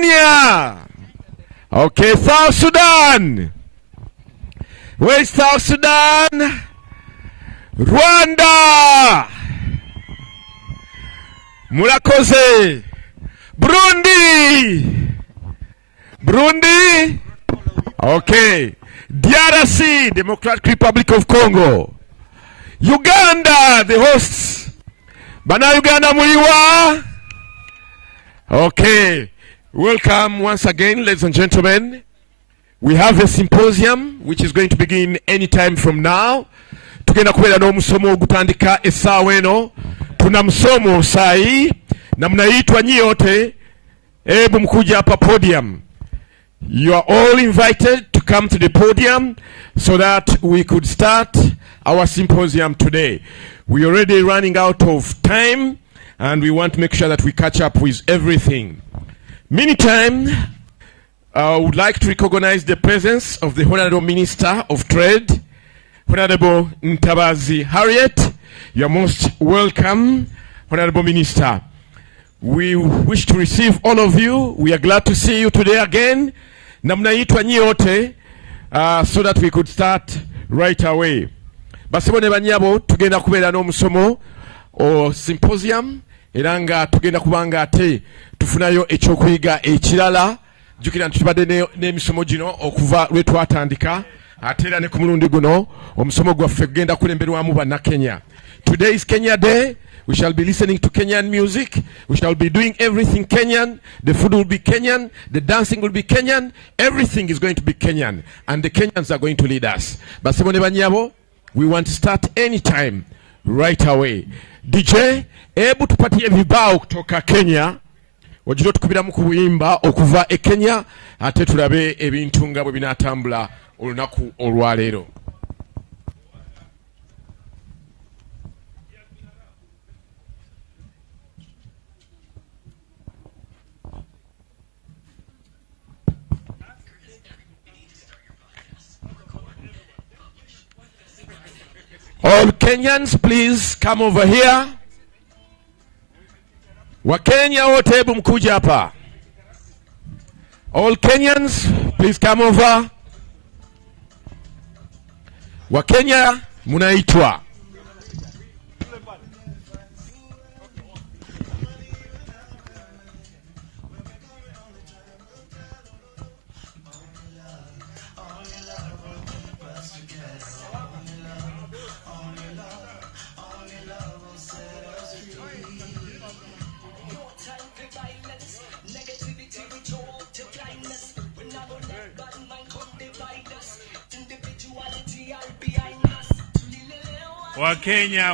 Tanzania. Okay, South Sudan. Where is South Sudan? Rwanda. Murakoze. Burundi. Burundi. Okay. DRC, Democratic Republic of Congo. Uganda, the hosts. Bana Uganda muliwa. Okay. Welcome once again, ladies and gentlemen. We have a symposium which is going to begin any time from now. Tugenda kubera no musomo gutandika esaawa eno. Tuna msomo sai na mnaitwa nyote. Ebu mkuja hapa podium. You are all invited to come to the podium so that we could start our symposium today. We are already running out of time and we want to make sure that we catch up with everything. Meantime, I would like to recognize the presence of the Honorable Minister of Trade, Honorable Ntabazi Harriet. You are most welcome, Honorable Minister. We wish to receive all of you. We are glad to see you today again. Namnaitwa nyote so that we could start right away. Basibone banyabo tugenda kubera no musomo o symposium eranga tugenda kubanga ate tufunayo ekyokuyiga ekirala jukira ntubadde ne misomo gino okuva lwetwatandika ate era ne ku mulundi guno omusomo gwaffe genda kulemberwamu banna Kenya. Today is Kenya Day. We shall be listening to Kenyan music. We shall be doing everything Kenyan. The food will be Kenyan. The dancing will be Kenyan. Everything is going to be Kenyan. And the Kenyans are going to lead us. Basibone banyabo, we want to start anytime, right away. DJ, ebu tupatie vibao kutoka Kenya. Wajiro tukubira mu kuimba okuva e Kenya ate tulabe ebintu nga bwe binatambula olunaku olwaleero. All Kenyans, please come over here. Wakenya wote hebu mkuja hapa. All Kenyans, please come over. Wakenya munaitwa.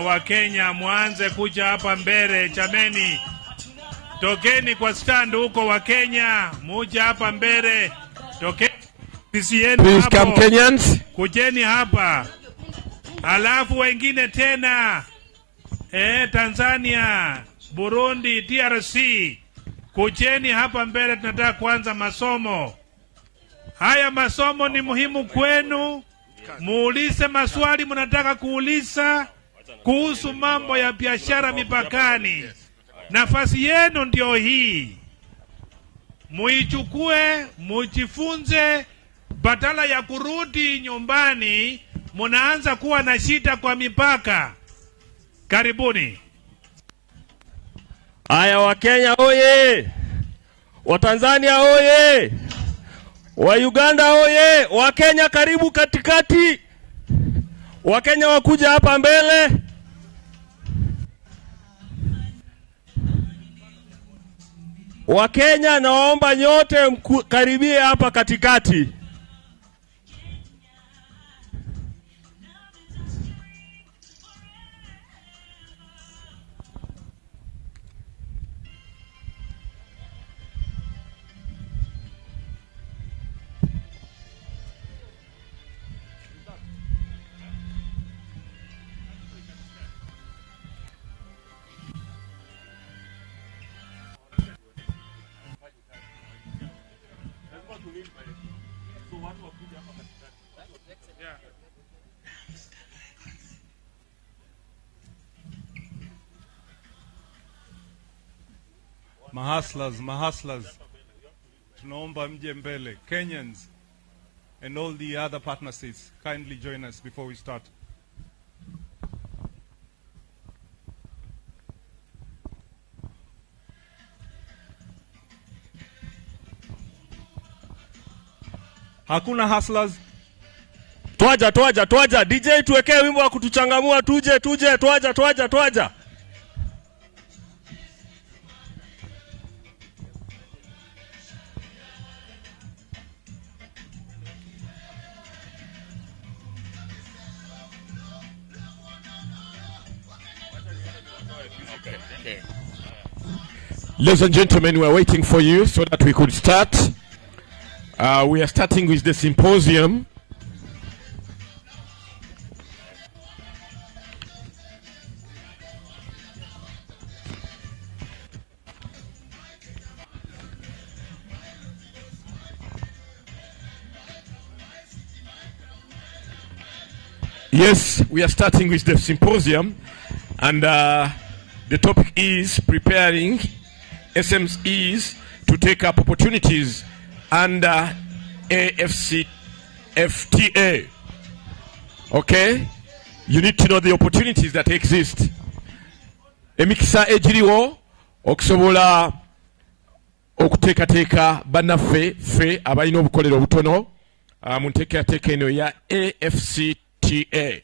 Wakenya mwanze kuja hapa mbele chameni. Tokeni kwa stand huko Wakenya, muja hapa mbele. Tokeni yenu please hapo. Come Kenyans. Kujeni hapa. Alafu wengine tena. Tanzania, Burundi, DRC. Kujeni hapa mbele, tunataka kuanza masomo. Haya masomo ni muhimu kwenu. Muulize maswali mnataka kuuliza kuhusu mambo ya biashara mipakani. Nafasi yenu ndio hii. Muichukue, mujifunze, badala ya kurudi nyumbani munaanza kuwa na shida kwa mipaka. Karibuni. Aya, Wakenya oye! Watanzania oye! Wa Uganda oye! Wakenya karibu katikati. Wakenya wakuja hapa mbele. Wakenya naomba nyote karibie hapa katikati. Mahaslas. tunaomba mje mbele. Kenyans and all the other partner states, kindly join us before we start. Hakuna hustlers. Twaja. DJ tuwekee wimbo wa kutuchangamua, tuje, twaja. Ladies and gentlemen, we are waiting for you so that we could start. We are starting with the symposium. Yes, we are starting with the symposium, and the topic is preparing SMEs to take up opportunities under AfCFTA. Okay? You need to know the opportunities that exist. Emikisa ejiriwo okusobola okuteekateeka bannaffe ffe abalina obukolero obutono mu nteekateeka eno ya AfCFTA.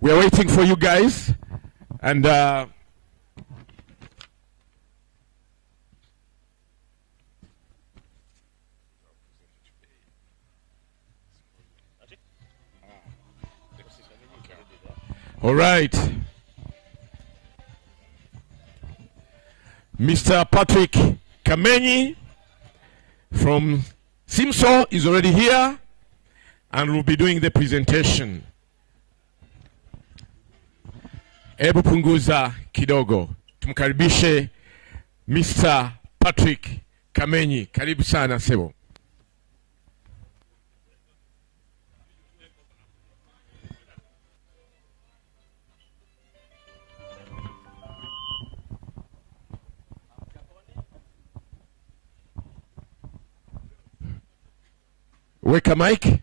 We are waiting for you guys, and all right. Mr. Patrick Kamenyi from Simso is already here and will be doing the presentation. Hebu punguza kidogo. Tumkaribishe Mr. Patrick Kamenyi. Karibu sana Sebo. Weka mic.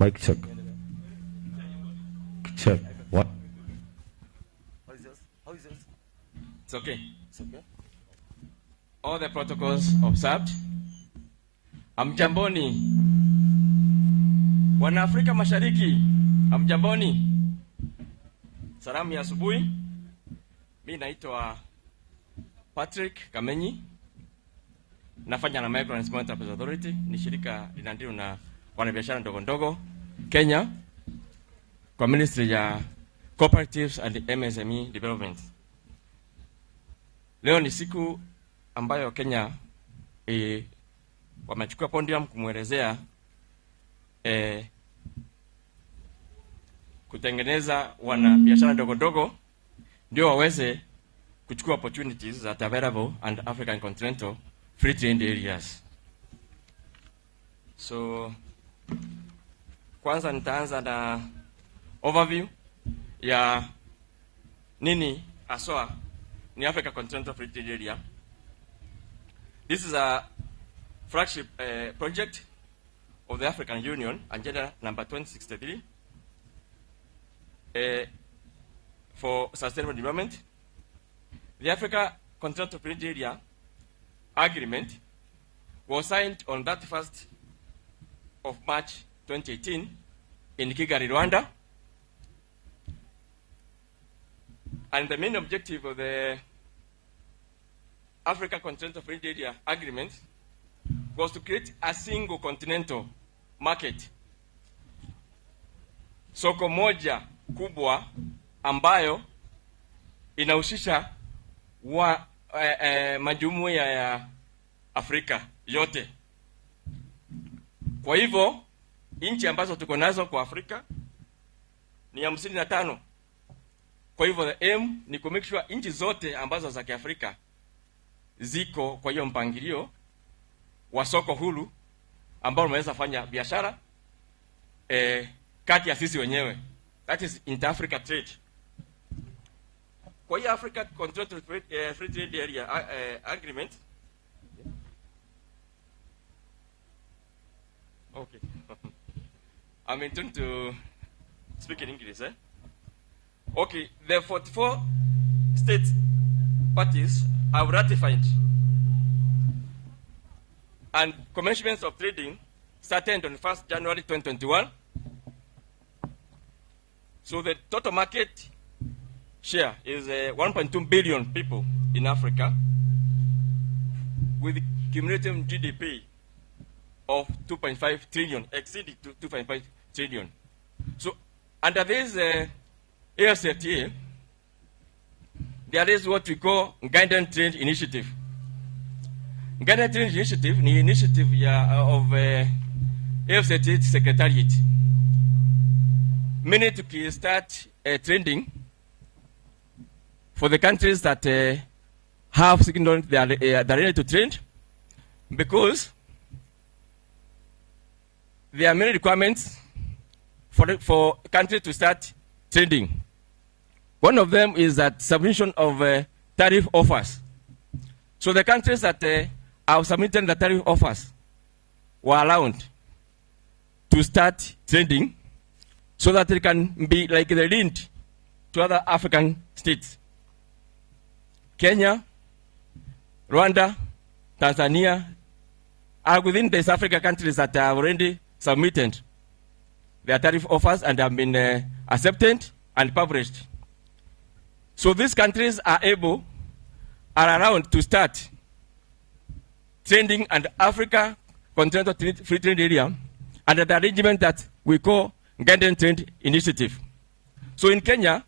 Mic check. Check. What? How is this? It's okay. It's okay. All the protocols observed. Amjamboni. Wana Afrika Mashariki. Amjamboni. Salamu ya asubuhi. Mimi naitwa Patrick Kamenyi. Nafanya na Micro and Small Enterprise Authority. Ni shirika linaloendeshwa na wanabiashara ndogo ndogo Kenya kwa Ministry ya Cooperatives and MSME Development. Leo ni siku ambayo Kenya wamechukua podium kumwelezea kutengeneza wanabiashara ndogo ndogo ndio waweze kuchukua opportunities that are available and African continental free trade areas. So kwanza nitaanza na overview ya nini aswa ni Africa Continental Free Trade Area. This is a flagship project of the African Union, agenda number 2063 for sustainable development. The Africa Continental Free Trade Area agreement was signed on 31st of March 2018 in Kigali, Rwanda. And the main objective of the Africa Continental Free Trade Area Agreement was to create a single continental market, soko moja kubwa ambayo inahusisha majumuiya ya Afrika yote. Kwa hivyo nchi ambazo tuko nazo kwa Afrika ni 55. Kwa hivyo the aim ni ku make sure nchi zote ambazo za Kiafrika ziko kwa hiyo mpangilio wa soko huru ambao unaweza fanya biashara kati ya sisi wenyewe. That is inter-Africa trade. Kwa hiyo Africa Continental Free Trade Area Agreement. Okay. I'm intending to speak in English, eh? Okay, the 44 state parties have ratified, and commencement of trading started on 1st January 2021. So the total market share is 1.2 billion people in Africa, with cumulative GDP of 2.5 trillion, exceeding 2.5 trillion. So under this AfCFTA, there is what we call Guidance Trade Initiative. Guidance Trade Initiative is an initiative of AfCFTA Secretariat, meaning to start trending for the countries that have signaled they are ready to trend, because there are many requirements for countries to start trading. One of them is that submission of tariff offers. So the countries that have submitted the tariff offers were allowed to start trading so that it can be like the link to other African states. Kenya, Rwanda, Tanzania are within these African countries that have already submitted their tariff offers and have been accepted and published. So these countries are allowed to start trading and Africa Continental Free Trade Area under the arrangement that we call Guidance Trade Initiative. So in Kenya,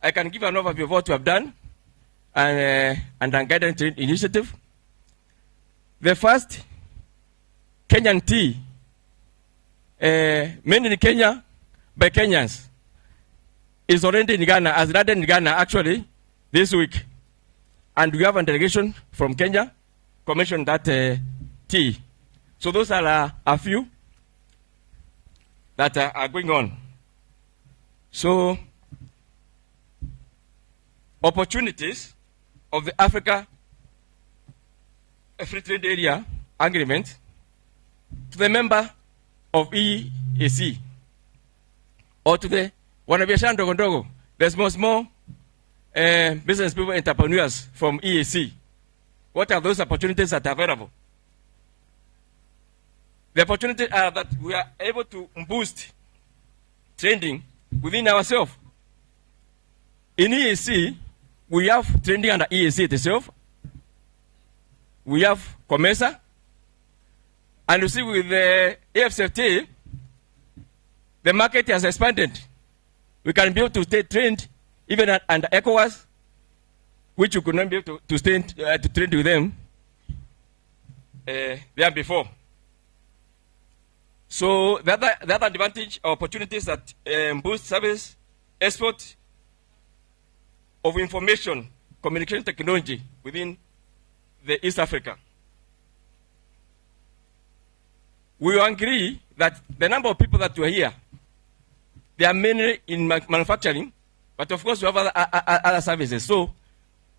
I can give an overview of what we have done under Guidance Trade Initiative. The first, Kenyan tea, made in Kenya by Kenyans, is already in Ghana, has landed in Ghana actually this week. And we have a delegation from Kenya commissioned that tea. So those are a few that are going on. So opportunities of the Africa Free Trade Area Agreement to the member of EAC or to the wanabiashara ndogo ndogo, the small business people, entrepreneurs from EAC. What are those opportunities that are available? The opportunities are that we are able to boost trading within ourselves. In EAC, we have trading under EAC itself. We have COMESA. And you see with the AfCFTA, the market has expanded. We can be able to stay trained even under ECOWAS, which you could not be able to stay to trade with them there before. So the other advantage or opportunities that boost service export of information communication technology within the East Africa. We agree that the number of people that were here, they are mainly in manufacturing, but of course we have other services. So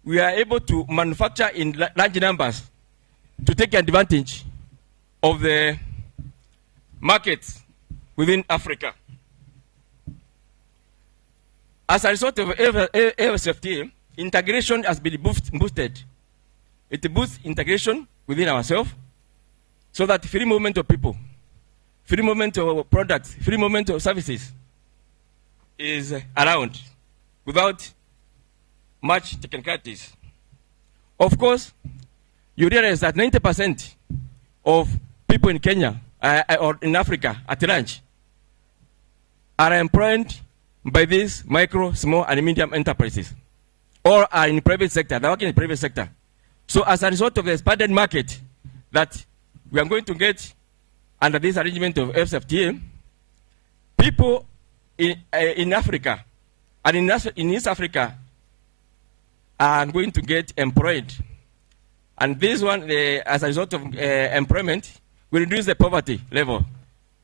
we are able to manufacture in large numbers to take advantage of the markets within Africa. As a result of AfCFTA, integration has been boosted. It boosts integration within ourselves so that free movement of people, free movement of products, free movement of services is allowed without much technicalities. Of course, you realize that 90% of people in Kenya or in Africa at large are employed by these micro, small, and medium enterprises, or are in the private sector. They're working in the private sector. So as a result of the expanded market that we are going to get under this arrangement of AfCFTA, people in Africa and in East Africa are going to get employed. And this one, as a result of employment, will reduce the poverty level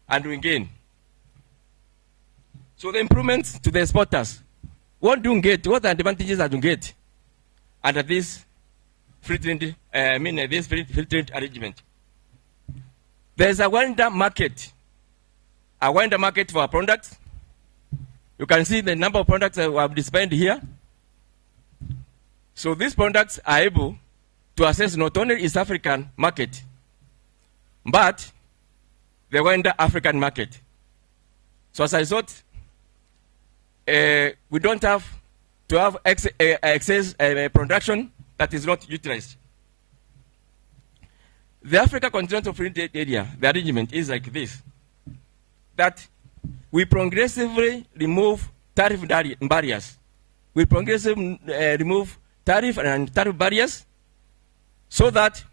and we gain. So the improvements to the exporters, what do you get? What are the advantages that you get under this free trade, this free trade arrangement? There's a wider market for our products. You can see the number of products that we have displayed here. So these products are able to access not only East African market, but the wider African market. So as a result, we don't have to have excess production that is not utilized. The Africa Continental Free Trade Area, the arrangement is like this, that we progressively remove tariff barriers. We progressively remove tariff and tariff barriers so that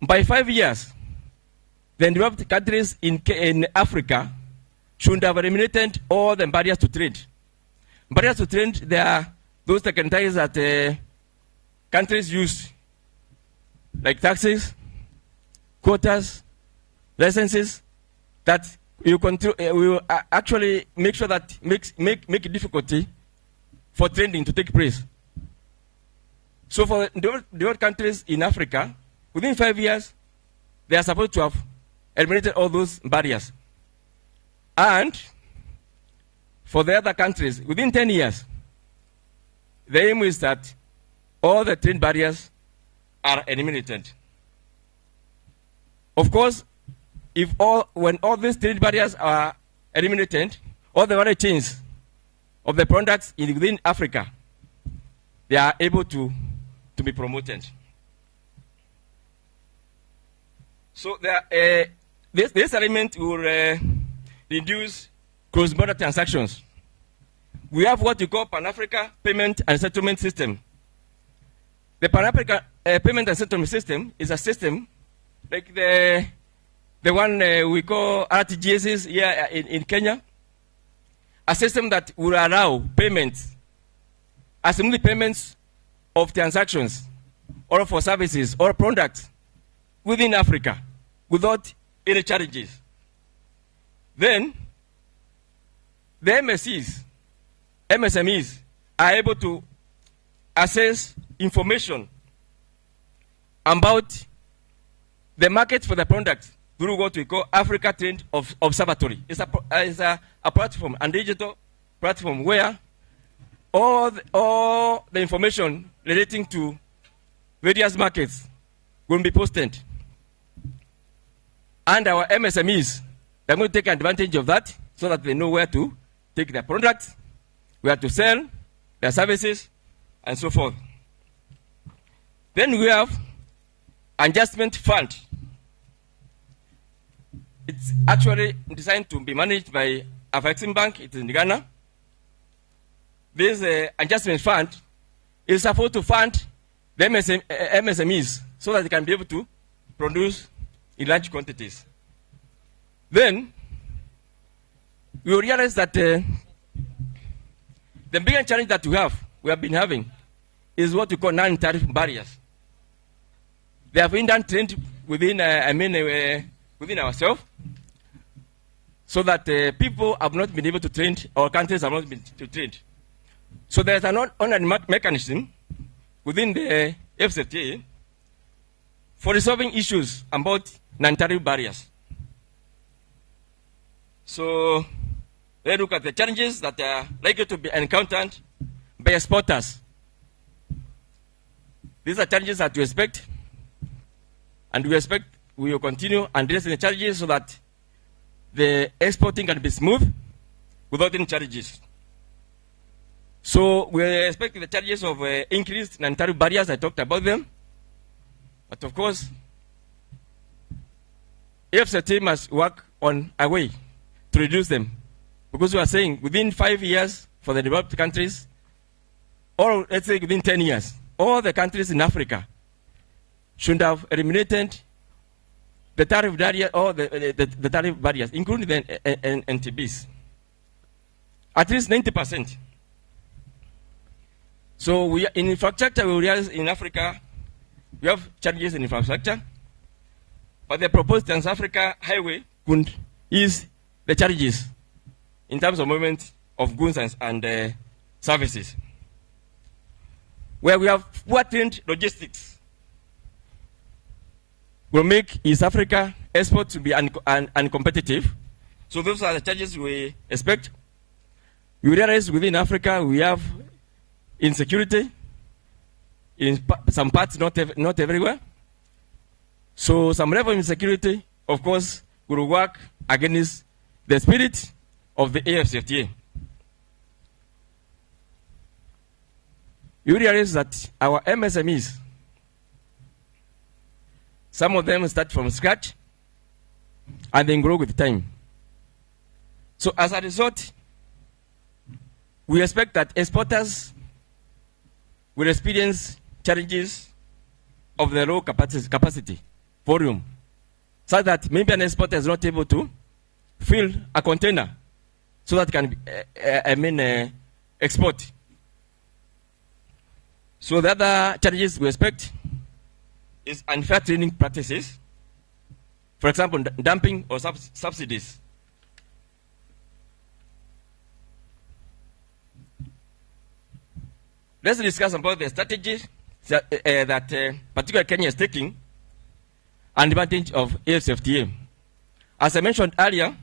by 5 years, the developed countries in Africa should have eliminated all the barriers to trade. Barriers to trade, they are those technicalities that countries use, like taxes, quotas, licenses, that you will actually make sure that make it difficulty for trading to take place. So for developed countries in Africa, within 5 years, they are supposed to have eliminated all those barriers. And for the other countries, within 10 years, the aim is that all the trade barriers are eliminated. Of course, when all these trade barriers are eliminated, all the value chains of the products within Africa, they are able to be promoted. So this element will reduce cross-border transactions. We have what we call Pan-Africa Payment and Settlement System. The Pan-Africa Payment and Settlement System is a system like the one we call RTGSs here in Kenya, a system that will allow payments, assembly payments of transactions or for services or products within Africa without any challenges. Then the MSMEs are able to access information about the market for the products through what we call Africa Trade Observatory. It's a platform, a digital platform where all the information relating to various markets will be posted. And our MSMEs, they're going to take advantage of that so that they know where to take their products, where to sell their services, and so forth. Then we have adjustment fund. It's actually designed to be managed by AfCFTA Bank. It's in Ghana. This adjustment fund is supposed to fund the MSMEs so that they can be able to produce in large quantities. Then we realize that the biggest challenge that we have been having is what we call non-tariff barriers. They have been done trend within ourselves, so that people have not been able to trade, or countries have not been to trade. So there's an online mechanism within the AfCFTA for resolving issues about non-tariff barriers. So let's look at the challenges that are likely to be encountered by exporters. These are challenges that we expect, and we expect we will continue addressing the challenges so that the exporting can be smooth without any challenges. So we expect the charges of increased non-tariff barriers. I talked about them. But of course, AfCFTA must work on a way to reduce them. Because we are saying within 5 years for the developed countries, or let's say within 10 years, all the countries in Africa should have eliminated the tariff barrier or the tariff barriers, including the NTBs. At least 90%. So we in infrastructure, we realize in Africa, we have challenges in infrastructure, but the proposed Trans-Africa highway could ease the challenges in terms of movement of goods and services. Where we have poor-trained logistics, will make East Africa exports to be uncompetitive. So those are the challenges we expect. We realize within Africa we have insecurity in some parts, not everywhere. So some level of insecurity, of course, will work against the spirit of the AfCFTA. You realize that our MSMEs, some of them start from scratch and then grow with time. So as a result, we expect that exporters will experience challenges of the low capacity, volume, so that maybe an exporter is not able to fill a container so that it can export. So the other challenges we expect is unfair trading practices. For example, dumping or subsidies. Let's discuss about the strategies that particularly Kenya is taking and advantage of AfCFTA. As I mentioned earlier,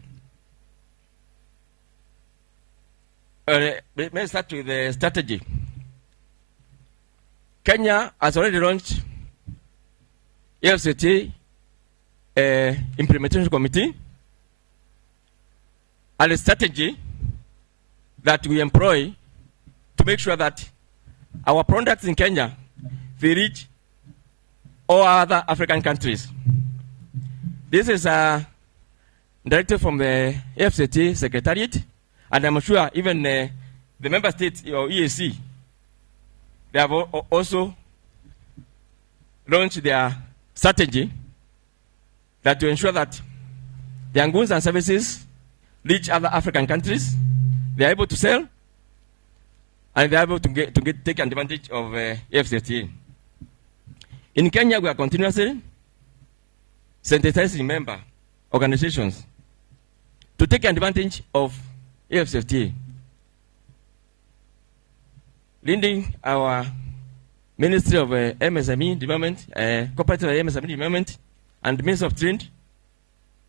let me start with the strategy. Kenya has already launched AfCFTA Implementation Committee and a strategy that we employ to make sure that our products in Kenya, they reach all other African countries. This is a directive from the AfCFTA Secretariat, and I'm sure even the member states or EAC, they have also launched their strategy that to ensure that their goods and services reach other African countries, they are able to sell, and they are able to take advantage of AfCFTA. In Kenya, we are continuously sensitizing member organizations to take advantage of AfCFTA. Leading our Ministry of MSME Development, Cooperative MSME Development, and Ministry of Trade,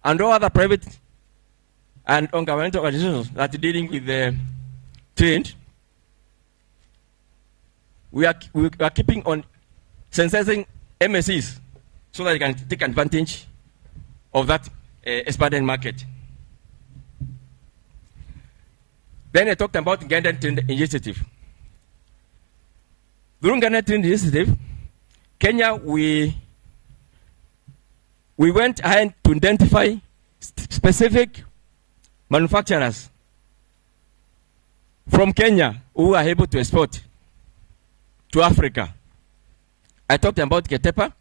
and all other private and non-governmental organizations that are dealing with the trade, we are keeping on sensitizing MSEs so that they can take advantage of that expanded market. Then I talked about Uganda Trade Initiative. During Uganda Trade Initiative, Kenya, we went ahead to identify specific manufacturers from Kenya who are able to export to Africa. I talked about Ketepa.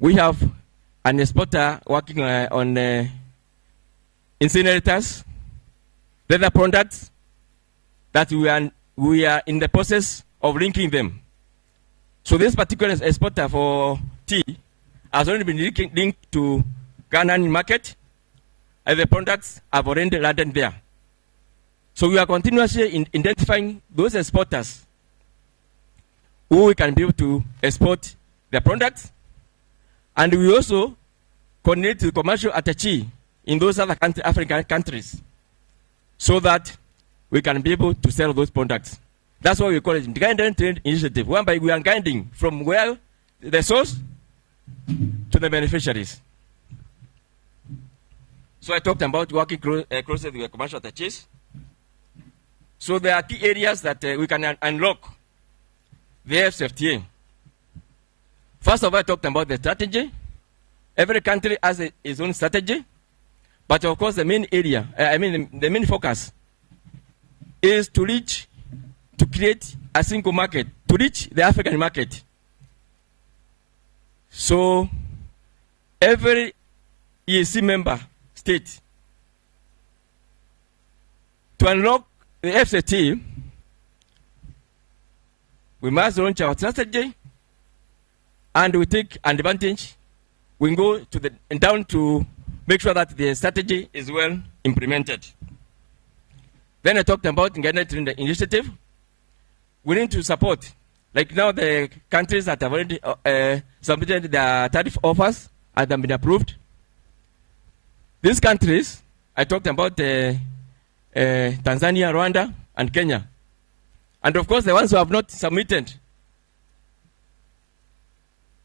We have an exporter working on incinerators, leather products that we are in the process of linking them. So this particular exporter for tea has already been linked to Ghanaian market, and the products have already landed there. So we are continuously identifying those exporters who we can be able to export their products, and we also coordinate the commercial attaché in those other African countries so that we can be able to sell those products. That's why we call it Guidance Trade Initiative, whereby we are guiding from where the source to the beneficiaries. So I talked about working closely with commercial attachés. So there are key areas that we can unlock the AfCFTA. First of all, I talked about the strategy. Every country has its own strategy. But of course, the main area, the main focus is to create a single market, to reach the African market. So every EAC member state, to unlock the AfCFTA, we must launch our strategy, and we take advantage. We go down to make sure that the strategy is well implemented. Then I talked about Uganda Trade Initiative. We need to support, like now the countries that have already submitted their tariff offers and have been approved. These countries, I talked about Tanzania, Rwanda, and Kenya. And of course, the ones who have not submitted,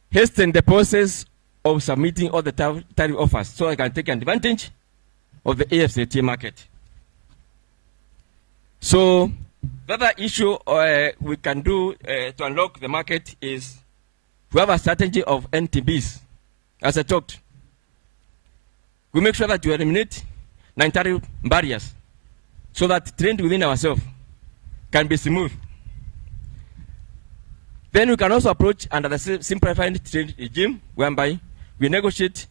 hasten the process of submitting all the tariff offers so I can take advantage of the AfCFTA market. So the other issue we can do to unlock the market is we have a strategy of NTBs. As I talked, we make sure that we eliminate non-tariff barriers so that trade within ourselves can be smooth. Then we can also approach under the simplified trade regime, whereby we negotiate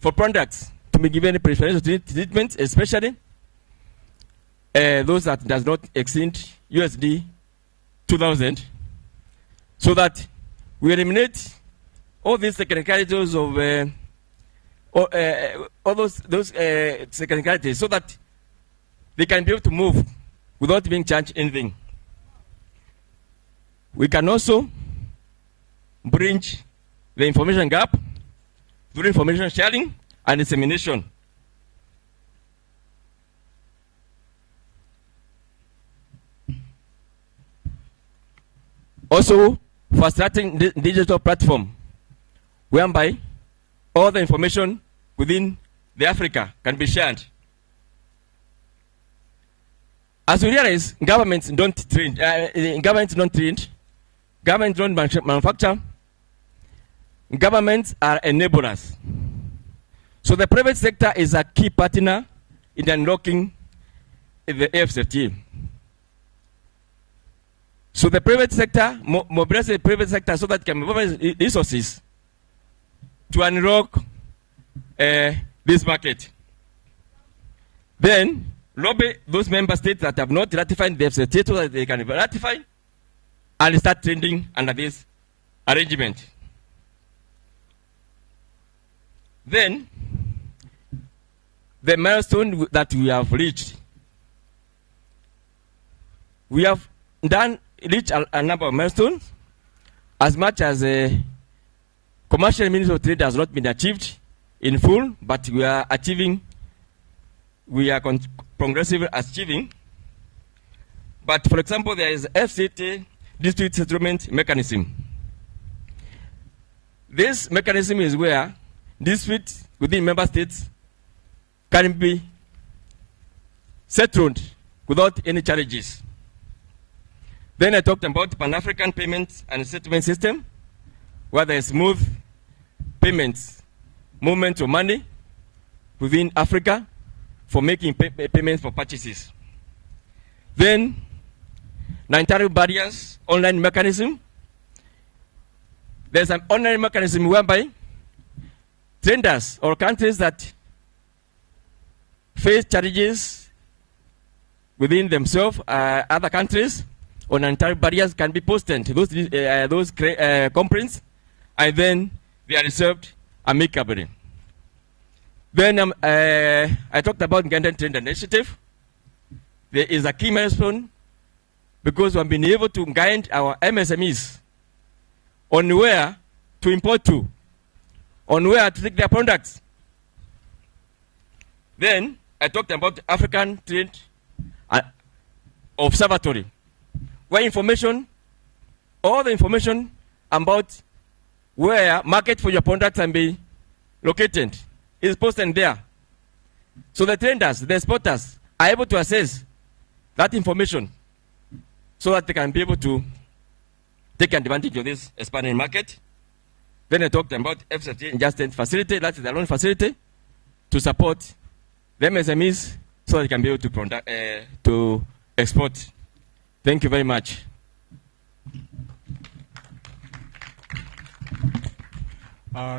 for products to be given preferential treatment, especially those that does not exceed USD 2,000, so that we eliminate all these technicalities of all those technicalities, so that they can be able to move without being charged anything. We can also bridge the information gap through information sharing and dissemination. Also, for starting digital platform, whereby all the information within the Africa can be shared. As we realize, governments don't trade, governments don't manufacture, governments are enablers. So the private sector is a key partner in unlocking the AfCFTA. So the private sector, mobilize the private sector so that it can mobilize resources to unlock this market. Then lobby those member states that have not ratified the AfCFTA so that they can ratify and start trading under this arrangement. Then the milestone that we have reached, we have reached a number of milestones, as much as commercial Ministry of Trade has not been achieved in full, but we are achieving, we are progressively achieving. But for example, there is AfCFTA dispute settlement mechanism. This mechanism is where disputes within member states can be settled without any charges. Then I talked about Pan-African payments and settlement system, where there is smooth payments, movement of money within Africa for making payments for purchases. Then non-tariff barriers, online mechanism. There's an online mechanism whereby traders or countries that face challenges within themselves, other countries, or non-tariff barriers can be posted to those complaints, and then they are resolved amicably. Then I talked about Uganda Trade Initiative. There is a key milestone because we have been able to guide our MSMEs on where to import to, on where to take their products. Then I talked about the African Trade Observatory, where information, all the information about where market for your products can be located is posted there. So the traders, the exporters are able to assess that information so that they can be able to take advantage of this expanding market. Then I talked about AfCFTA Adjustment Facility, that is the loan facility, to support the MSMEs so they can be able to export. Thank you very much.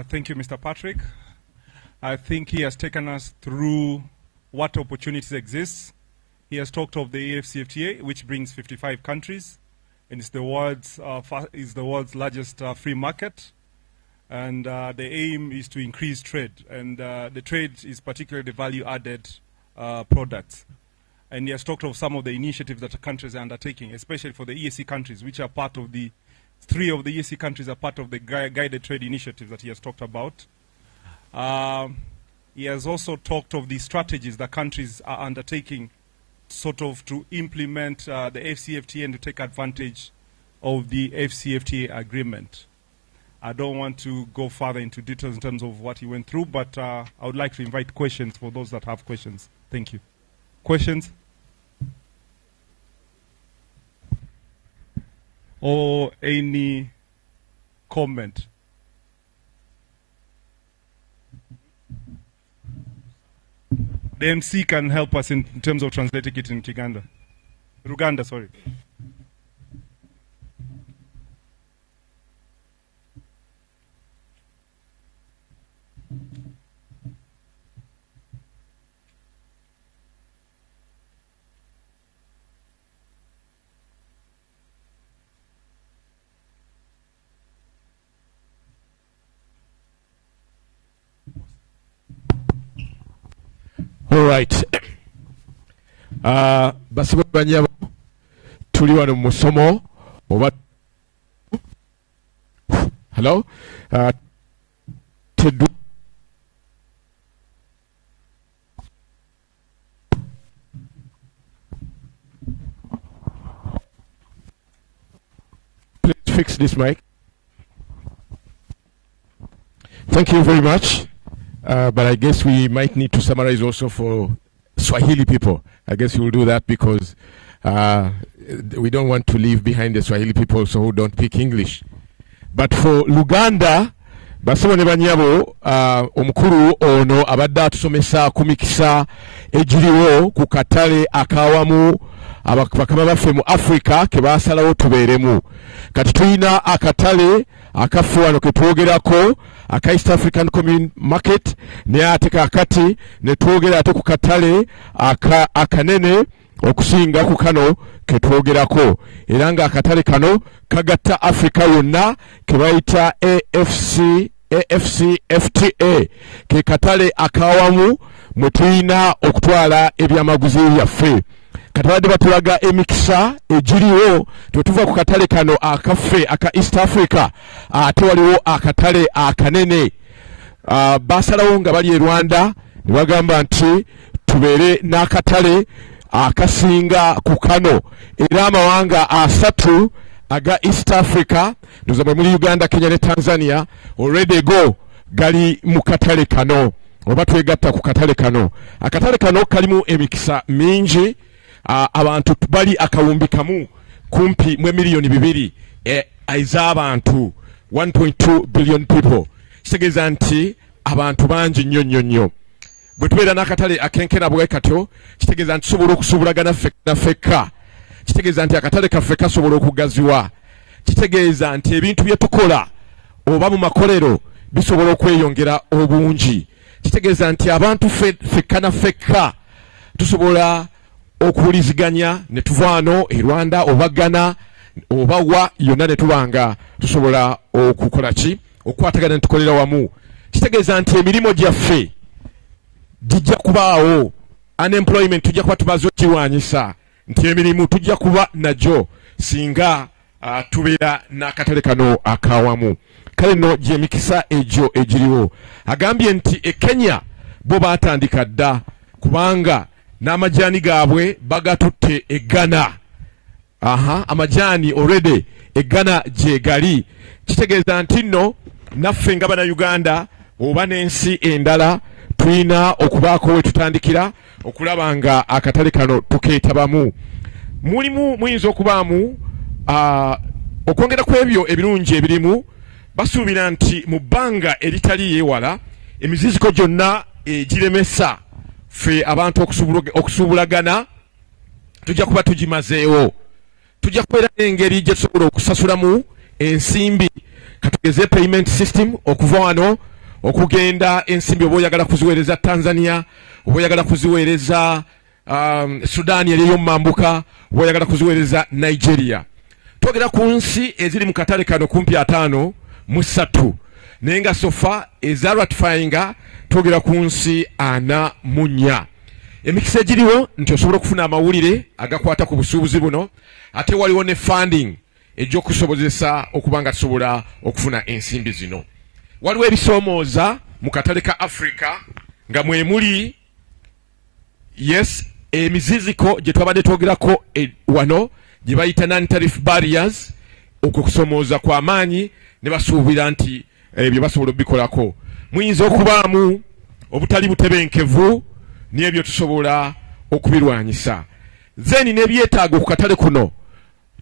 Thank you, Mr. Patrick. I think he has taken us through what opportunities exist. He has talked of the AfCFTA, which brings 55 countries, and it's the world's largest free market. And the aim is to increase trade, and the trade is particularly value-added products. And he has talked of some of the initiatives that the countries are undertaking, especially for the EAC countries, which are part of the 3 of the EAC countries are part of the guided trade initiative that he has talked about. He has also talked of the strategies that countries are undertaking sort of to implement the AfCFTA and to take advantage of the AfCFTA agreement. I don't want to go further into details in terms of what he went through, but I would like to invite questions for those that have questions. Thank you. Questions? Or any comment? The MC can help us in terms of translating it in Uganda, sorry. All right. Basibu banyabo tuli wano mu musomo oba hello please fix this mic. Thank you very much. But I guess we might need to summarize also for Swahili people. I guess we'll do that because we don't want to leave behind the Swahili people also who don't speak English. But for Uganda, basabone banyabo omukuru ono abadde atusomesa ku mikisa egiriwo ku katale akawamu abakama baffe mu Africa ke basalawo tubeeremu. Kati tulina akatale akafu wano ke twogerako aka East African Commune Market ne ate kakati ne twogera ate ku katale akanene okusinga ku kano ke twogerako era nga akatale kano kagatta Africa yonna ke bayita AfCFTA ke katale akawamu mwe tulina okutwala ebyamaguzi byaffe. Katawade batulaga emikisa ejiriwo tutuva ku katale kano akaffe aka East Africa ate waliwo akatale akanene basalawo nga bali e Rwanda ne bagamba nti tubeere n'akatale akasinga ku kano era amawanga asatu aga East Africa ndoza muri Uganda, Kenya ne Tanzania already go gali mu katale kano oba twegatta ku katale kano. Akatale kano kalimu emikisa mingi. Abantu bali akawumbi kamu kumpi mwe miliyoni 2 ez'abantu 1.2 billion people. Kitegeeza nti abantu bangi nnyo. Bwe tubeera n'akatale akenkera bwe katyo kitegeeza nti tusobola okusuubulagana ffekka. Kitegeeza nti akatale kaffe kasobola okugaziwa. Kitegeeza nti ebintu bye tukola oba mu makolero bisobola okweyongera obungi. Kitegeeza nti abantu ffekka na ffekka tusobola okuwuliziganya ne tuvaano e Rwanda oba Ghana oba wa yonna ne tubanga tusobola okukola ki okukwatagana ne tukolera wamu. Kitegeeza nti emirimu gyaffe gijja kubaawo, unemployment tujja kuba tubaze okiwaanyisa, nti emirimu tujja kuba nagyo singa tubeera n'akatale kano akawamu. Kale nno gy'emikisa egyo egiriwo. Agambye nti e Kenya bo baatandika dda kubanga n'amajaani gaabwe bagatutte e Ghana. Amajaani already e Ghana gye gali. Kitegeeza nti nno naffe nga bana Uganda oba n'ensi endala tulina okubaako we tutandikira okulaba nga akatale kano tukeetabamu. mulimu muyinza okubaamu okwongera ku ebyo ebirungi ebirimu basuubira nti mu bbanga eritali yeewala emiziziko gyonna egiremesa ffe abantu okusuubulagana tujja kuba tugimazeewo. Tujja kubeera n'engeri gye tusobola okusasulamu ensimbi katugeze payment system okuva wano okugenda ensimbi oba oyagala kuziweereza Tanzania, oba oyagala kuziweereza Sudan eri ey'omumambuka, oba oyagala kuziweereza Nigeria. Twogera ku nsi eziri mu katale kano kumpi 53 naye nga sofa eza ratifyinga twogera ku nsi 44. Emikisa egiriwo nti osobola okufuna amawulire agakwata ku busuubuzi buno, ate waliwo ne funding egy'okusobozesa okuba nga tusobola okufuna ensimbi zino. Waliwo ebisoomooza mu katale ka Africa nga mwe muli emiziziko gye twabadde twogerako wano gye bayita non-tariff barriers, okusoomooza kw'amaanyi ne basuubira nti ebyo basobola obikolako. Muyinza okubaamu obutali butebenkevu n'ebyo tusobola okubirwanyisa. Zeni n'ebyetaago ku katale kuno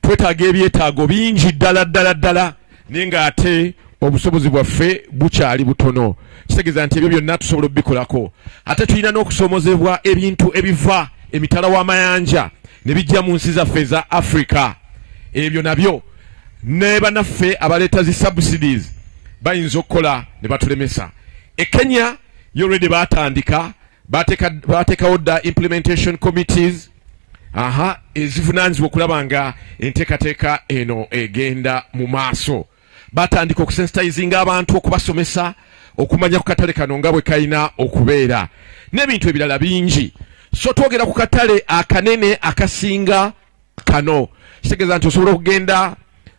twetaaga ebyetaago bingi ddala naye ng'ate obusobozi bwaffe bukyali butono. Kitegeeza nti ebyo byonna tusobola obikolako. Ate tulina n'okusoomozebwa ebintu ebiva emitala w'amayanja ne bijja mu nsi zaffe eza Africa. Ebyo nabyo ne bannaffe abaleeta zi subsidies bayinza okukola ne batulemesa. Kenya already baatandika bateekawo dda implementation committees ezivunaanyizibwa okulaba nga enteekateeka eno egenda mu maaso. Baatandika okusensitizinga abantu, okubasomesa, okumanya ku katale kano nga bwe kalina okubeera n'ebintu ebirala bingi. So twogera ku katale akanene akasinga kano. Kitegeeza nti osobola okugenda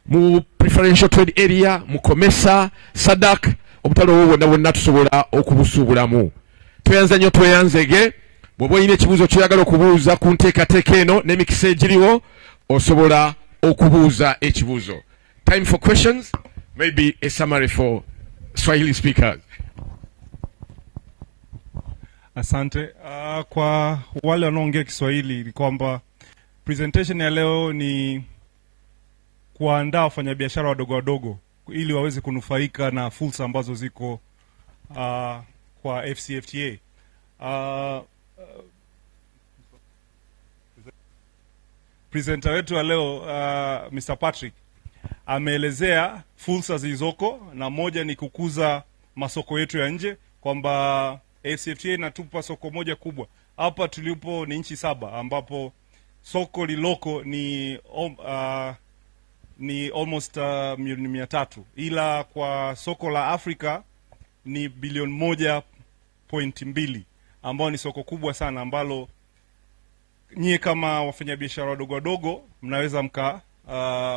mu preferential trade area, mu Komesa, Sadak, obutale obwo bwonna tusobola okubusuubulamu. Tweyanza nnyo tweyanzege. Bw'oba olina ekibuuzo kyoyagala okubuuza ku nteekateeka eno n'emikisa egiriwo, osobola okubuuza ekibuuzo. Time for questions, maybe a summary for Swahili speakers. Asante. Kwa wale wanaongea Kiswahili ni kwamba presentation ya leo ni kuandaa wafanyabiashara wadogo ili waweze kunufaika na fursa ambazo ziko kwa AfCFTA. Presenter wetu wa leo Mr. Patrick ameelezea fursa zilizoko, na moja ni kukuza masoko yetu ya nje, kwamba AfCFTA inatupa soko moja kubwa. Hapa tulipo ni nchi 7 ambapo soko liloko ni almost 300, ila kwa soko la Afrika ni bilioni 1.2 ambao ni soko kubwa sana, ambalo nyie kama wafanyabiashara wadogo mnaweza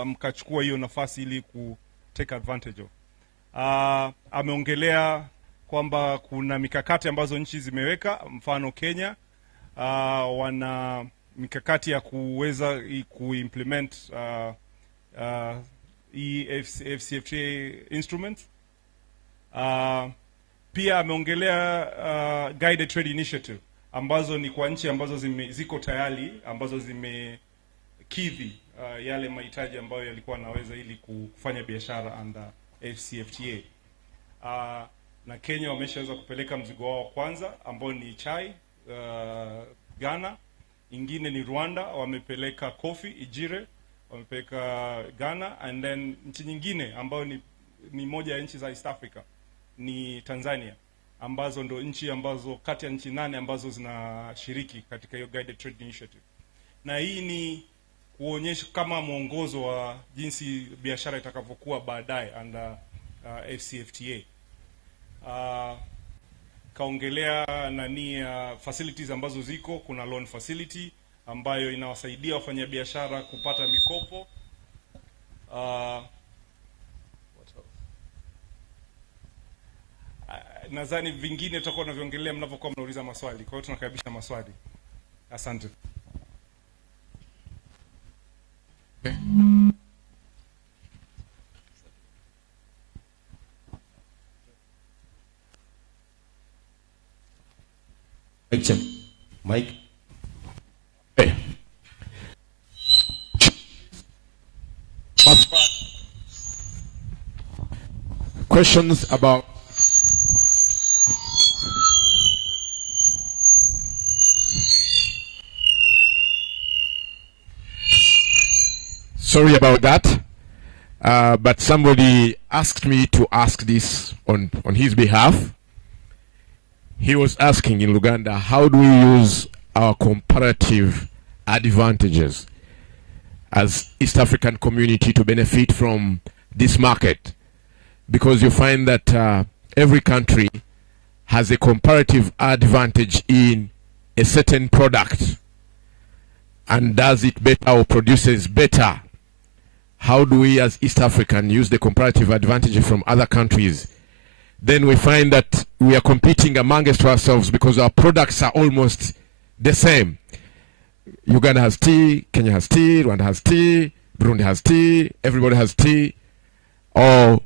mkachukua hiyo nafasi ili ku take advantage of. Ameongelea kwamba kuna mikakati ambazo nchi zimeweka, mfano Kenya wana mikakati ya kuweza kuimplement AfCFTA instruments. Pia ameongelea guided trade initiative ambazo ni kwa nchi ambazo ziko tayari, ambazo zimekidhi yale mahitaji ambayo yalikuwa naweza ili kufanya biashara under AfCFTA. Na Kenya wameshaweza kupeleka mzigo wao kwanza ambao ni chai, Ghana. Ingine ni Rwanda, wamepeleka coffee, Ijire, wamepeleka Ghana, and then nchi nyingine ambayo ni moja ya nchi za East Africa ni Tanzania, ambazo ndo nchi ambazo kati ya nchi 8 ambazo zinashiriki katika hiyo guided trade initiative. Na hii ni kuonyesha kama mwongozo wa jinsi biashara itakavyokuwa baadaye under AfCFTA. Kaongelea facilities ambazo ziko. Kuna loan facility ambayo inawasaidia wafanyabiashara kupata mikopo. Nadhani vingine tutakuwa tunaviongelea mnapokuwa mnauliza maswali. Kwa hiyo tunakaribisha maswali. Asante. Mic check. Mic. questions about sorry about that, but somebody asked me to ask this on his behalf. He was asking in Uganda, how do we use our comparative advantages as East African community to benefit from this market? Because you find that every country has a comparative advantage in a certain product and does it better or produces better. How do we as East African use the comparative advantage from other countries? Then we find that we are competing amongst ourselves because our products are almost the same. Uganda has tea, Kenya has tea, Rwanda has tea, Burundi has tea, everybody has tea, or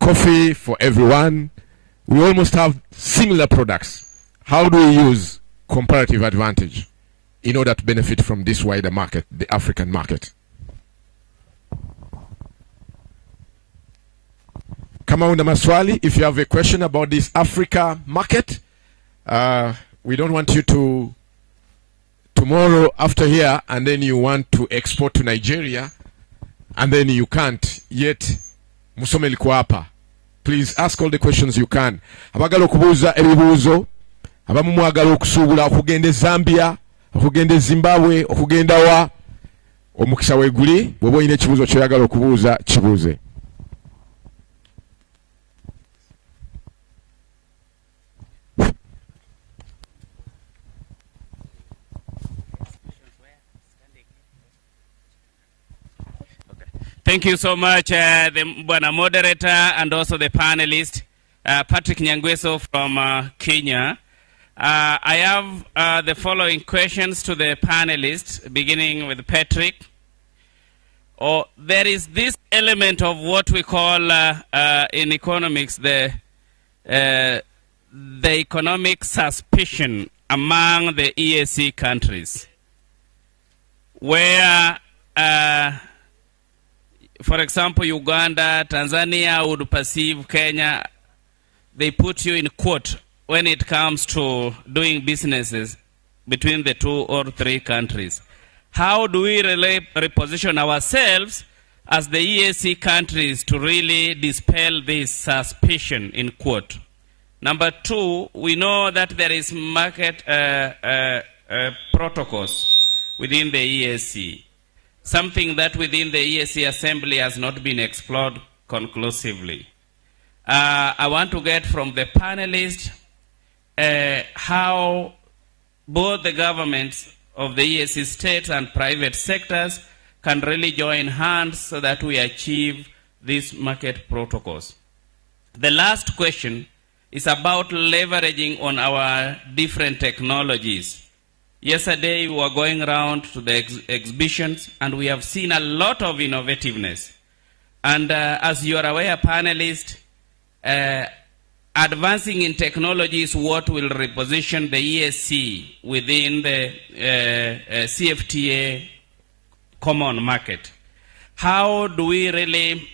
coffee for everyone. We almost have similar products. How do we use comparative advantage in order to benefit from this wider market, the African market? Kama una maswali, if you have a question about this Africa market, we don't want you to tomorrow after here and then you want to export to Nigeria and then you can't yet musome liko hapa. Please ask all the questions you can. Abagala okubuuza ebibuuzo, abamu mwagala okusuubula okugenda Zambia, okugenda Zimbabwe, okugenda wa omukisa weeguli, bw'oba olina ekibuuzo kyoyagala okubuuza kibuuze. Thank you so much, the Bwana moderator and also the panelist, Patrick Nyangweso from Kenya. I have the following questions to the panelists, beginning with Patrick. There is this element of what we call in economics the economic suspicion among the EAC countries, where for example, Uganda, Tanzania would perceive Kenya, they put you in quote when it comes to doing businesses between the 2 or 3 countries. How do we really reposition ourselves as the EAC countries to really dispel this suspicion in quote? Number 2, we know that there is market protocols within the EAC. Something that within the EAC Assembly has not been explored conclusively. I want to get from the panelists how both the governments of the EAC states and private sectors can really join hands so that we achieve these market protocols. The last question is about leveraging on our different technologies. Yesterday we were going around to the exhibitions and we have seen a lot of innovativeness. And as you are aware, panelists, advancing in technology is what will reposition the EAC within the CFTA common market. How do we really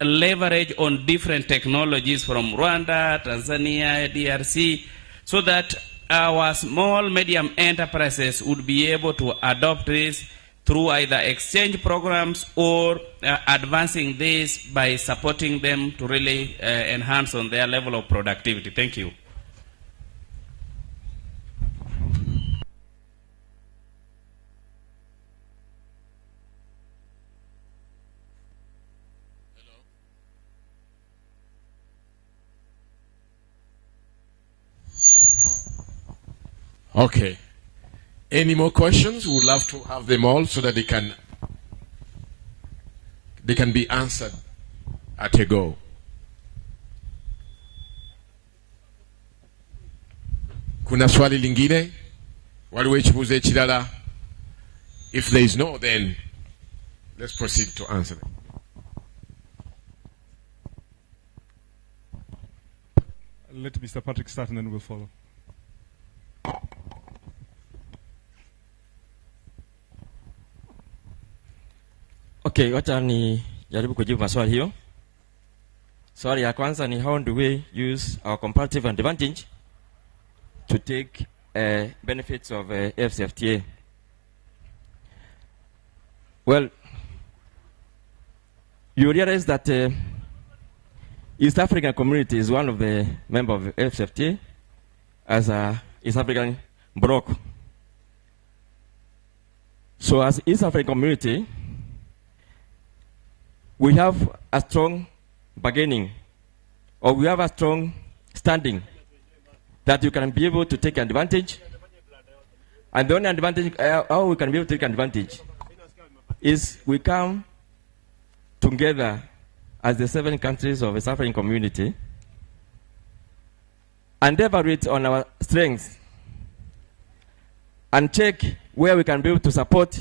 leverage on different technologies from Rwanda, Tanzania, DRC, so that our small, medium enterprises would be able to adopt this through either exchange programs or advancing this by supporting them to really enhance on their level of productivity? Thank you. Okay. Any more questions? We would love to have them all so that they can be answered at a go. Kuna swali lingine? Waliwo ekibuuzo ekirala? If there is no, then let's proceed to answer them. Let Mr. Patrick start and then we'll follow. Okay, wacha ni jaribu kujibu maswali hiyo. Swali ya kwanza ni how do we use our comparative advantage to take benefits of AfCFTA. Well, you realize that East African community is one of the members of AfCFTA as a East African bloc. So as East African community, we have a strong bargaining, or we have a strong standing that you can be able to take advantage. And the only advantage, how we can be able to take advantage, is we come together as the 7 countries of the East African community and evaluate on our strengths and check where we can be able to support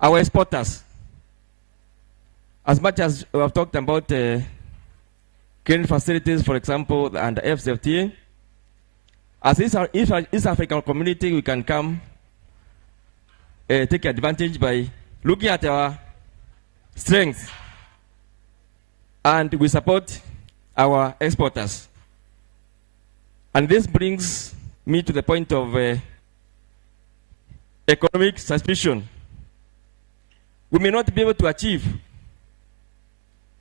our exporters. As much as we have talked about clearing facilities, for example, and AfCFTA, as East African community, we can come take advantage by looking at our strengths, and we support our exporters. And this brings me to the point of economic suspicion. We may not be able to achieve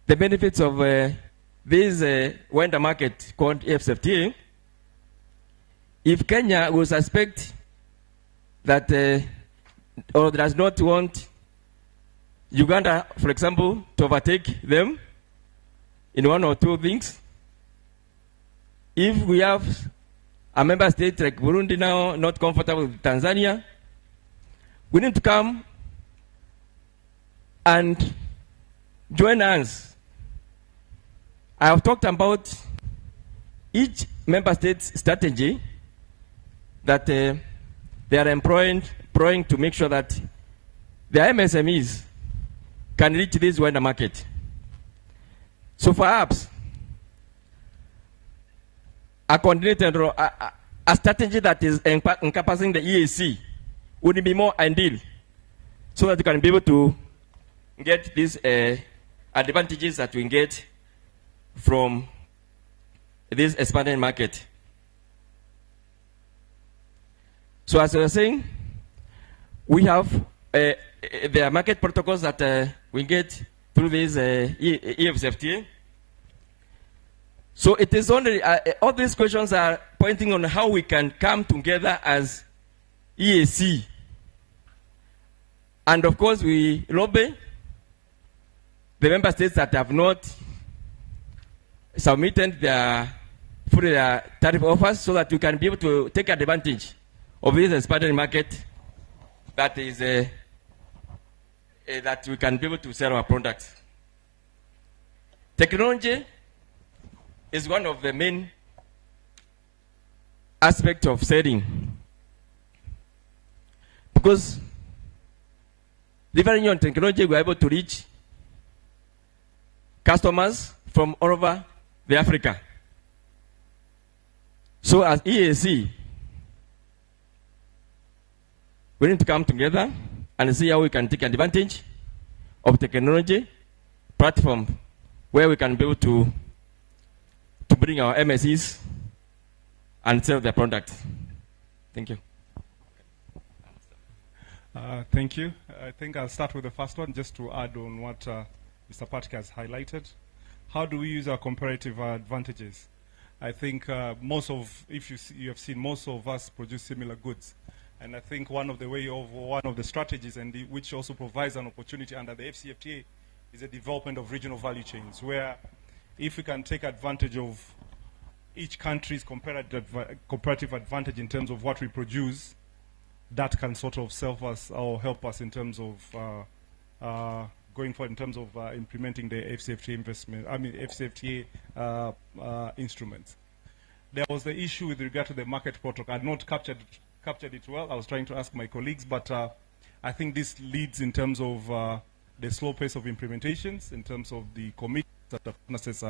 the benefits of this wider market called AfCFTA if Kenya will suspect that or does not want Uganda, for example, to overtake them in one or two things. If we have a member state like Burundi now not comfortable with Tanzania, we need to come and join hands. I have talked about each member state's strategy that they are employing to make sure that their MSMEs can reach this wider market. So perhaps a coordinated or a strategy that is encompassing the EAC would be more ideal, so that you can be able to get these advantages that we get from this expanding market. So as I was saying, we have the market protocols that we get through this EACFTA. So it is only, all these questions are pointing on how we can come together as EAC. And of course, we lobby the member states that have not submitted their tariff offers, so that we can be able to take advantage of this expanding market that is that we can be able to sell our products. Technology is one of the main aspects of selling, because leveraging on technology, we are able to reach customers from all over the Africa. So as EAC, we need to come together and see how we can take advantage of technology platform where we can be able to bring our MSEs and sell their products. Thank you. Thank you. I think I'll start with the first one, just to add on what Mr. Patrick has highlighted. How do we use our comparative advantages? I think you have seen most of us produce similar goods. And I think one of the strategies, and which also provides an opportunity under the AfCFTA, is the development of regional value chains, where if we can take advantage of each country's comparative advantage in terms of what we produce, that can sort of serve us or help us in terms of going forward in terms of implementing the AfCFTA instruments. There was the issue with regard to the market protocol. I had not captured it well. I was trying to ask my colleagues, but I think this leads in terms of the slow pace of implementations, in terms of the commitments that the partners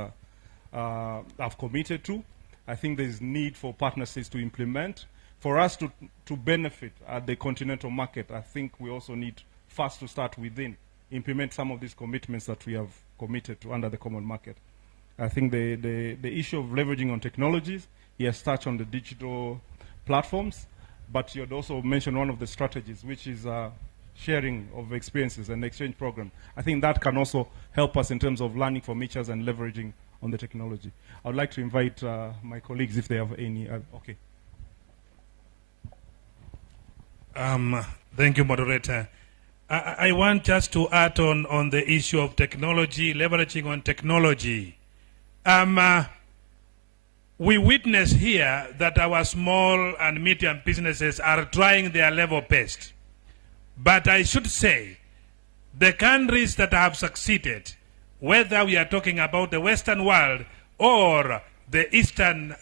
have committed to. I think there is need for partners to implement. For us to benefit at the continental market, I think we also need first to start within, implement some of these commitments that we have committed to under the common market. I think the issue of leveraging on technologies, he has touched on the digital platforms, but you had also mentioned one of the strategies, which is sharing of experiences and exchange program. I think that can also help us in terms of learning from each other and leveraging on the technology. I would like to invite my colleagues if they have any. Okay. Thank you, moderator. I want just to add on the issue of technology, leveraging on technology. We witness here that our small and medium businesses are trying their level best. But I should say, the countries that have succeeded, whether we are talking about the Western world or the Eastern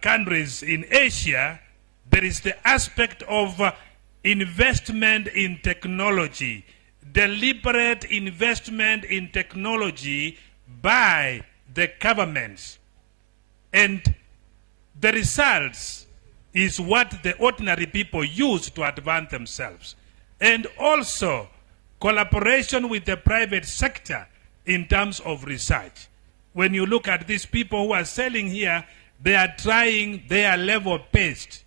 countries in Asia, there is the aspect of investment in technology, deliberate investment in technology by the governments. And the results is what the ordinary people use to advance themselves. And also collaboration with the private sector in terms of research. When you look at these people who are selling here, they are trying their level best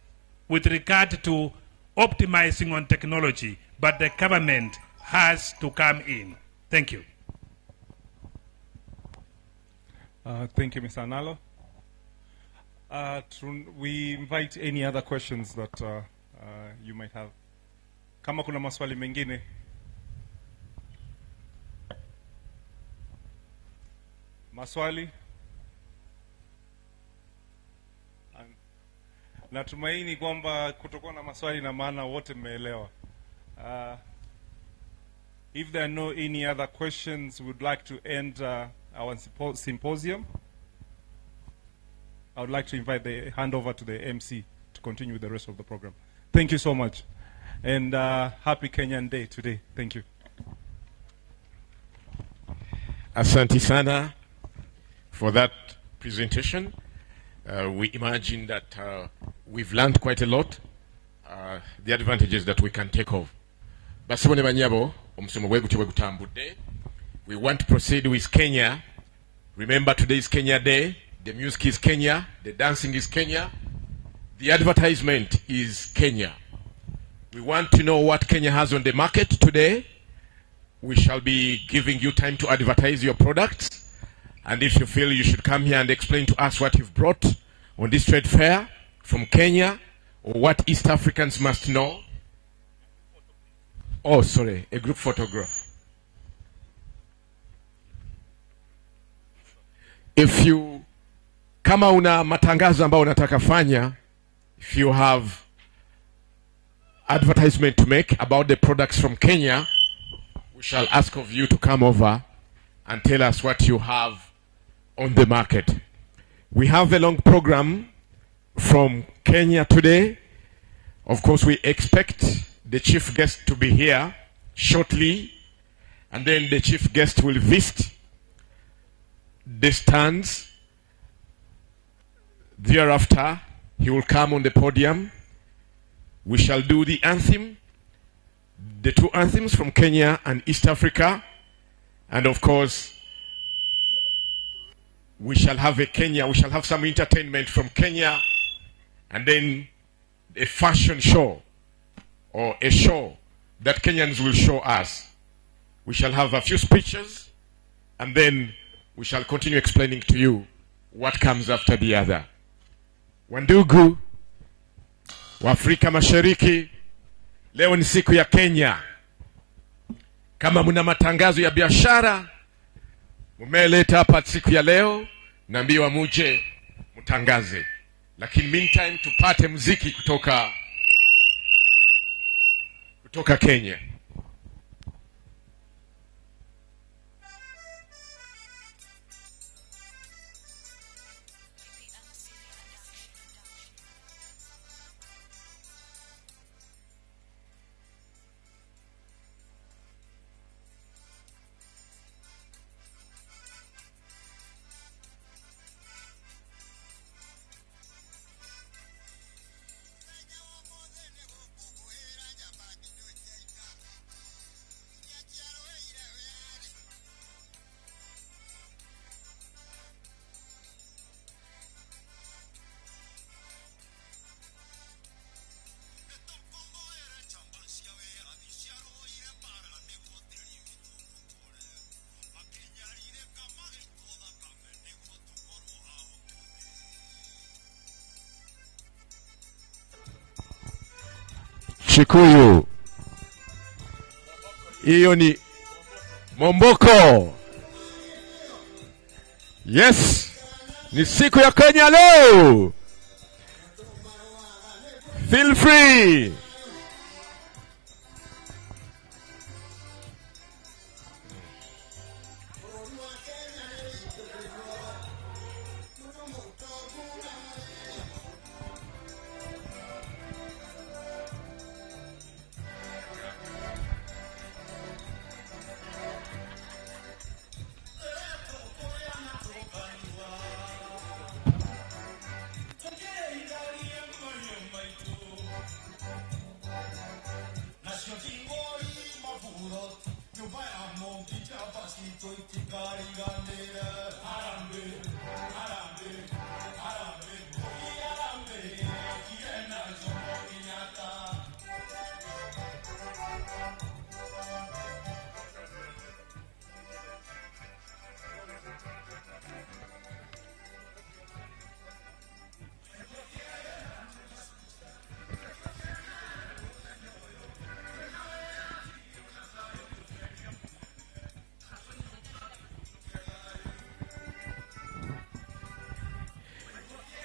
with regard to optimizing on technology, but the government has to come in. Thank you. Thank you, Mr. Analo. We invite any other questions that you might have. Kama kuna maswali mengine. Maswali? Natumaini kwamba kutokuwa na maswali na maana wote mmeelewa. If there are no any other questions, we would like to end our symposium. I would like to invite the handover to the MC to continue with the rest of the program. Thank you so much. And happy Kenyan Day today. Thank you. Asante sana for that presentation. We imagine that we've learned quite a lot, the advantages that we can take off. Basibone banyabo, omusomo gwe gutambudde. We want to proceed with Kenya. Remember, today is Kenya Day. The music is Kenya. The dancing is Kenya. The advertisement is Kenya. We want to know what Kenya has on the market today. We shall be giving you time to advertise your products. And if you feel you should come here and explain to us what you've brought on this trade fair from Kenya, or what East Africans must know. Oh, sorry, a group photograph. If you, kama una matangazo ambao unataka fanya, if you have advertisement to make about the products from Kenya, we shall ask of you to come over and tell us what you have on the market. We have a long program from Kenya today. Of course, we expect the chief guest to be here shortly, and then the chief guest will visit the stands. Thereafter, he will come on the podium. We shall do the anthem, the two anthems from Kenya and East Africa, and of course, we shall have some entertainment from Kenya, and then a fashion show, or a show that Kenyans will show us. We shall have a few speeches, and then we shall continue explaining to you what comes after the other. Wandugu wa Afrika Mashariki, leo ni siku ya Kenya. Kama muna matangazo ya biashara mumeleta hapa siku ya leo, naambiwa muje mutangaze. Lakini meantime tupate muziki kutoka Kenya. Chikuyu. Hiyo ni Momboko. Yes, ni siku ya Kenya leo. Feel free.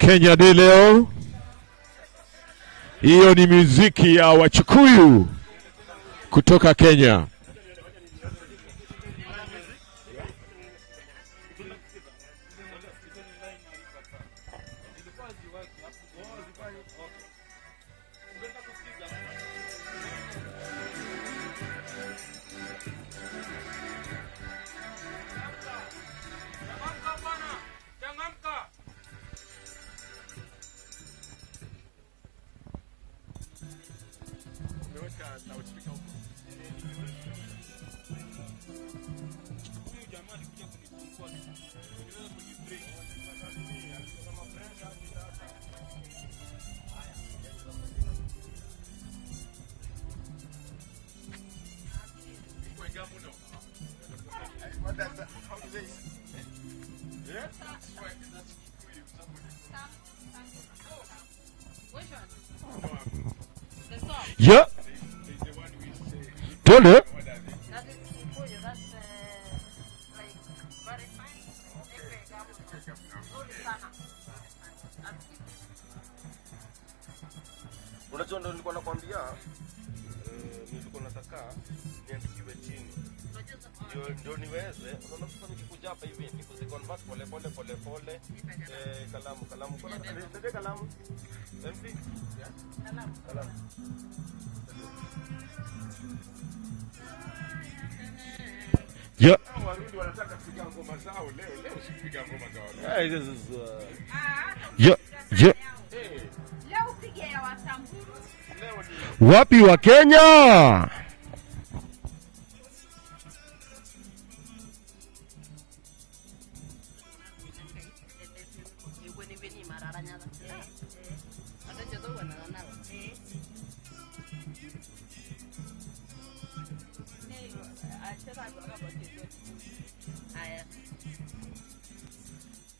Kenya Day leo. Hiyo ni muziki ya Wachikuyu kutoka Kenya. Yeah. Tole. Unajua ndo nilikuwa nakwambia nilikuwa nataka niandikiwe chini. Ndio niweze. Unaona sasa nikikuja hapa hivi nikuziconvert pole pole kalamu. Kuna ndio kalamu. MP? Yeah. Kalamu. Yeah. Warudi wanataka kupiga ngoma zao leo sipiga ngoma zao. Hey, this is Yeah. Leo upige ya Wasamburu. Wapi wa Kenya?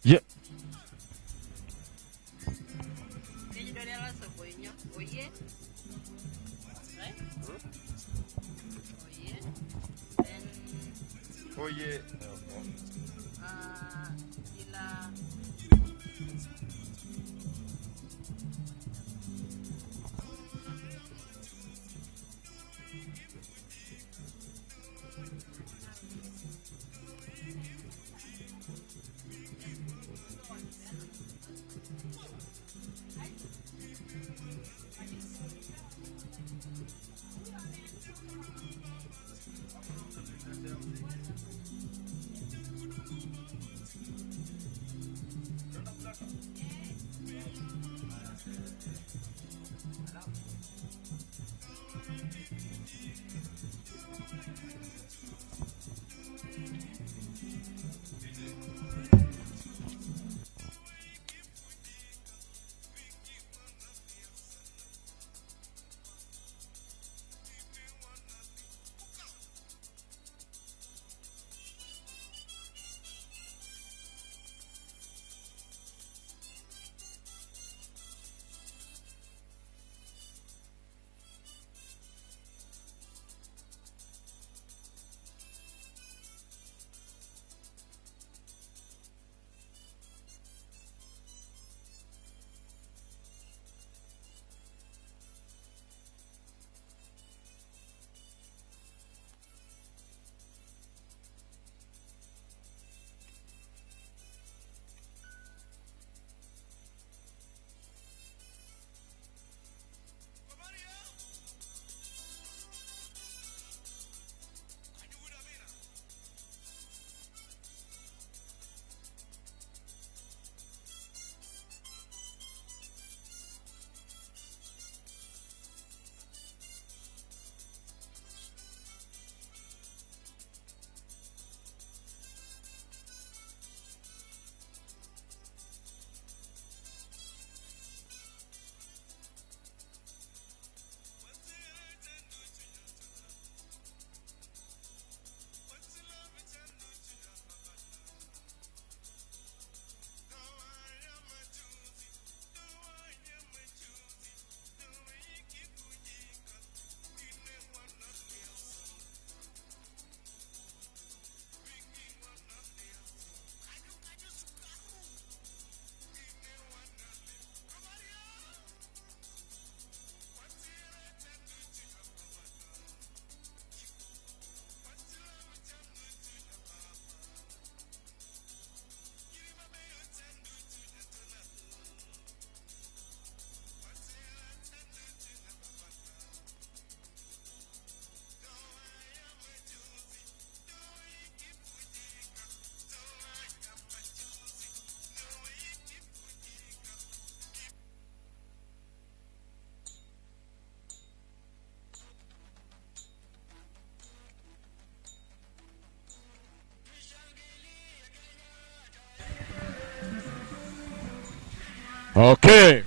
Yeah. Oye. Okay.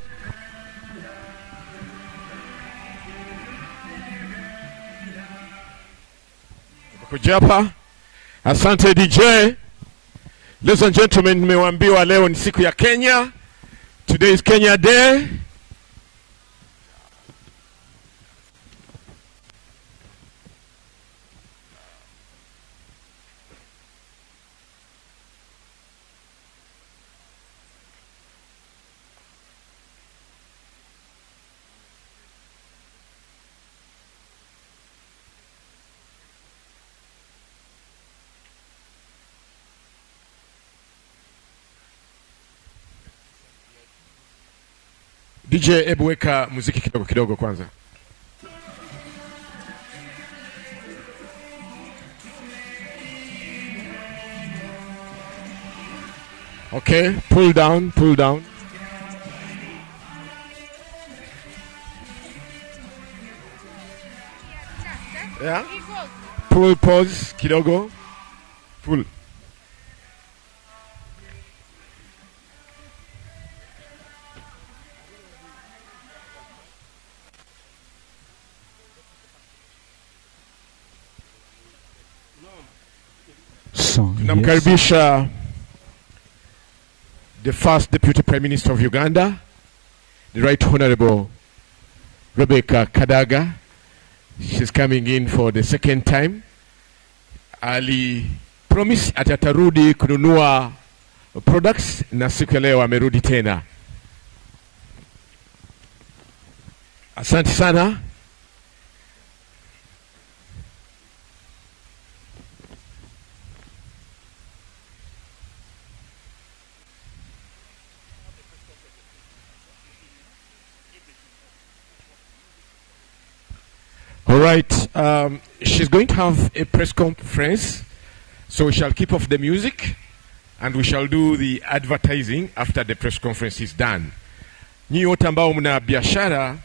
Kujapa. Asante DJ. Ladies and gentlemen, nimewaambiwa leo ni siku ya Kenya. Today is Kenya Day. DJ, hebu weka muziki kidogo kidogo kwanza. Okay, pull down, pull down. Yeah? Pull, pause kidogo. Pull. Namkaribisha the first Deputy Prime Minister of Uganda, the Right Honorable Rebecca Kadaga. She's coming in for the second time. Ali promise atatarudi kununua products na siku ya leo amerudi tena. Asante sana. All right, she's going to have a press conference, so we shall keep off the music and we shall do the advertising after the press conference is done. Nyi wote ambao mna biashara,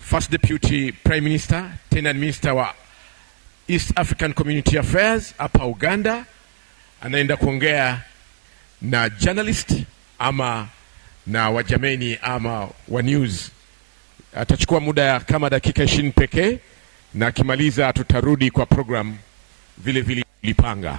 First Deputy Prime Minister, tena Minister wa East African Community Affairs hapa Uganda, anaenda kuongea na journalist ama na wajameni ama wa news. Atachukua muda kama dakika 20 pekee. Na kimaliza tutarudi kwa program vile vile tulipanga.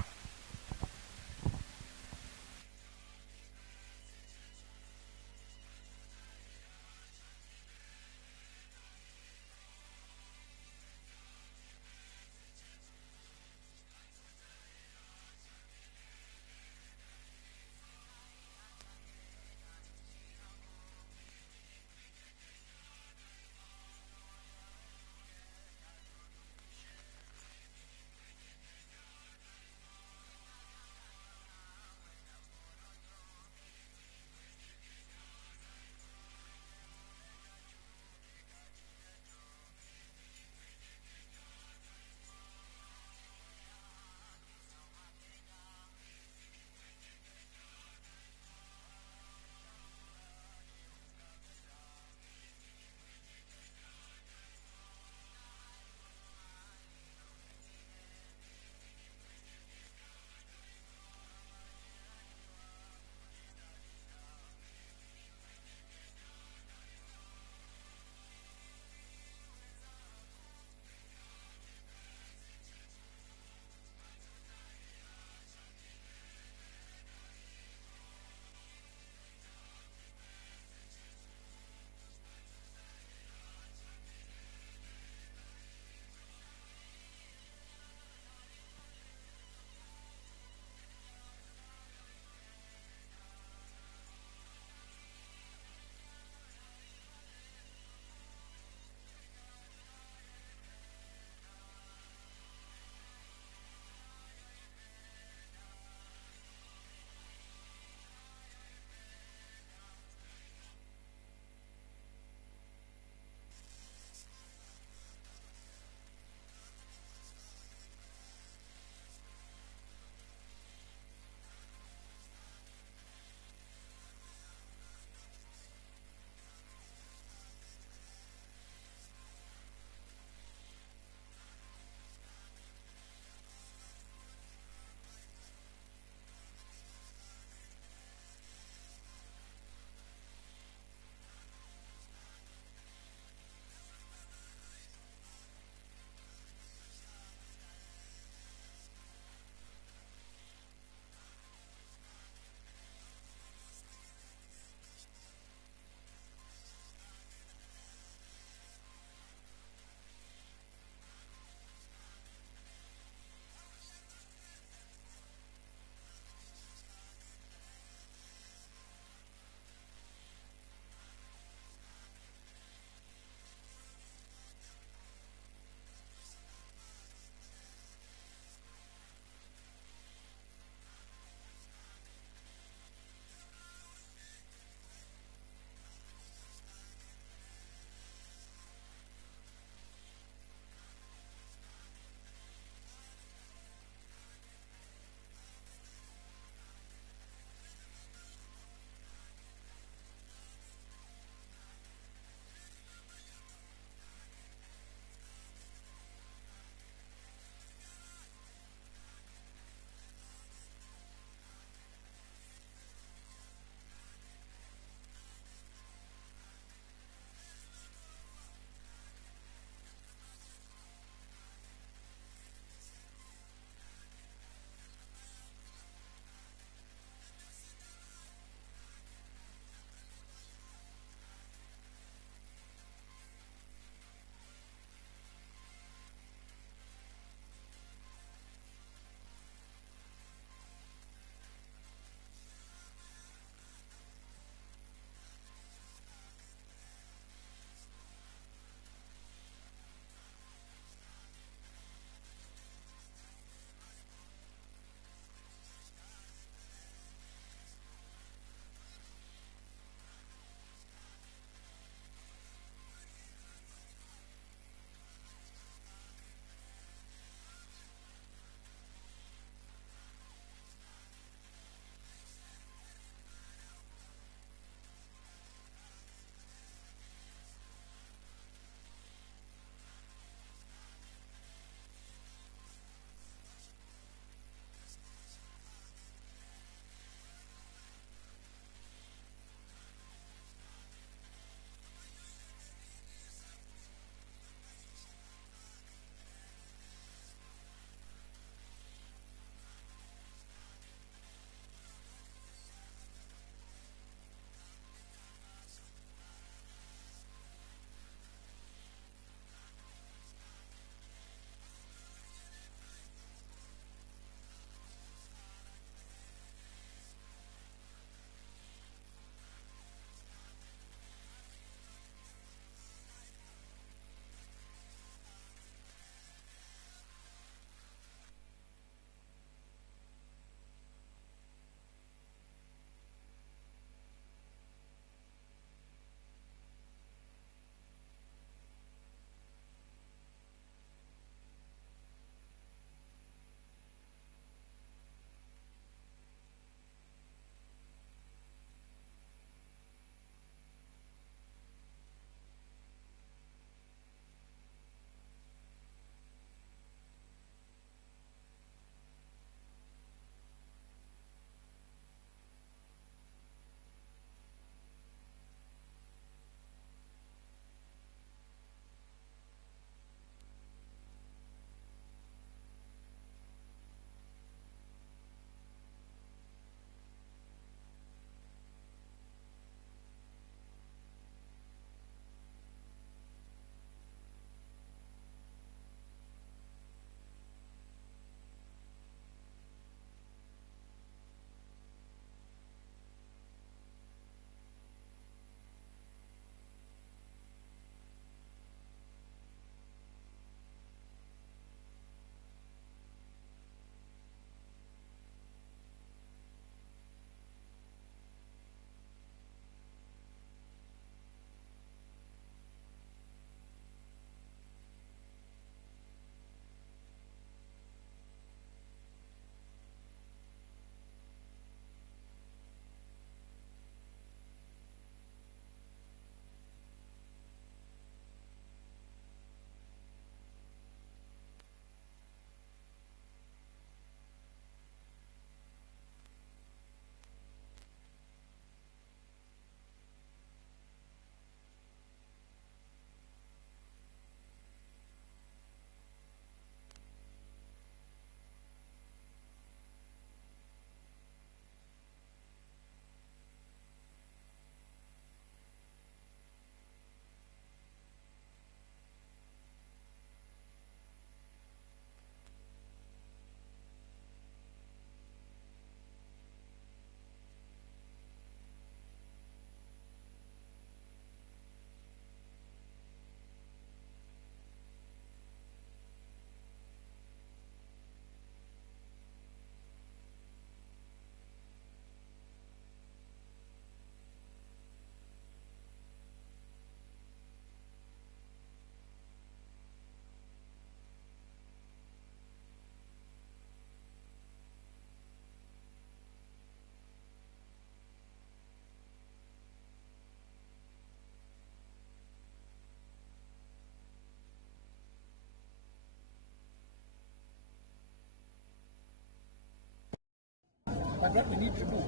But what we need to do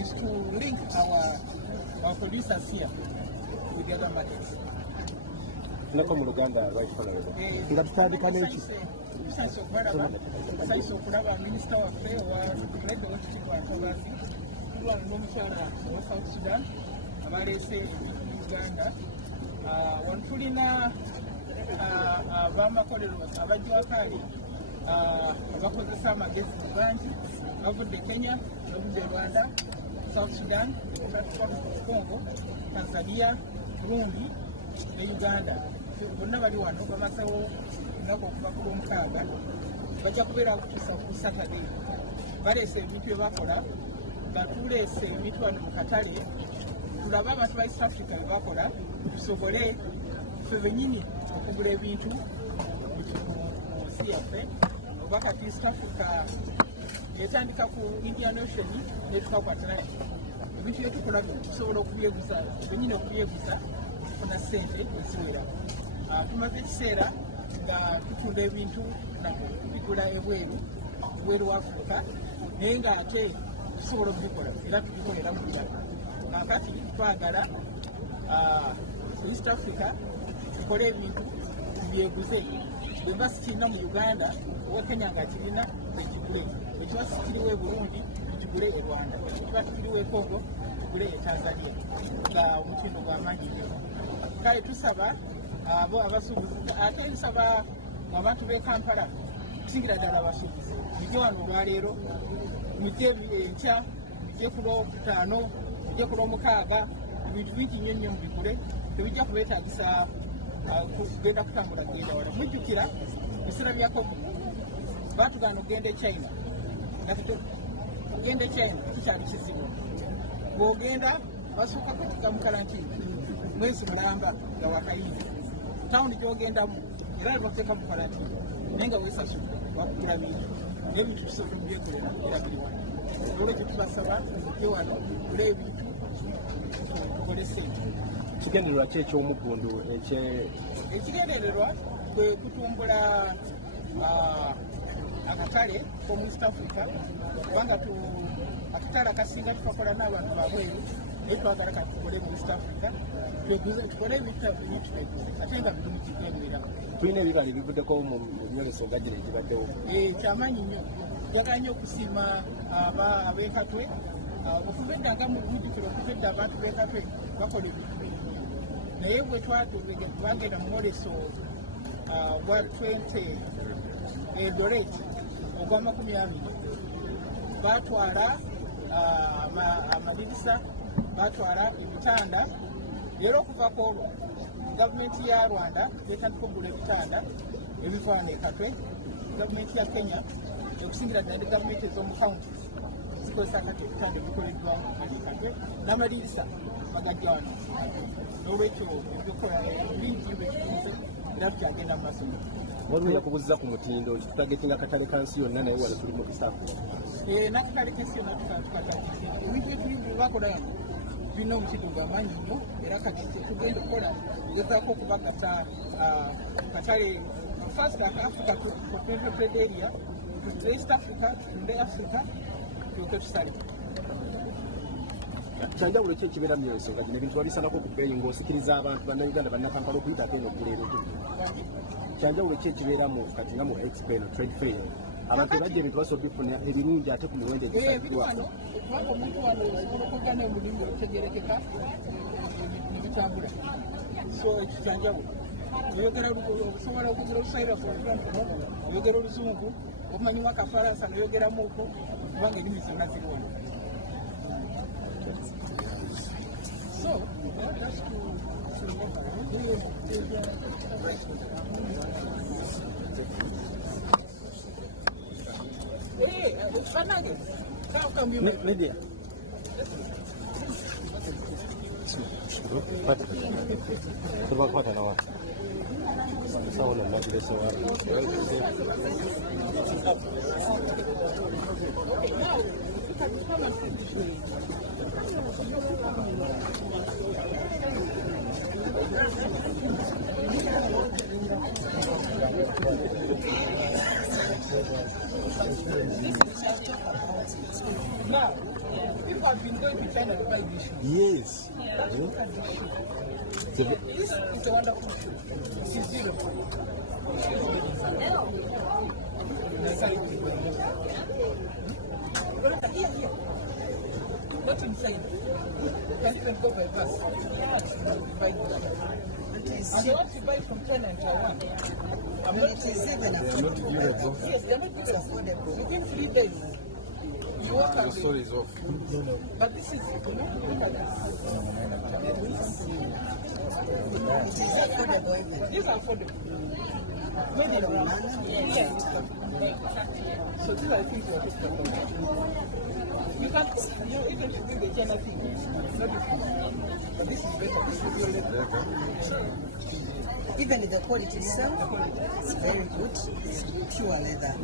is to link our producers here with the other markets. Nako mu Uganda right honorable. Nga tutandika n'eki. Saiso okulaba minisita waffe owalebe wekitiibwa Ntobazi tulwana n'omukyala wa South Sudan abaleese Uganda. Wano tulina abamakolero abajjwakaali abakozesa amagezi mu bangi bavudde Kenya, bavudde Rwanda, South Sudan, Congo, Tanzania, Burundi ne Uganda. Bonna bali wano bamazewo ennaku okuva ku Lwomukaaga bajja kubeera okutuusa ku Saturday. Baleese ebintu bye bakola nga tuleese ebintu bano mu katale tulabe abantu ba East Africa bye bakola tusobole ffe bennyini okugula ebintu mu nsi yaffe. Oba kati East Africa yetandika ku Indian Ocean netuka ku Atlantic. Ebintu bye tukola tusobola okubyeguza bennyini okubyeguza tufuna ssente eziwera. Tumaze ekiseera nga tutunda ebintu bigula ebweru wa Africa naye ng'ate tusobola okubikola era tubikolera mu Uganda. Kakati twagala East Africa tukole ebintu tubyeguze. Bwemba sikirina mu Uganda owa Kenya nga kirina ekigule, ekiba sikiriwo e Burundi ekigule e Rwanda, ekiba sikiriwo e Congo ekigule e Tanzania nga omutindo gw'amaanyi nnyo. Kale tusaba abo abasuubuzi ate nsaba abantu b'e Kampala kusingira ddala abasuubuzi mujje wano olwaleero, mujje enkya, mujje ku Lwokutaano, mujje ku Lwomukaaga, ebintu bingi nnyo nnyo mubigule tebijja kubeetaagisa kugenda kutambula kugenda wala. Mujjukira ebiseera bya COVID baatugana okugenda e China, okugenda e China kikyali kizibu. Bw'ogenda basooka kutika mu kalantiini mwezi mulamba nga wakayinza tawuni gy'ogendamu era nebakuteeka mu kalantiini naye nga weesasula wakugula bintu n'ebintu tusobola okubyekolera era biri wano. Olwekyo tubasaba mujje wano tugule ebintu tukole ssente. Kigendererwa ki eky'omuggundu ekigendererwa kwe kutumbula akatale k'omu East Africa kubanga akatale akasinga tukakola n'abantu babweru naye twagala kati tukole mu East Africa tukole ebintu tweguze ate nga birumu kigembera. Tulina ebibala ebivuddeko mu nyweleso nga gino egibaddewo. Kyamaanyi nnyo twagala nnyo okusiima ab'enkatwe okuva edda nga mu bujjukiro okuva edda abantu b'enkatwe bakola ebintu bingi naye bwe twagenda mu mwoleso gwa 20 Eldoret ogwa 20 batwala amadirisa, batwala ebitanda. Leero okuva ku olwo gavumenti ya Rwanda etandika okugula ebitanda ebivaana ekatwe. Gavumenti ya Kenya okusingira ddala gavumenti ez'omu county zikozesa kati ebitanda ebikoleddwa ekatwe n'amadirisa bagajja wano. N'olwekyo ebyokola bingi byetutunze era tukyagenda mu maaso. Waliwo okubuziza ku mutindo tutagetinga akatale ka nsi yonna naye wano tuli mu East Africa. N'akatale k'ensi yonna tukatagetinga ebintu ebituli bakola wano tulina omutindo gw'amaanyi nnyo era kati tugenda okukola gezaako okubakata katale first Africa trade area tutunde East Africa tutunde Africa tulyoke tusale. Kyanjawulo ki ekibeera mu ensonga gino ebintu babisalako ku bbeeyi ng'osikiriza abantu bannayuganda bannakampala okuyita ate n'okuleero tuli. Kyanjawulo ki ekibeera mu kati nga mu expo eno trade fair abantu bajja ebintu basobola bifuna ebirungi ate ku miwendo egisalirwako. Kubanga omuntu wano osobola okugana omulimu otegerekeka nebitambula. So ekyo kyanjawulo osobola okwogera oluswayiri oyogera oluzungu omanyimu akafalansa noyogeramuuko kubanga ennimi zonna ziri wano. So that's Media. What an hour. Someone will not be so Now, people have been going to China to buy this shoe. Yes. Look at this shoe. This is a wonderful shoe. This is beautiful. Here. Not inside. You can even go by bus. Buy and you want to buy from China and Taiwan. It is even affordable. Yes, they're not even affordable. Within 3 days, you walk away. The story is off. But this is, look at this. These are affordable. Made in Rwanda. Yeah. So these are things you are talking about. You can't, even to do the China thing, not the but this is better. Even the quality itself is very good. It's pure leather.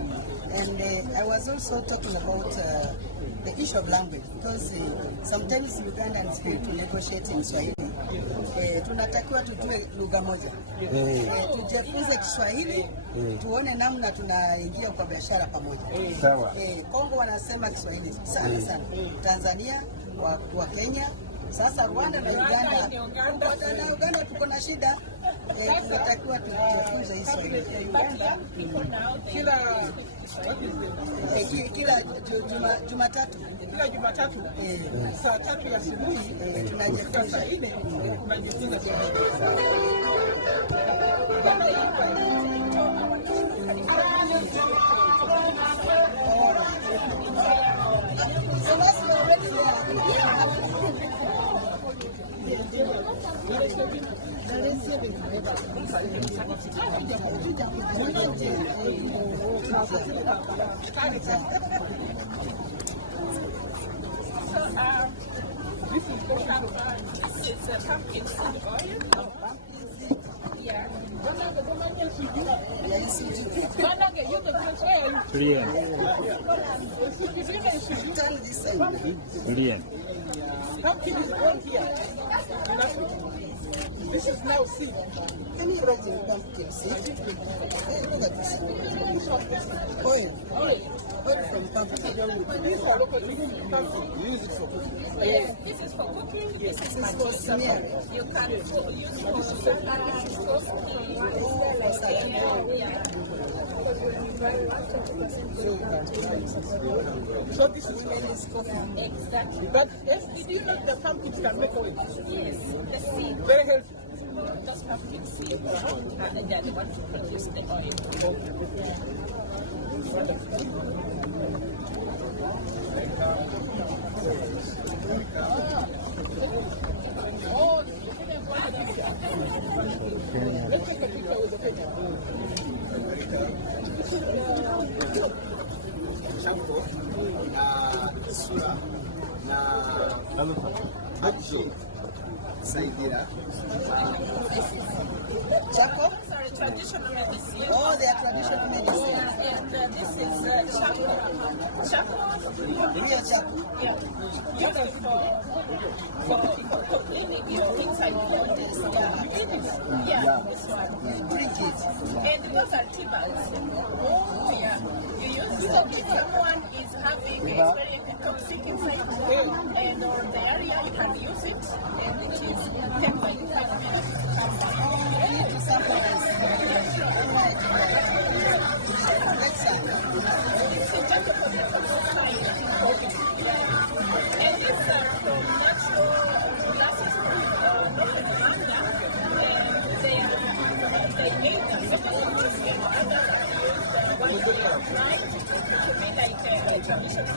And I was also talking about the issue of language, because sometimes Ugandans fail to negotiate in Swahili. Tunatakiwa tujue lugha moja. Tujifunze Kiswahili, tuone namna tunaingia kwa biashara pamoja. Sawa. Kongo wanasema Kiswahili sana sana. Tanzania, wa Kenya, sasa Rwanda na Uganda tuko na shida. Tunatakiwa tujifunze hii Swahili. Kila Jumatatu. Kila Jumatatu saa 3 ya asubuhi tunajifunza saa 4 tunajifunza this is it's a pumpkin seed oil. Yeah. Pumpkin is grown here. This is now seed. Can you imagine pumpkin seed? Look at this. Oil from pumpkin. These are local. You use it for cooking. Yes, this is for cooking. Yes, this is for smearing. You can use it for so this is coffee. Exactly. But did you know the pumpkins can make oil? Yes, the seed. Very healthy. Just pumpkin seed. And then they're the ones who produce the oil. Let's take a picture with the picture. Shampoo na sura na action saidia Chaco? Sorry, traditional medicine. Oh, they are traditional medicine. And this is Chaco. Chaco? Yeah. Used for cleaning your inside body. Yeah, this one. Drink it. And those are tubers. Oh, yeah. You use it if someone is having a very toxic inside and or the area, you can use it. And it is temporary. You and these are from natural glasses they made them supposed to be like a traditional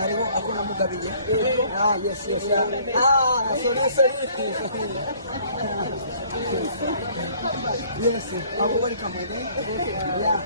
hariho akona mugabije. Yes. Yes, abo bari kamere. Yeah.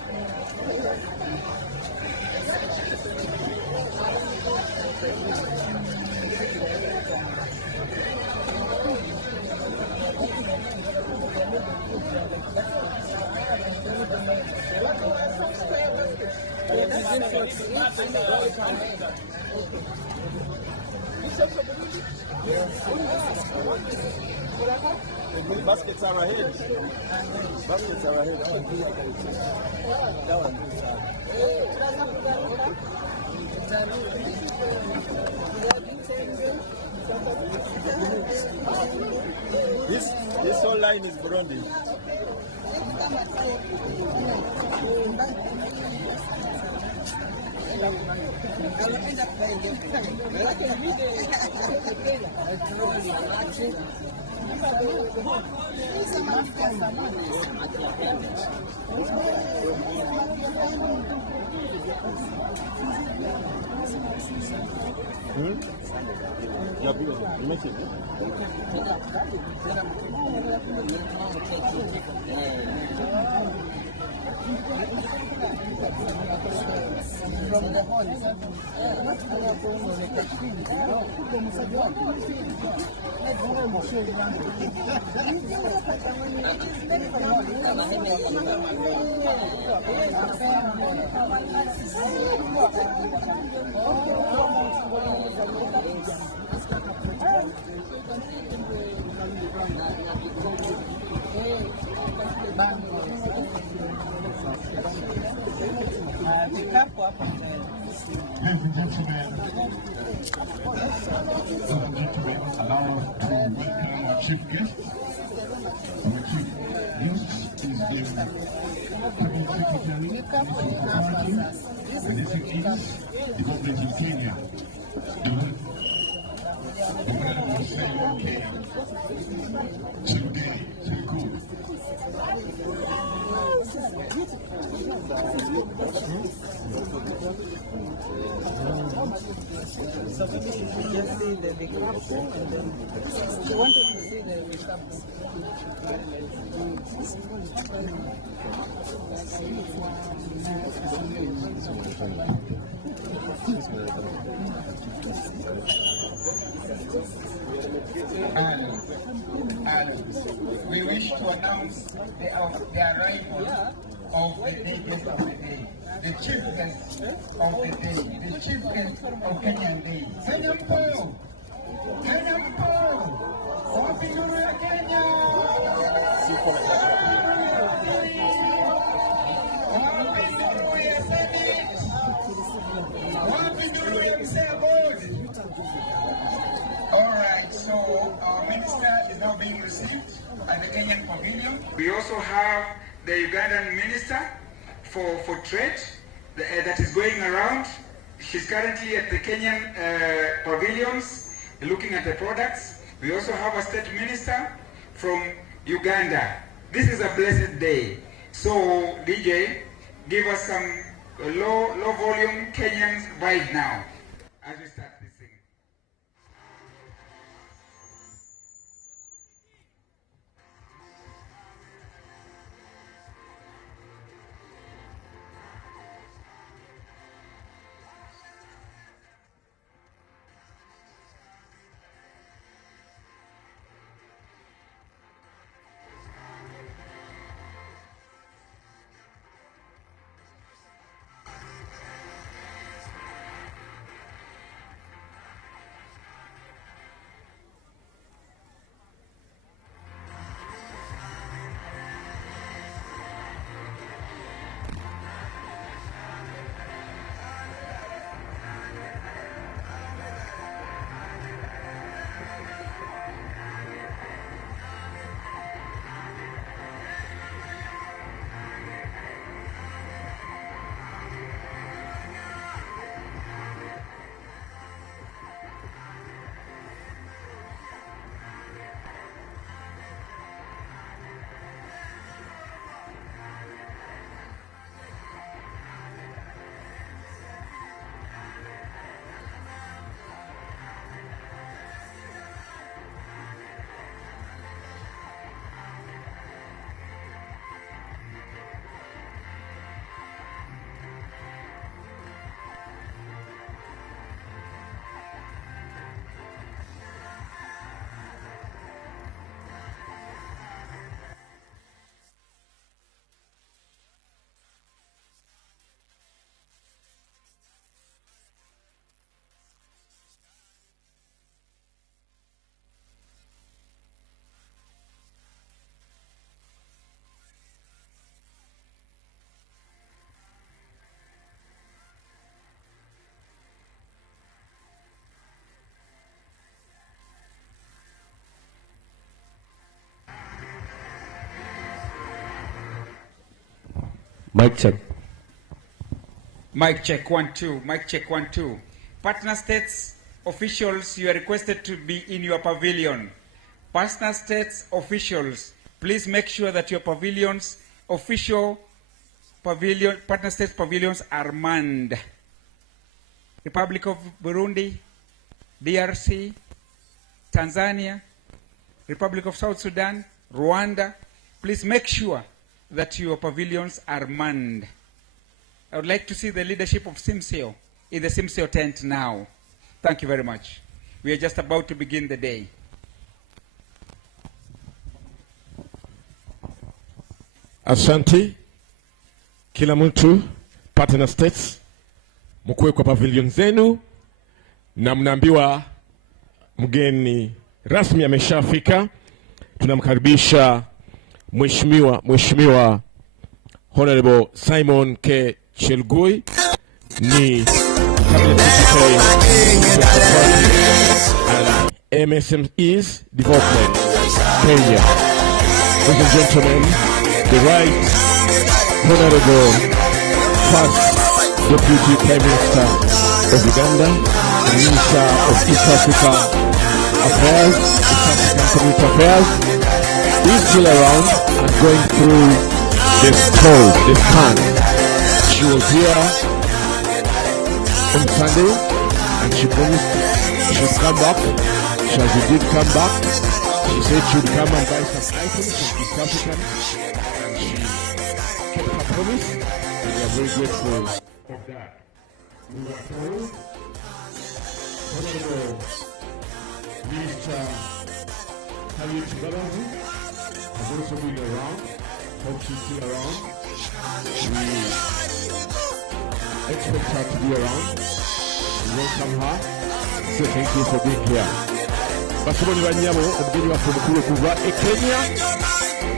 The baskets are ahead. Baskets are ahead. This whole line is Burundi. From the horns. Ladies and gentlemen, allow to welcome our chief guest. Our chief guest is the Cabinet Secretary, Mr. Party, and this is the government of Kenya. The man will say, okay, today, very good. So we just see the big graphs and then she wanted to see the results. And we wish to announce the arrival of the biggest of the day, the chief guest of the day, the chief guest of Kenyan Day. Kenyan Paul! Kenyan Paul! Happy New Year, Kenya! Happy New Year, Senate! Happy New Year, Mr. Board! All right, so our minister is now being received at the Kenyan Pavilion. We also have the Ugandan minister for trade that is going around. She's currently at the Kenyan pavilions looking at the products. We also have a state minister from Uganda. This is a blessed day. So DJ, give us some low volume Kenyan vibe now as we start this thing. Mic check. Mic check 1 2. Mic check 1 2. Partner states officials, you are requested to be in your pavilion. Partner states officials, please make sure that your pavilions, official pavilion, partner states pavilions are manned. Republic of Burundi, DRC, Tanzania, Republic of South Sudan, Rwanda, please make sure that your pavilions are manned. I would like to see the leadership of Simseo in the Simseo tent now. Thank you very much. We are just about to begin the day. Asante. Kila mtu, partner states, mkuwe kwa pavilion zenu, na mnaambiwa mgeni rasmi ameshafika. Tunamkaribisha Mheshimiwa Honorable Simon K. Chelgui, ni Cabinet Secretary and MSMEs Development, Kenya. Ladies and gentlemen, the Right Honorable First Deputy Prime Minister of Uganda, the Minister of East Africa Affairs, East African Community Affairs, is still around and going through the stand. She was here on Sunday and she promised she would come back. She did come back. She said she would come and buy some items from East African, and she kept her promise, and we are very grateful for that. We were told Honorable Minister Harriet Babazi has also been around. Hope she's still around. We expect her to be around. We welcome her. So thank you for being here. Basomoni banyabo omugeni waffe omukulu kuva e Kenya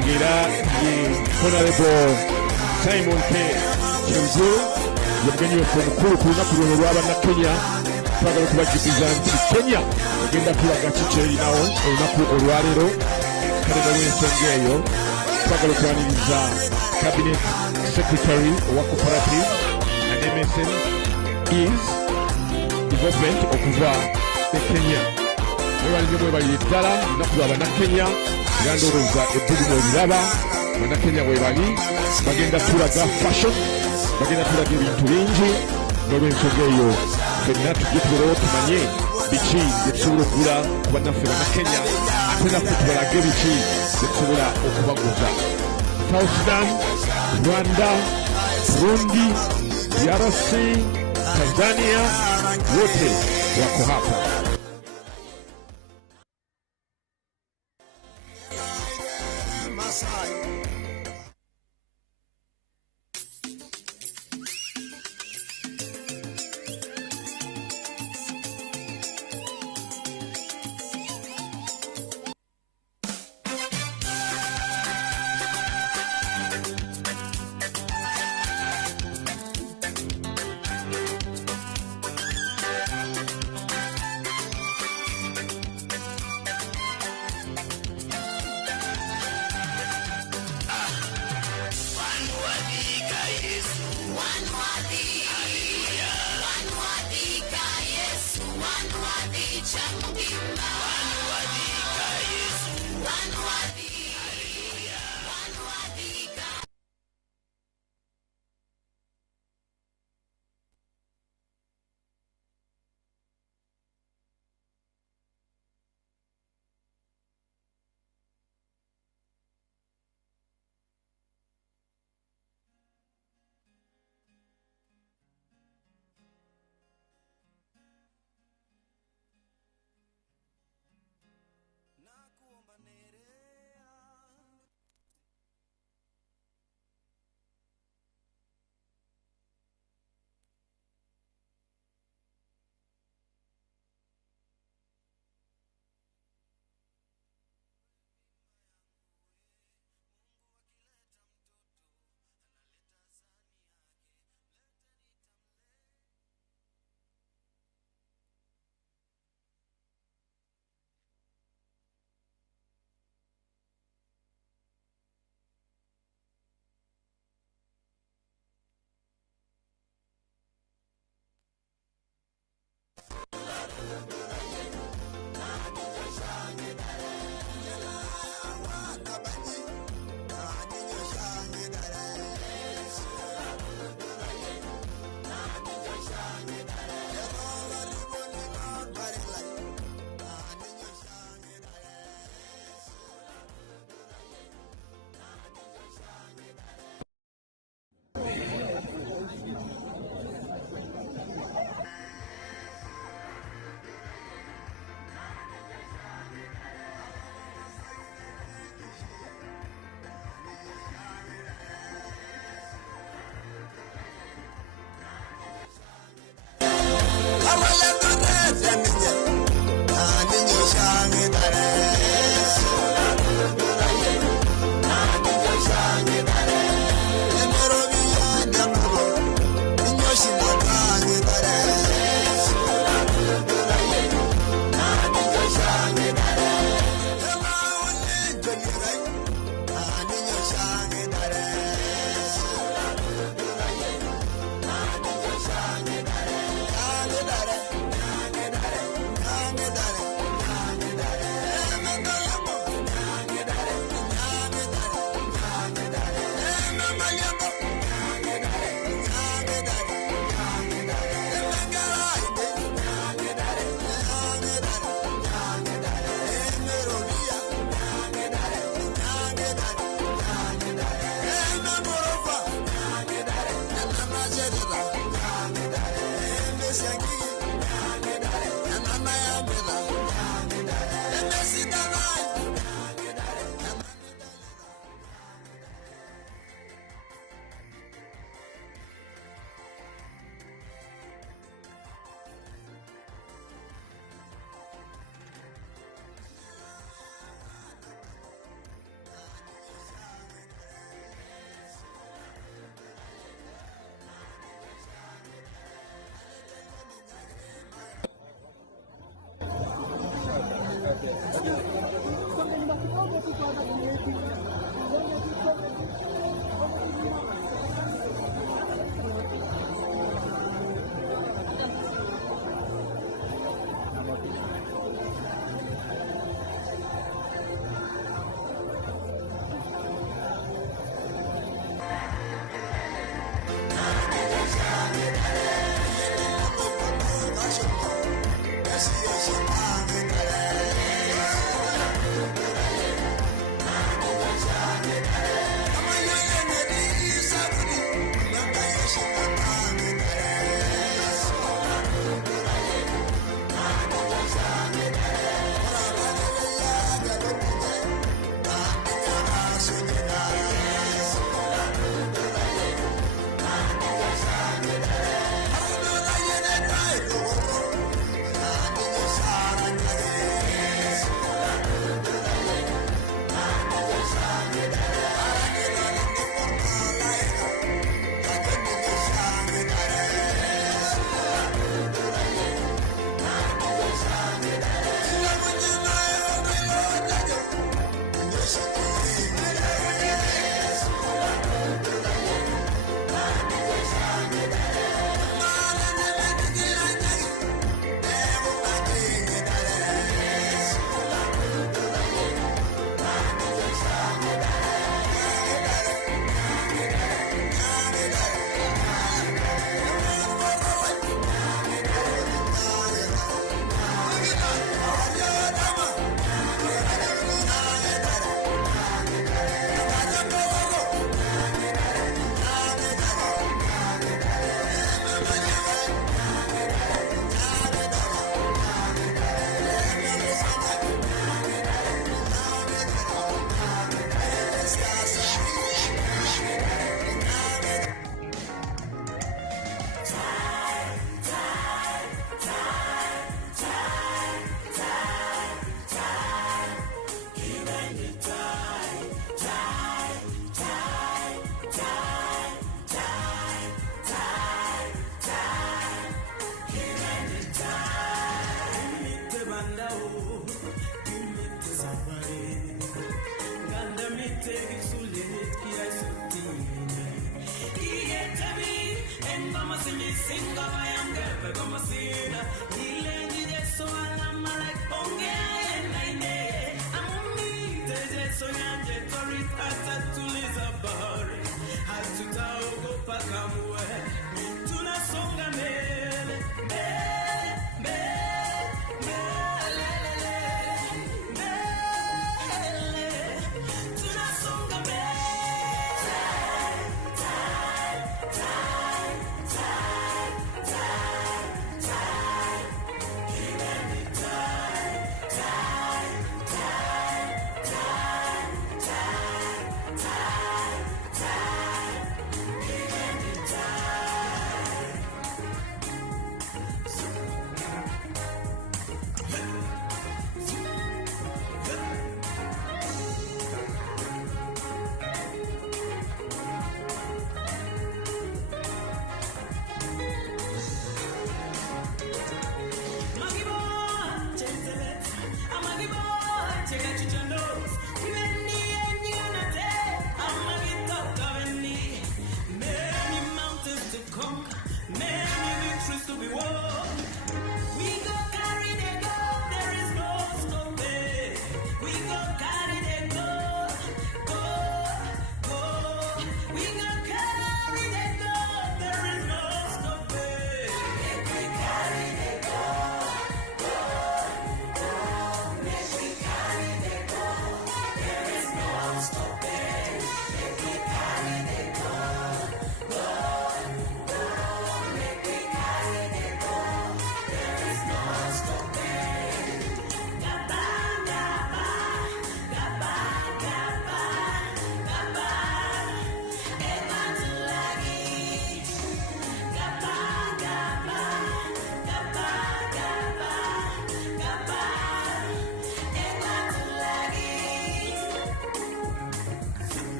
ng'era ye Honorable Simon K. Chelgui, ye mugenyi waffe omukulu ku lunaku luno olw'Abannakenya. Twagala okubajukiza nti Kenya egenda kulaga ki ky'erinawo olunaku olwaleero. Kale n'olw'ensonga eyo twagala okwaniriza Cabinet Secretary owa Cooperative and MSMEs Development okuva e Kenya. Mwebali ddala lunaku lwa Bannakenya, era ndowooza ebbugumu ebiraba. Bannakenya bwebali bagenda tulaga fashion, bagenda tulaga ebintu bingi. N'olw'ensonga eyo ffenna tujje tubeerewo tumanye biki bye tusobola okugula ku bannaffe Bannakenya, ate naffe tubalage biki bye tusobola okubaguza. South Sudan, Rwanda, Burundi, DRC, Tanzania, wote wako hapa.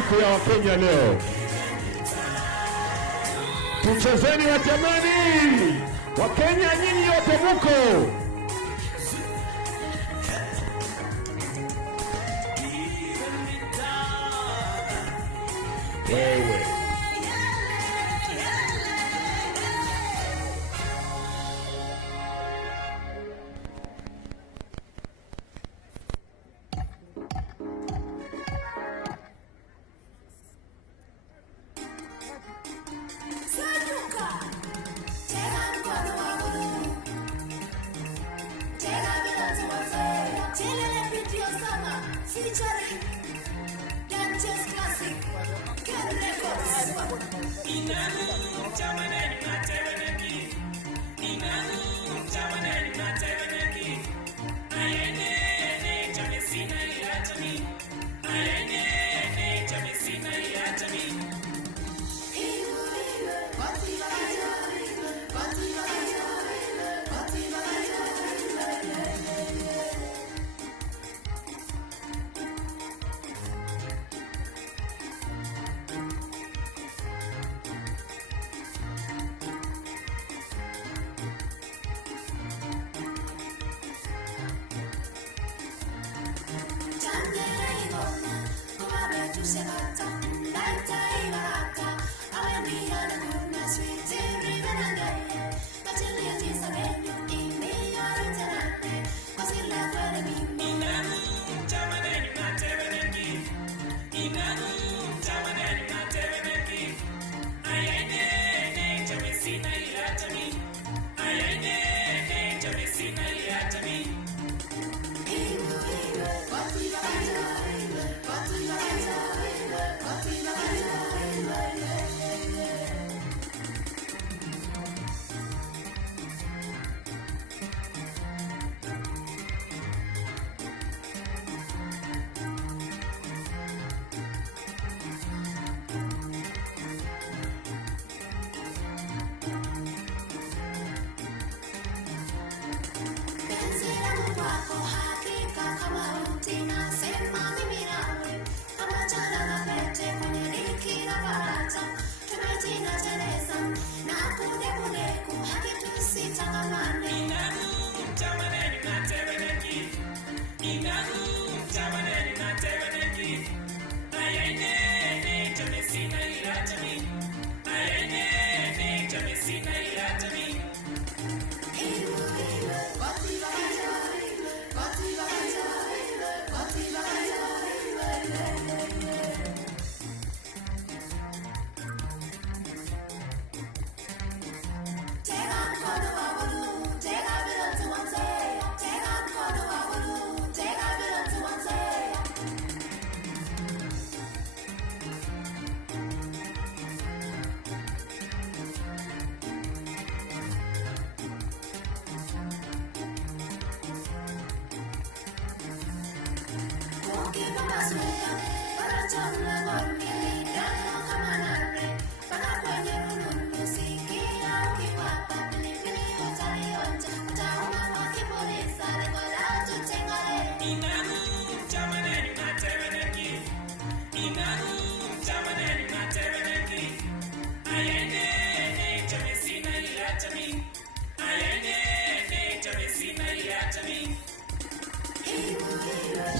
siku ya Wakenya leo. Tuchezeni wa jamani, Wakenya nyinyi yote muko. Wewe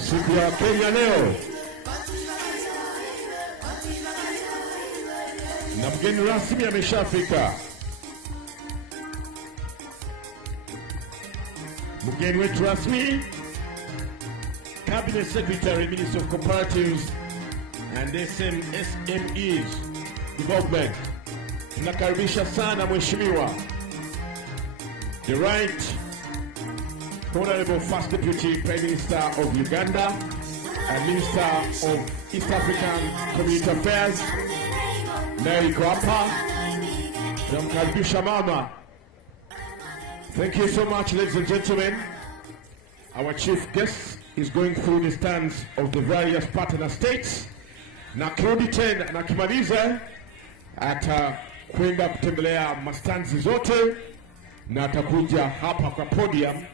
siku ya Wakenya leo, na mgeni rasmi ameshafika. Mgeni wetu rasmi, Cabinet Secretary, Minister of Cooperatives and SMEs Development. Tunakaribisha sana mheshimiwa the right Honorable First Deputy Prime Minister of Uganda and Minister of East African Community Affairs, Mary Kwapa. Tunamkaribisha mama. Thank you so much, ladies and gentlemen. Our chief guest is going through the stands of the various partner states. Na kirudi tena na kimaliza atakwenda kutembelea mastanzi zote na atakuja hapa kwa podium,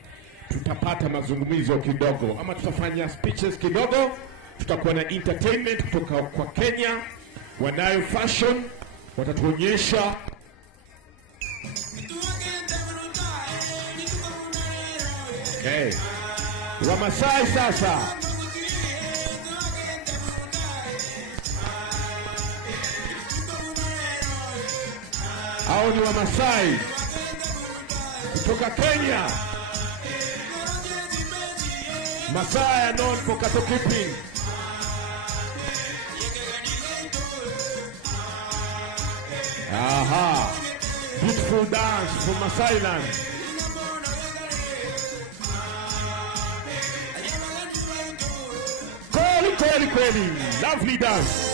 tutapata mazungumzo kidogo ama tutafanya speeches kidogo, tutakuwa na entertainment kutoka kwa Kenya, wanayo fashion, watatuonyesha okay. Wamasai sasa. Hao ni Wamasai kutoka Kenya. Masai are known for cattle keeping. Aha. Beautiful dance from Masai land. Kweli, lovely dance.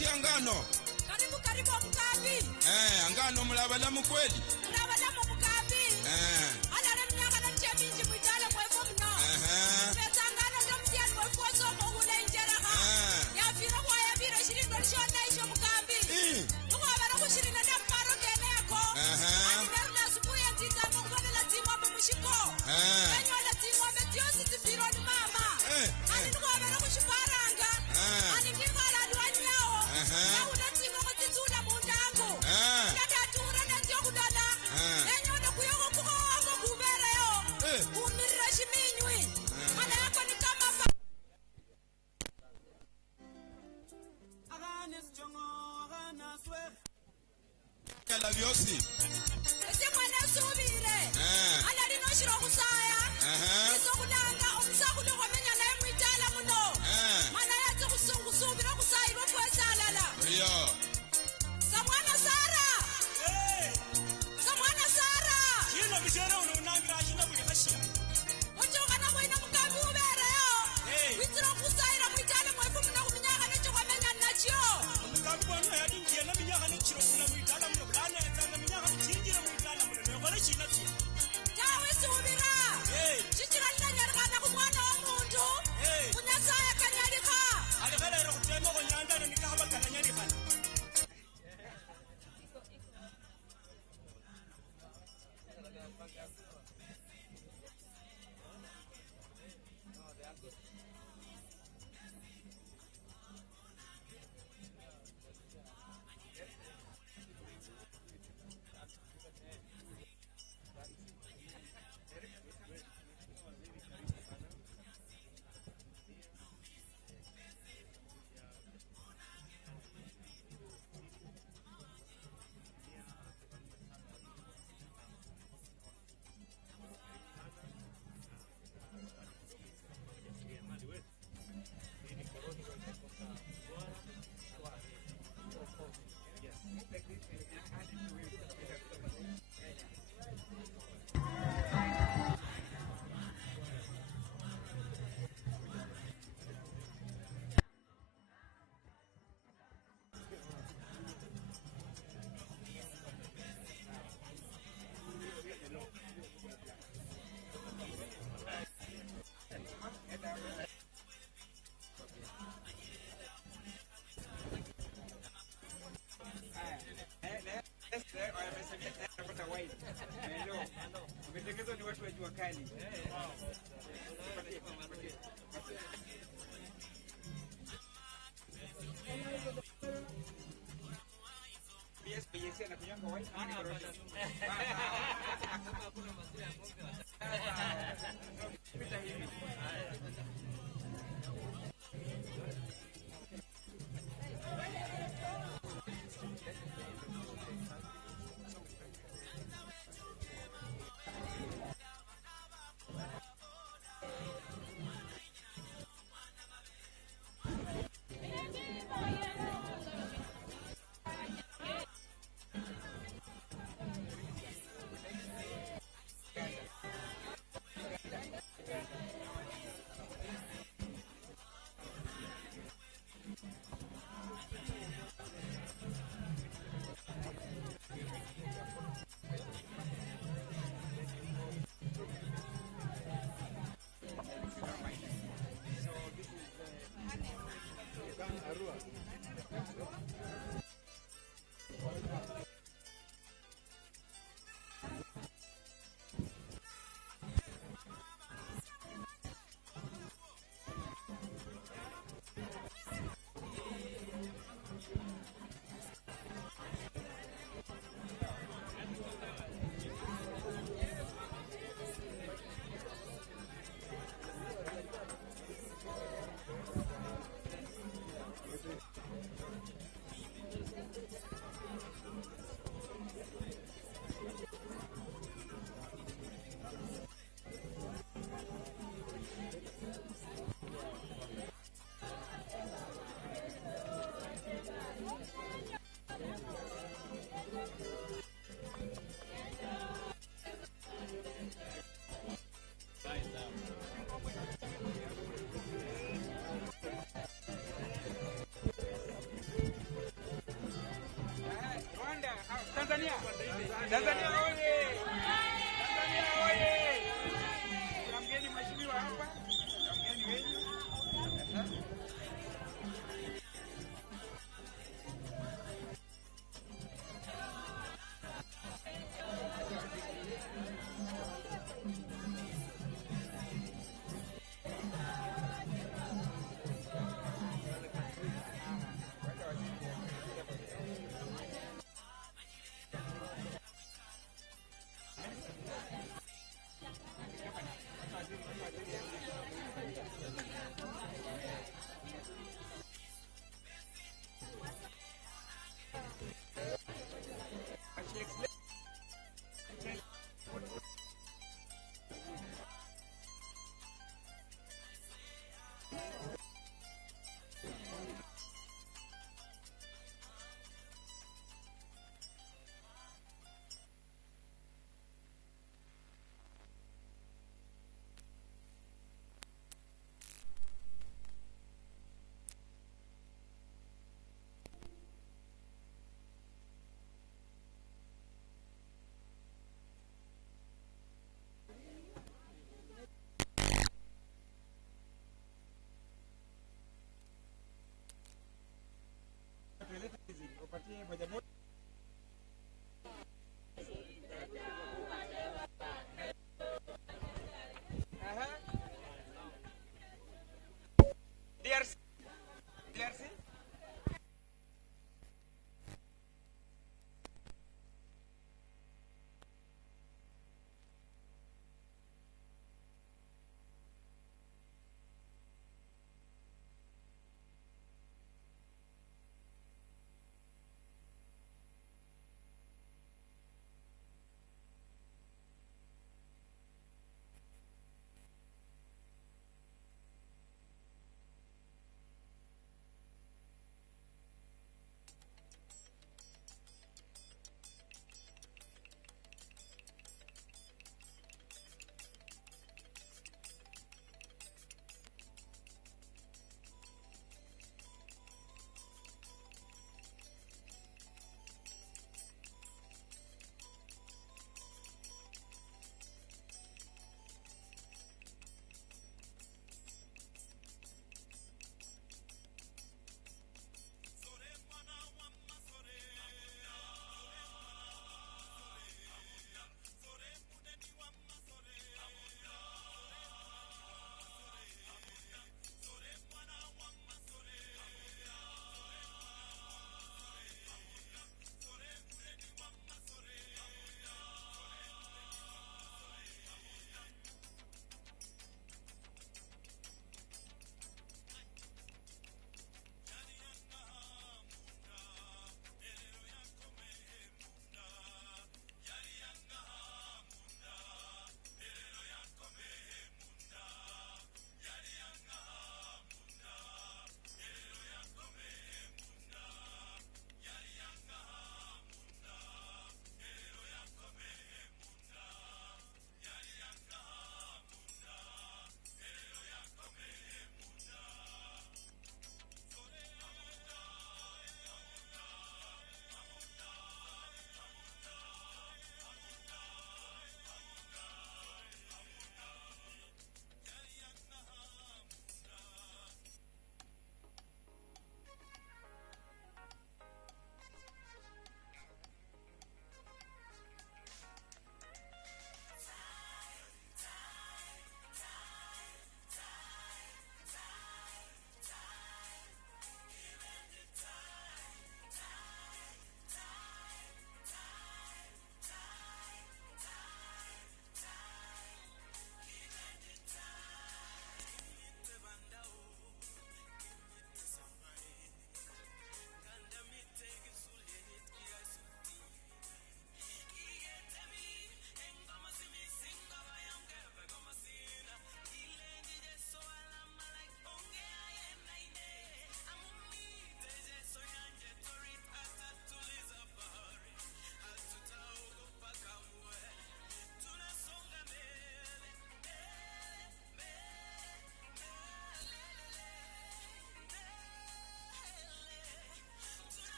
mutya ngano? Karibu mukambi. Ngano mulabalamu kweli? Mulabalamu mukambi. Alale mnyaka na mcheminji mwitale mwefu mno. Pesa ngano ndo msiani mwefu wasomo hule injeraha. Yafiro kwa yabiro shiringo lishonda isho mukambi. Nukwabara kushirina na mparo keneko. Animeru na subuhi ya ntiza mungone la timombe mushiko. Enyo la timombe tiosi zifiro ni mama. Ani nukwabara kushiparanga. Ani mniko ala duani yao. Na unatimo kutizuna mundangu. Nadatura na nzio kudada. Enyo na kuyoko kuko wako kubere yo. Umirira shiminywi. Mana yako ni kama pa. Kala vyosi. Ese mwana subire. Ala lino shiro kusaya. Iso kudanga omusaku loko menya na mwitala muno. Mana yato kusungu subira kusaya irofu esalala. Yo. Samwana Sara. Samwana Sara. Kino bijere ununangira shina buli kashia. Ochoka na mwina mukambi ubere yo. Witiro kusaya mwitala mwefu muna kuminyaka necho kwa menya nachyo. Mukambi bwana yadingiye na minyaka n'ikiro kuna mwitala muno bulana yatanga minyaka n'ikingire mwitala muno nekora kina ki. Tawe subira. Chichira linanyarikana kumwana wa muntu. Kunyasaya kanyarika. Alikalera kutema ko nyandana nikahaba kananyarikana. moja moja. DRC.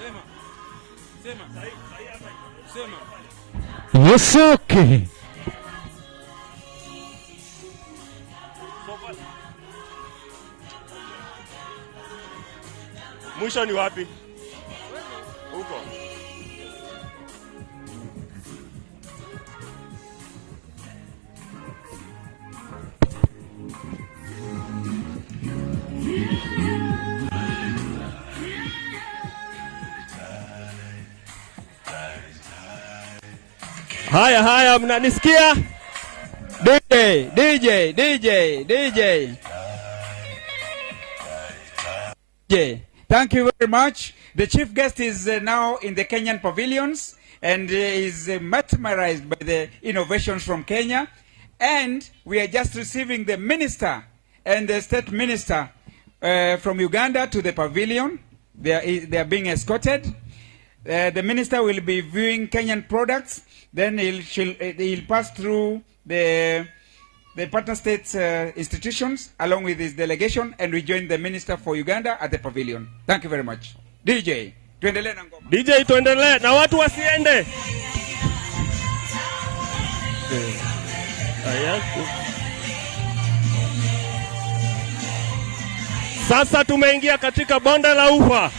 Sema. Sema. Sema. Yes, okay. Mwisho ni wapi? Huko. Haya, mnanisikia? DJ. Thank you very much. The chief guest is now in the Kenyan pavilions and is mesmerized by the innovations from Kenya. And we are just receiving the minister and the state minister from Uganda to the pavilion. They are being escorted. The minister will be viewing Kenyan products. Then he'll pass through the partner states institutions along with his delegation and rejoin the minister for Uganda at the pavilion. Thank you very much. DJ, tuendelee na ngoma. DJ, tuendelee na watu wasiende. Sasa tumeingia katika bonde la Ufa.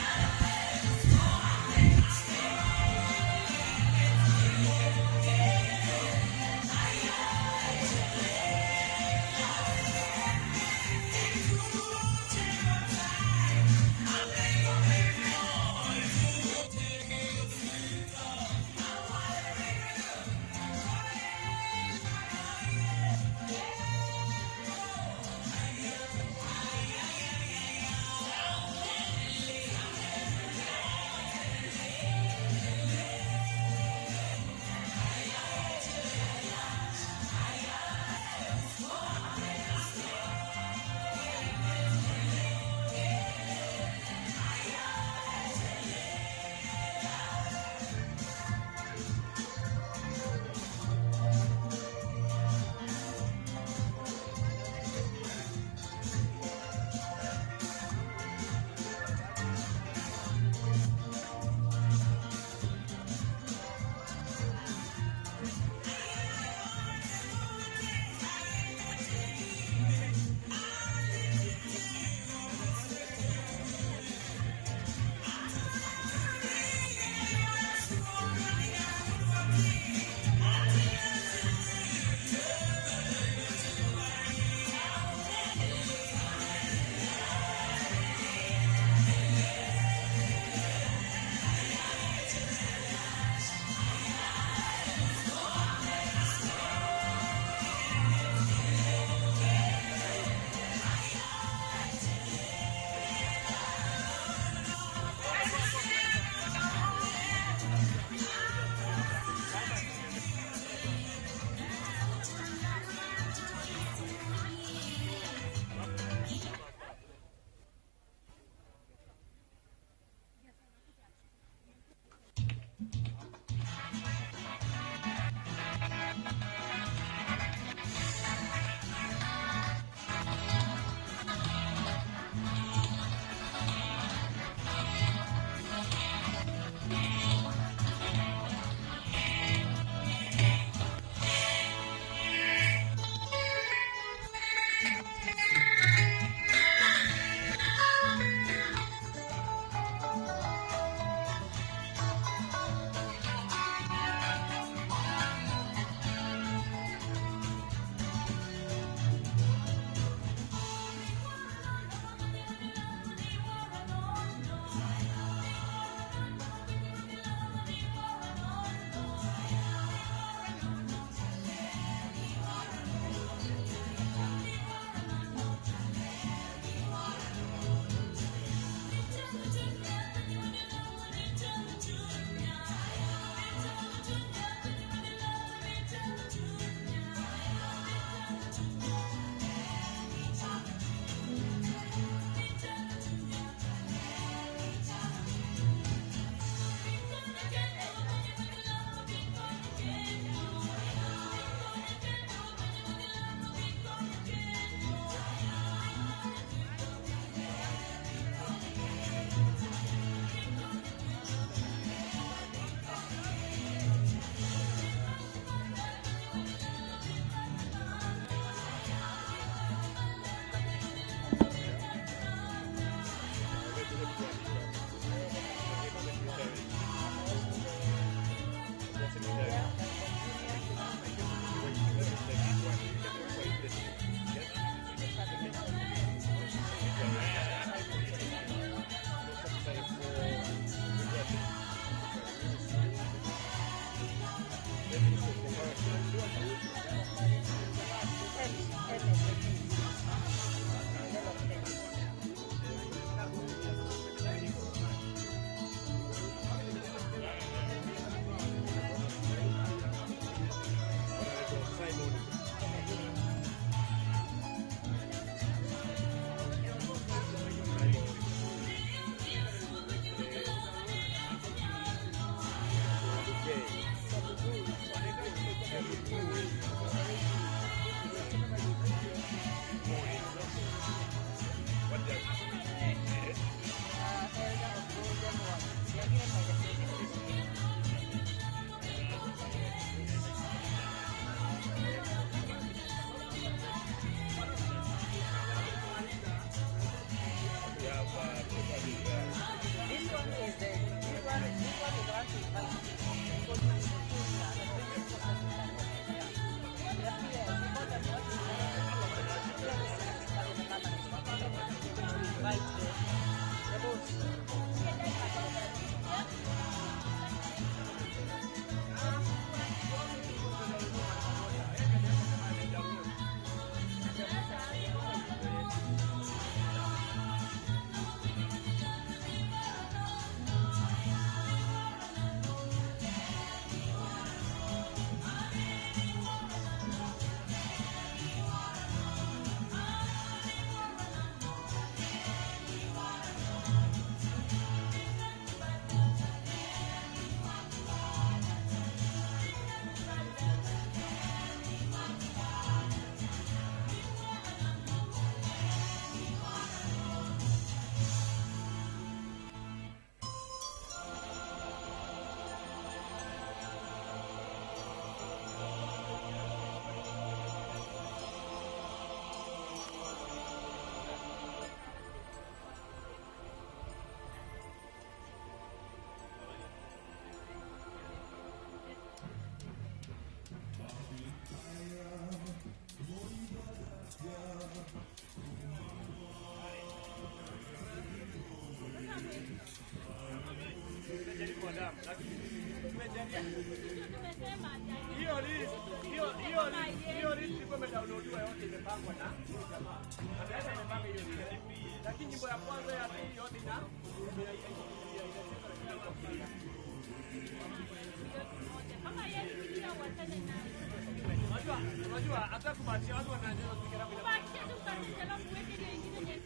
Unajua hata kubatia watu wanaanza kufikira bila. Kubatia tu utacheza alafu weke ile ingine nyingine.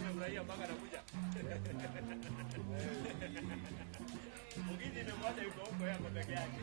Unafurahia mpaka anakuja. Mwingine nimemwacha yuko huko yako peke yake.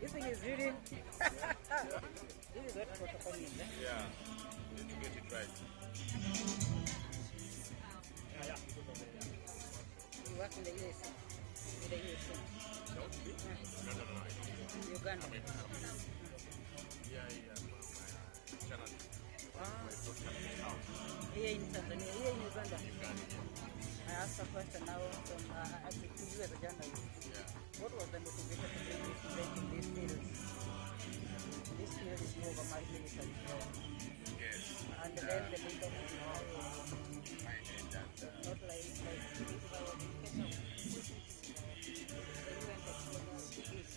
This thing is really. This is what protocol means. Yeah, you need to get it right. You work in the EAC. In the EAC. No. Uganda. Yeah. Channel. Here in Tanzania, here in Uganda. I asked a question now from you as a journalist. What was the motivation to bring this event in this field? This field is more of a multi-military field. Yes. And then the leader was not like political education. The UN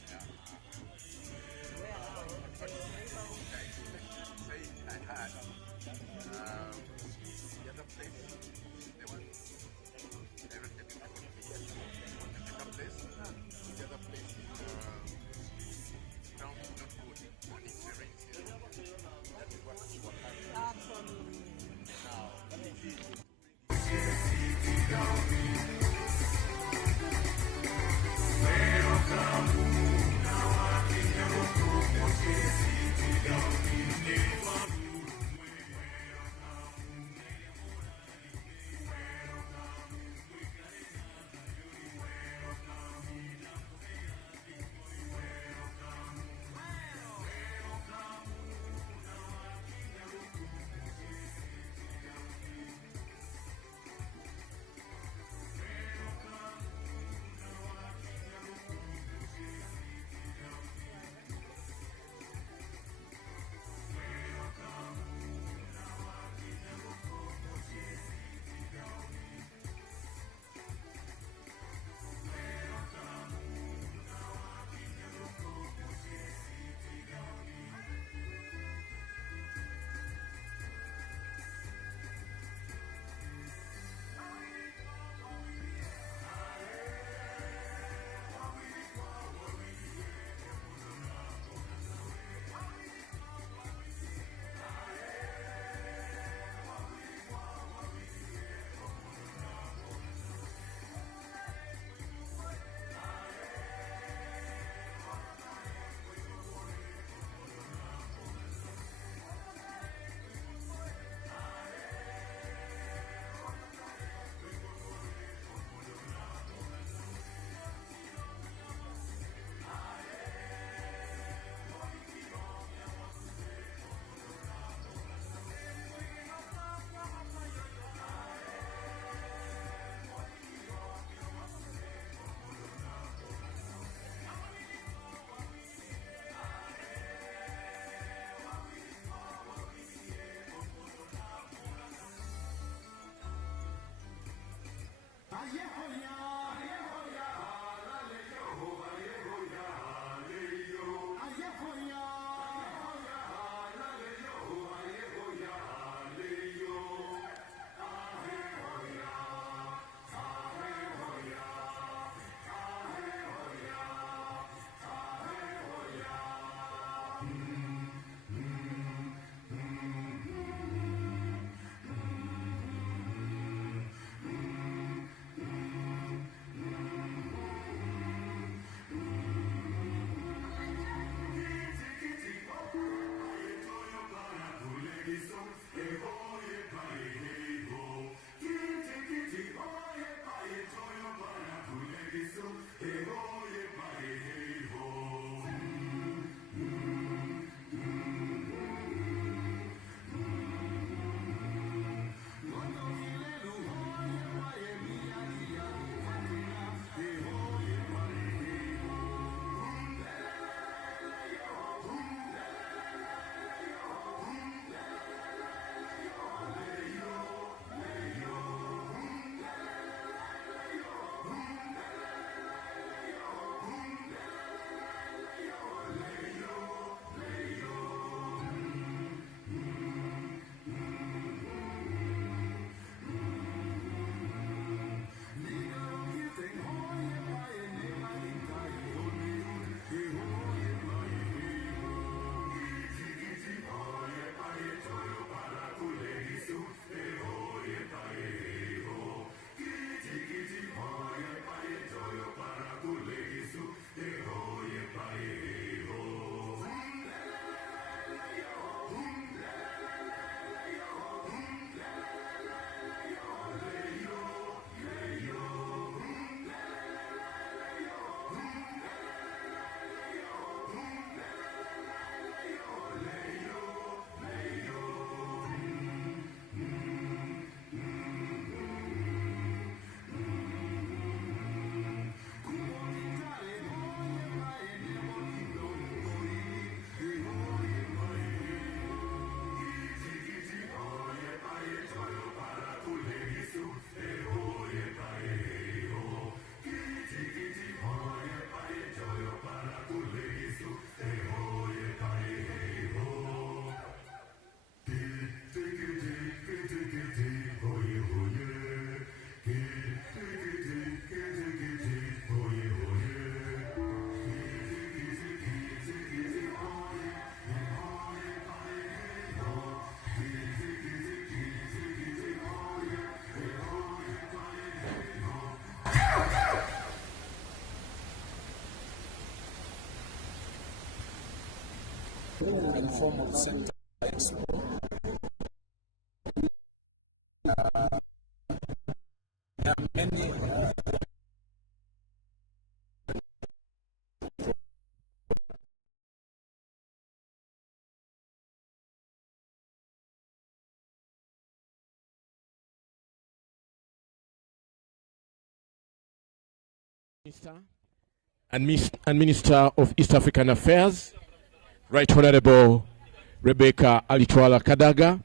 informal sector expo. There are many and Minister of East African Affairs, Right Honorable Rebecca Alitwala Kadaga,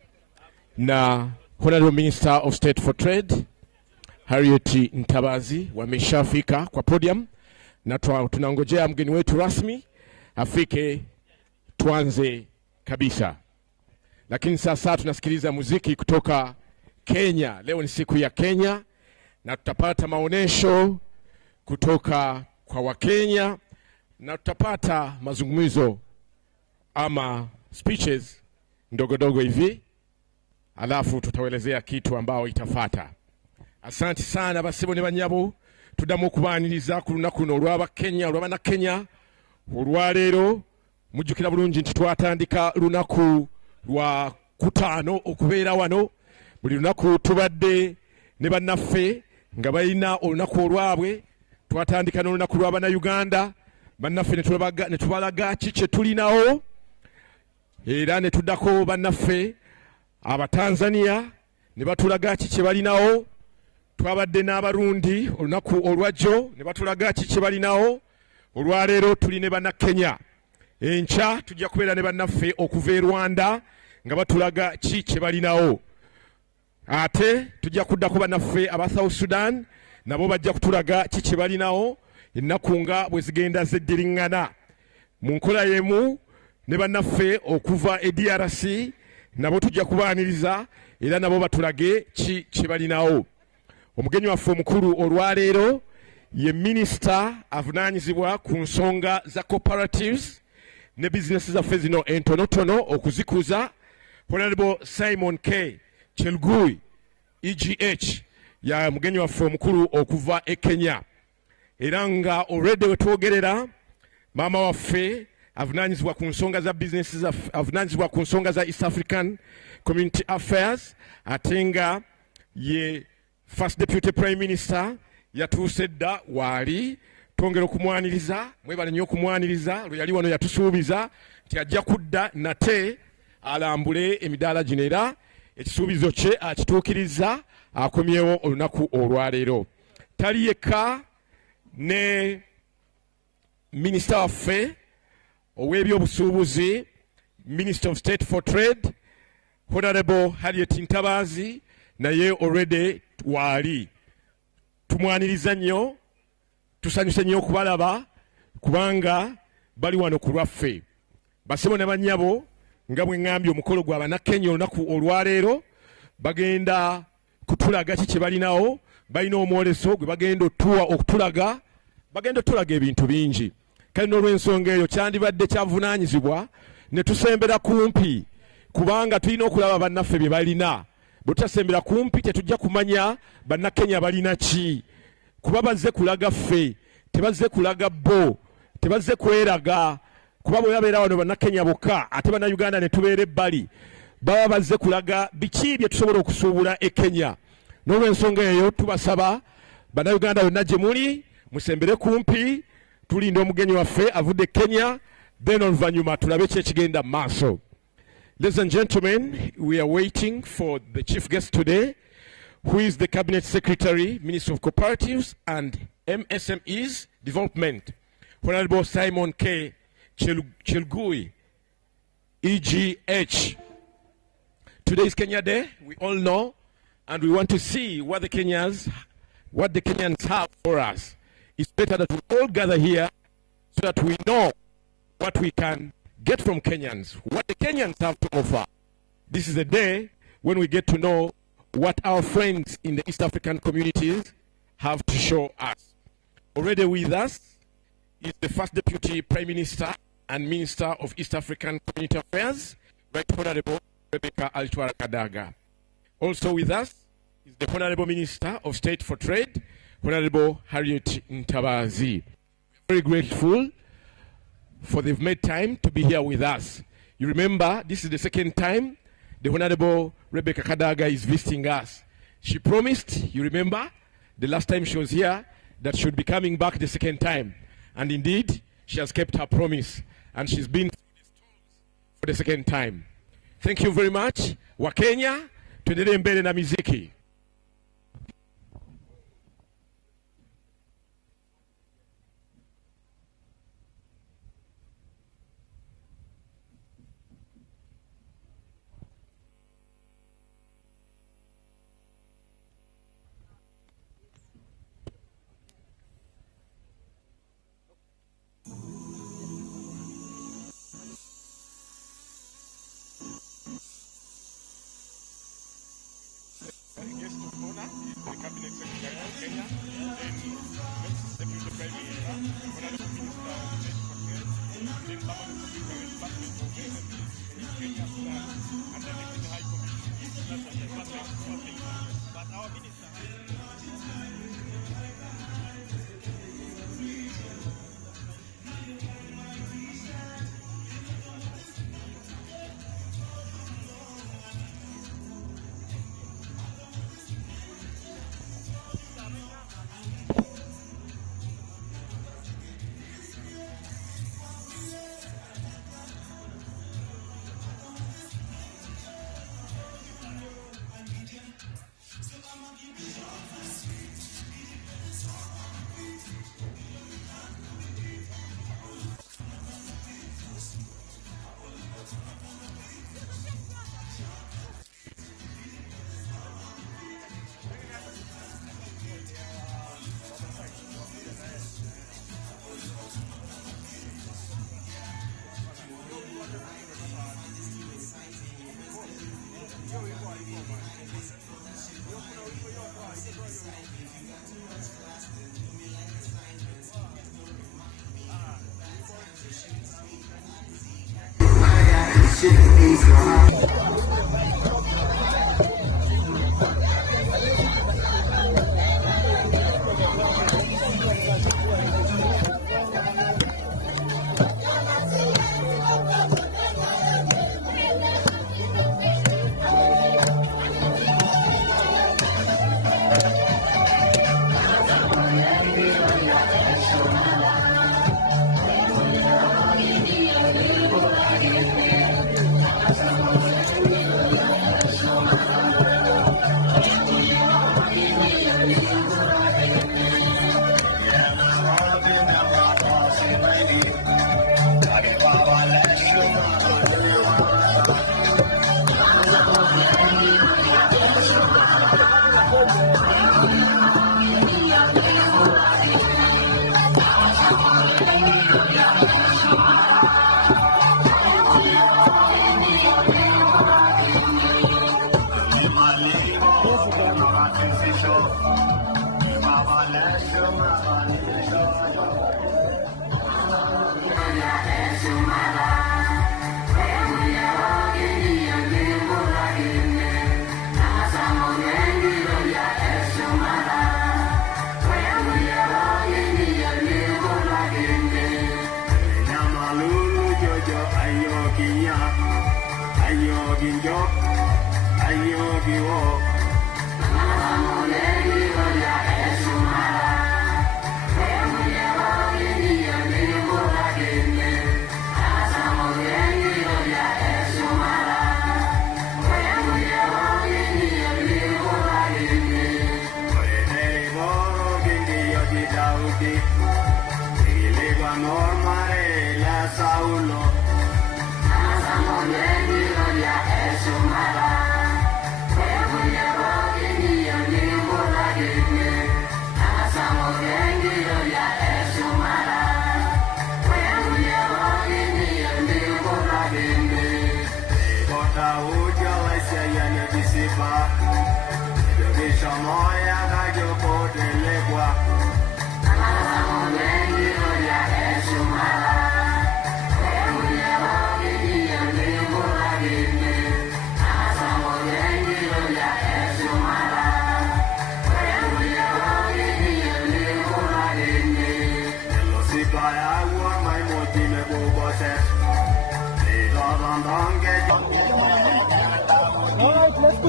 na Honorable Minister of State for Trade, Harriet Ntabazi, wameshafika kwa podium, na tunangojea mgeni wetu rasmi afike tuanze kabisa. Lakini sasa tunasikiliza muziki kutoka Kenya. Leo ni siku ya Kenya na tutapata maonesho kutoka kwa Wakenya na tutapata mazungumzo ama speeches ndogo hivi, alafu tutaelezea kitu ambao itafata. Asante sana basibo ne banyabo, tudamu kubaniriza ku lunaku luno olw'Abakenya, olw'Abannakenya olwaleero. Mujjukira bulungi nti twatandika lunaku lwa kutaano okubeera wano. Buli lunaku tubadde ne bannaffe nga balina olunaku olwabwe. Twatandika n'olunaku lw'Abannayuganda, bannaffe ne tubalaga ki kye tulinawo, era ne tuddako bannaffe Abatanzania ne batulaga ki kye balinawo. Twabadde n'Abarundi olunaku olwajjo ne batulaga ki kye balinawo. Olwaleero tuli ne Bannakenya. Enkya tujja kubeera ne bannaffe okuva e Rwanda nga batulaga ki kye balinawo. Ate tujja kuddako bannaffe aba South Sudan, nabo bajja kutulaga ki kye balinawo ennaku nga bwe zigenda zeddiriŋŋana. Mu nkola y'emu ne bannaffe okuva e DRC nabo tujja kubaaniriza era nabo batulage ki kye balinawo. Omugenyi waffe omukulu olwaleero ye minisita avunaanyizibwa ku nsonga za cooperatives ne bizinesi zaffe zino entonotono okuzikuza, Honorable Simon K. Chelugui EGH ya mugenyi waffe omukulu okuva e Kenya. Era nga already wetwogerera maama waffe avunaanyizibwa ku nsonga za business, avunaanyizibwa ku nsonga za East African Community Affairs, ate nga ye First Deputy Prime Minister yatuuse dda waali. Twongera okumwaniriza, mwebale nnyo okumwaniriza, lwe yali wano yatusuubiza nti ajja kudda nate alambule emidaala gino, era ekisuubizo kye akituukiriza, akomyewo olunaku olwaleero. Tali yekka, ne minisita waffe ow'ebyobusuubuzi, Minister of State for Trade, Honorable Harriet Ntabazi, naye already waali. Tumwaniriza nnyo, tusanyuse nnyo okubalaba kubanga bali wano ku lwaffe. Basibo ne bannyabo, nga bwe ŋŋambye omukolo gwa Bannakenya olunaku olwaleero bagenda kutulaga ki kye balinawo. Balina omwoleso gwe bagenda okutulaga, bagenda otulaga ebintu bingi. Kale n'olw'ensonga eyo kyandibadde kyavunaanyizibwa ne tusembera kumpi, kubanga tulina okulaba bannaffe bye balina. Bwe tutasembera kumpi tetujja kumanya Bannakenya balina ki, kuba bazze kulaga ffe, tebazze kulaga bo, tebazze kweraga. Kuba bwe babeera wano Bannakenya bokka ate Bannayuganda ne tubeera ebbali, baba bazze kulaga biki bye tusobola okusuubula e Kenya. N'olw'ensonga eyo tubasaba Bannayuganda yonna gye muli musembere kumpi, tulinda omugenyi waffe avudde Kenya, then oluvannyuma tulabe ki ekigenda mu maaso. Ladies and gentlemen, we are waiting for the chief guest today, who is the Cabinet Secretary, Minister of Cooperatives and MSMEs Development, Honorable Simon K. Chelugui, EGH. Today is Kenya Day, we all know, and we want to see what the Kenyans have for us. It's better that we all gather here so that we know what we can get from Kenyans, what the Kenyans have to offer. This is a day when we get to know what our friends in the East African communities have to show us. Already with us is the First Deputy Prime Minister and Minister of East African Community Affairs, Right Honorable Rebecca Alitwala Kadaga. Also with us is the Honorable Minister of State for Trade, Honorable Harriet Ntabazi. Very grateful for they've made time to be here with us. You remember, this is the second time the Honorable Rebecca Kadaga is visiting us. She promised, you remember, the last time she was here, that she would be coming back the second time. And indeed, she has kept her promise. And she's been for the second time. Thank you very much. Wakenya, tuendelee mbele na miziki.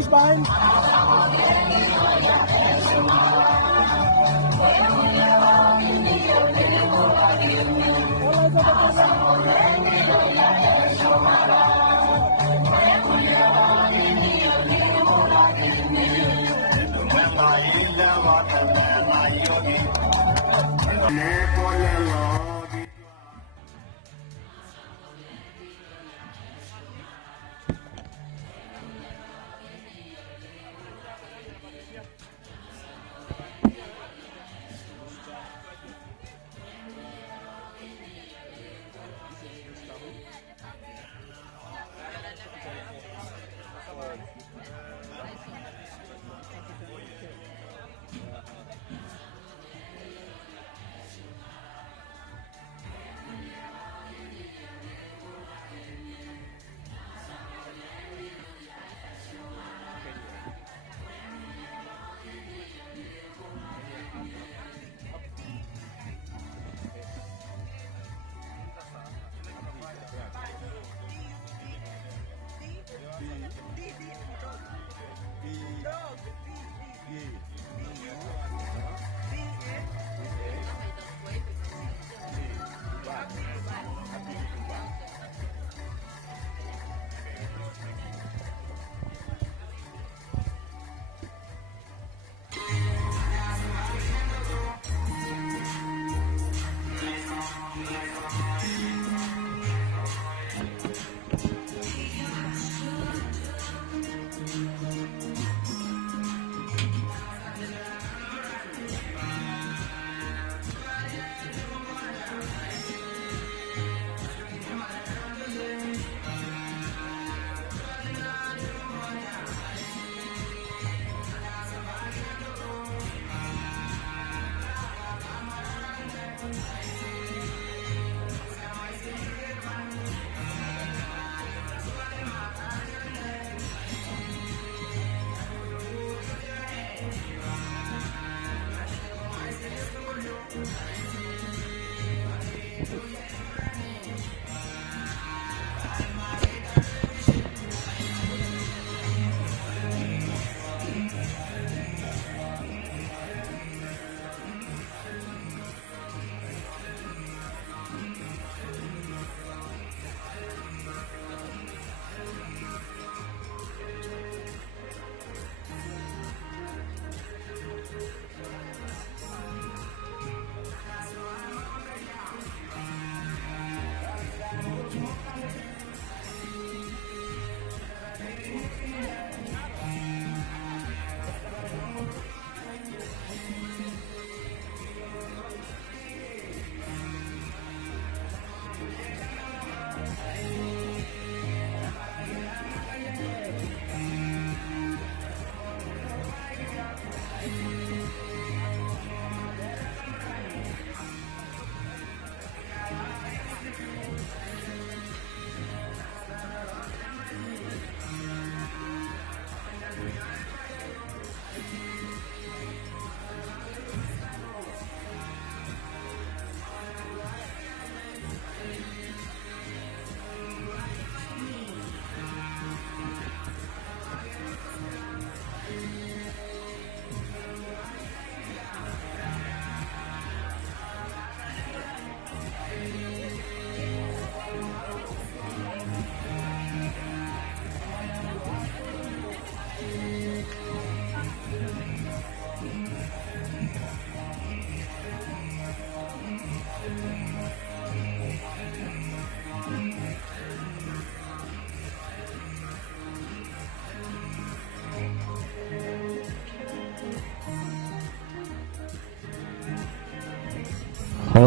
Who's behind?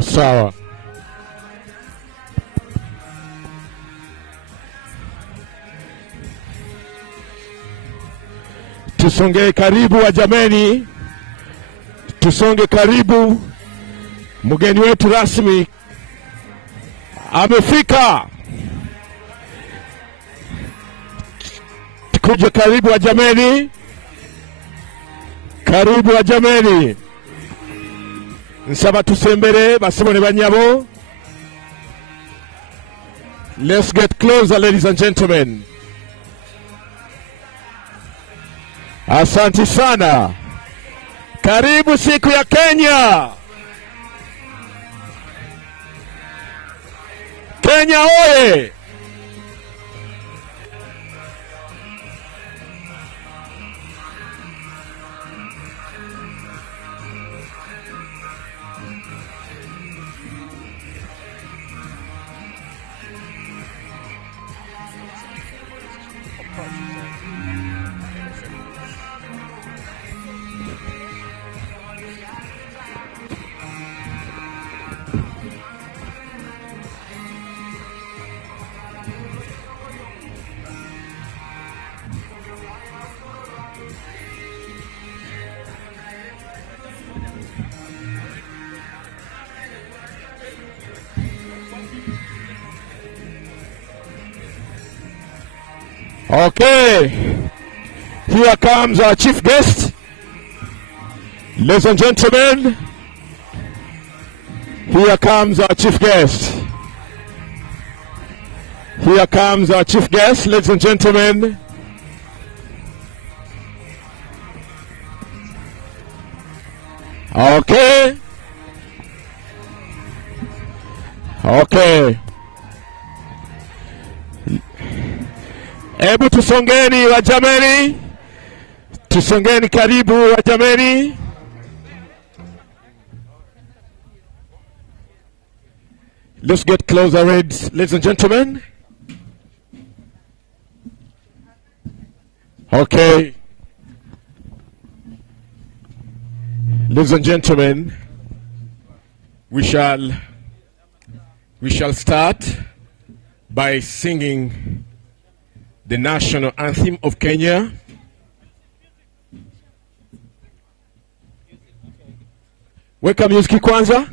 Sawa. Tusonge karibu wa jameni, tusonge karibu. Mgeni wetu rasmi amefika. Kuja karibu wa jameni, karibu wa jameni. Nsaba tusembere basibone banyabo. Let's get closer, ladies and gentlemen. Asante sana. Karibu siku ya Kenya. Kenya oye! Okay, here comes our chief guest. Ladies and gentlemen, here comes our chief guest. Here comes our chief guest, ladies and gentlemen. Okay. Okay. Hebu tusongeni wajameni. Tusongeni karibu wajameni. Let's get closer, ladies and gentlemen. Okay. Ladies and gentlemen, we shall start by singing the national anthem of Kenya. Weka music kwanza.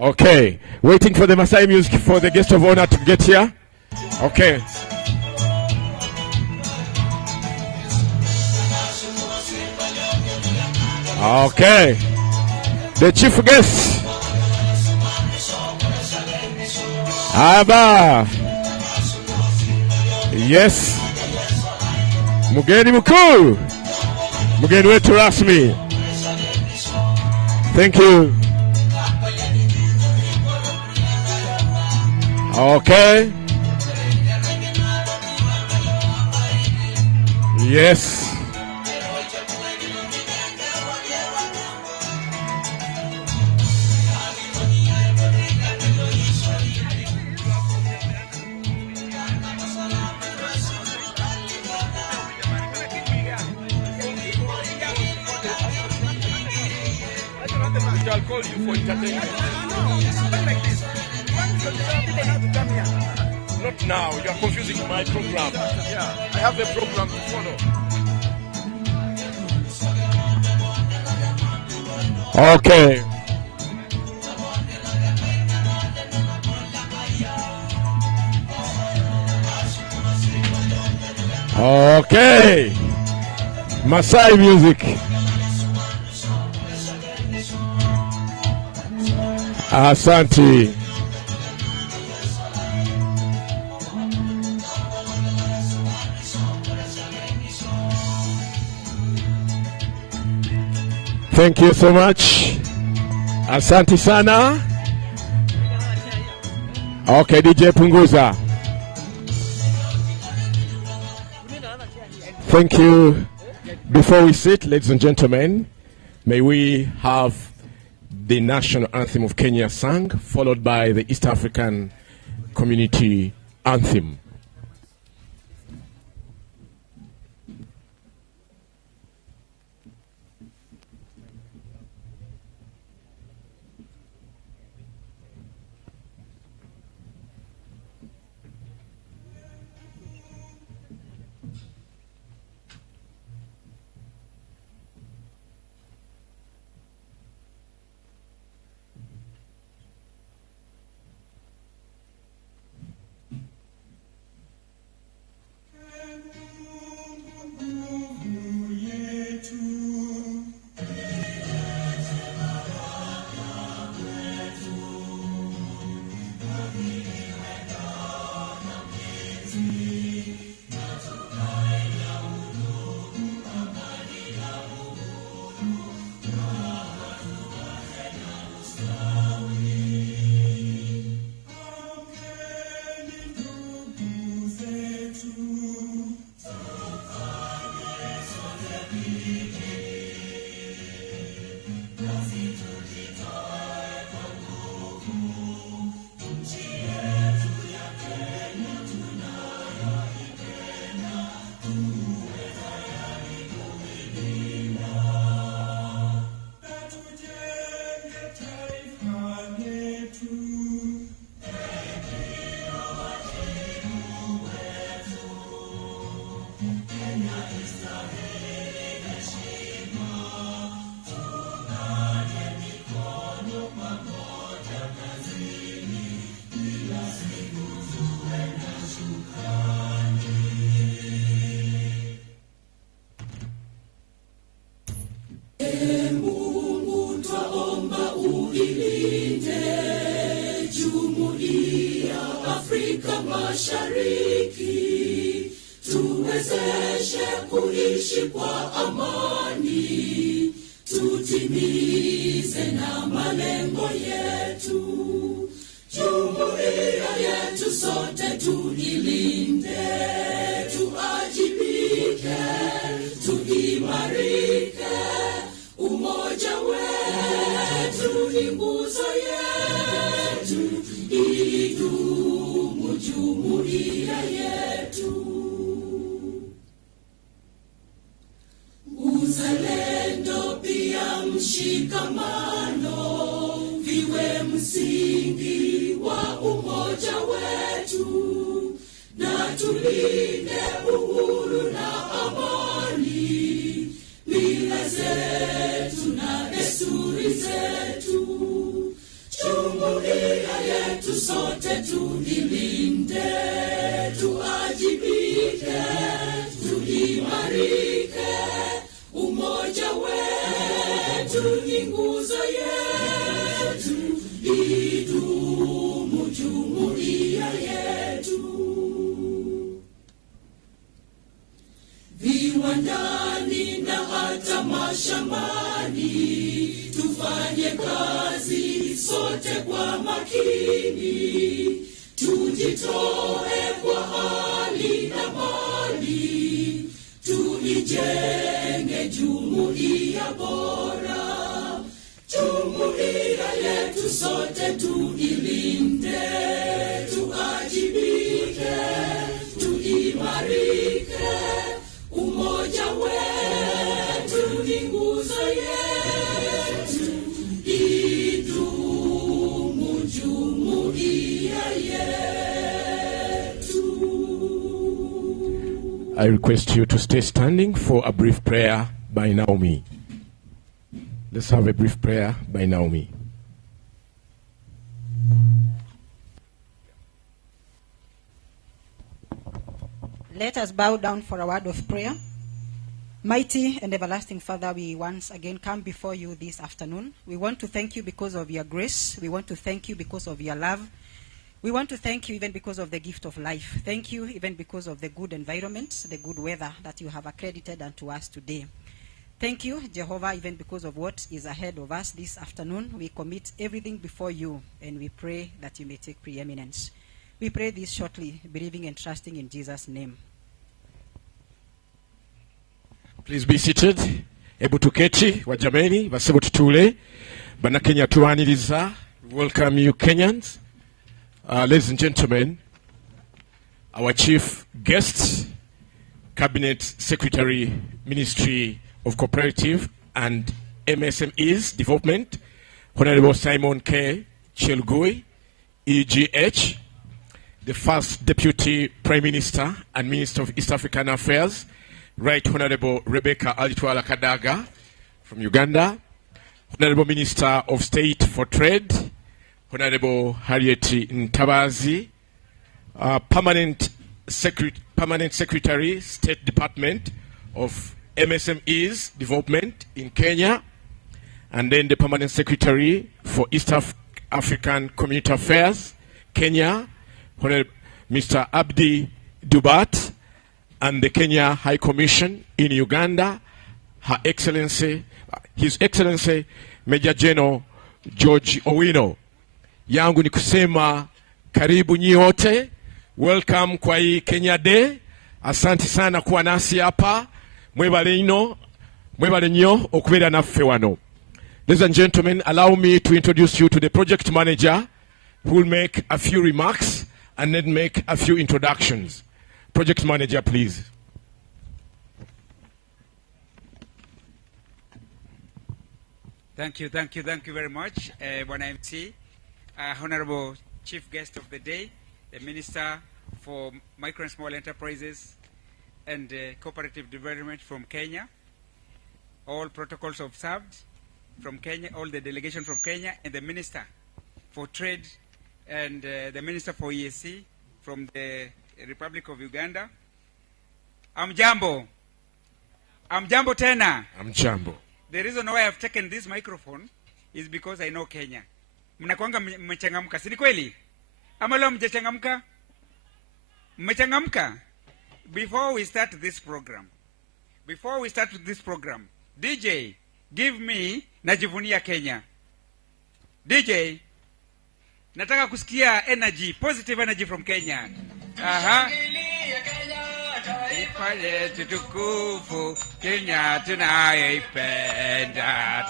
Okay, waiting for the Masai music for the guest of honor to get here. Okay. Okay. The chief guest. Aba. Yes. Mugeni mkuu. Mugeni wetu rasmi. Thank you. Okay. Yes. I'll call you for entertainment. Not now, you are confusing my program. Yeah, I have a program to follow. Okay. Okay. Masai music. Asante. Thank you so much. Asante sana. Okay, DJ punguza. Thank you. Before we sit, ladies and gentlemen, may we have the national anthem of Kenya sung, followed by the East African Community Anthem. Mashariki, tuwezeshe kuishi kwa amani, tutimize na malengo yetu. Jumuiya yetu sote tuilinde, tuajibike, tuimarike. Umoja wetu ni nguzo yetu, idumu jumuiya yetu. Uzalendo pia mshikamano viwe msingi wa umoja wetu, na tulinde uhuru na amani, mila zetu na desturi zetu. Jumuiya yetu sote tuilinde, tuajibike, tuimarike. Umoja wetu ni nguzo yetu, idumu jumuiya yetu. Viwandani na hata mashambani, tufanye kazi sote kwa makini, tujitoe kwa hali na mali, tuijenge jumuiya bora. Jumuiya yetu sote tuilinde, tuajibike, tuimarike. Umoja wetu ni nguzo yetu, idumu jumuiya yetu. I request you to stay standing for a brief prayer by Naomi. Let's have a brief prayer by Naomi. Let us bow down for a word of prayer. Mighty and everlasting Father, we once again come before you this afternoon. We want to thank you because of your grace. We want to thank you because of your love. We want to thank you even because of the gift of life. Thank you even because of the good environment, the good weather that you have accredited unto us today. Thank you, Jehovah, even because of what is ahead of us this afternoon. We commit everything before you, and we pray that you may take preeminence. We pray this shortly, believing and trusting in Jesus' name. Please be seated. Ebu tuketi, wajameni, basebo tutule. Bana Kenya tuwaniriza. Welcome you Kenyans. Ladies and gentlemen, our chief guest, Cabinet Secretary, Ministry of Cooperative and MSMEs Development, Honorable Simon K. Chelgui, EGH, the first Deputy Prime Minister and Minister of East African Affairs, Right Honorable Rebecca Alitwala Kadaga from Uganda, Honorable Minister of State for Trade, Honorable Harriet Ntabazi, Permanent Secretary, State Department of MSMEs Development in Kenya, and then the Permanent Secretary for East African Community Affairs, Kenya, Honorable Mr. Abdi Dubat, and the Kenya High Commission in Uganda, His Excellency Major General George Owino. Yangu ni kusema karibu nyote, welcome kwa hii Kenya Day. Asante sana kuwa nasi hapa. Mwebale nyo okubera naffe wano. Ladies and gentlemen, allow me to introduce you to the project manager who will make a few remarks and then make a few introductions. Project manager, please. Thank you very much, Bwana MC. Honorable Chief Guest of the Day, the Minister for Micro and Small Enterprises and Cooperative Development from Kenya, all protocols observed from Kenya, all the delegation from Kenya, and the Minister for Trade and the Minister for EAC from the Republic of Uganda. Amjambo tena. Amjambo. The reason why I've taken this microphone is because I know Kenya. Mnakuanga mmechangamka, si kweli? Ama leo mjachangamka? Mmechangamka? Before we start this program, DJ, give me Najivunia Kenya. DJ, nataka kusikia energy, positive energy from Kenya. Aha. Taifa letu tukufu, Kenya tunayoipenda.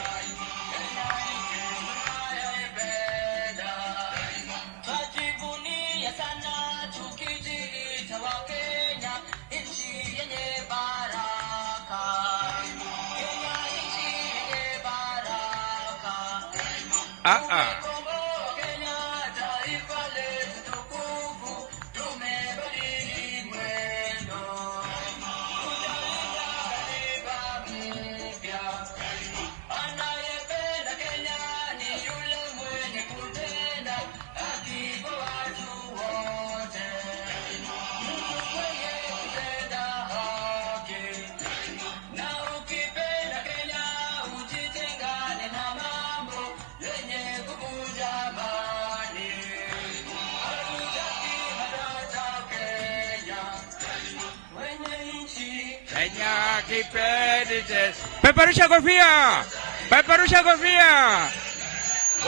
Peperusha kofia! Peperusha kofia!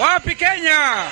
Wapi Kenya?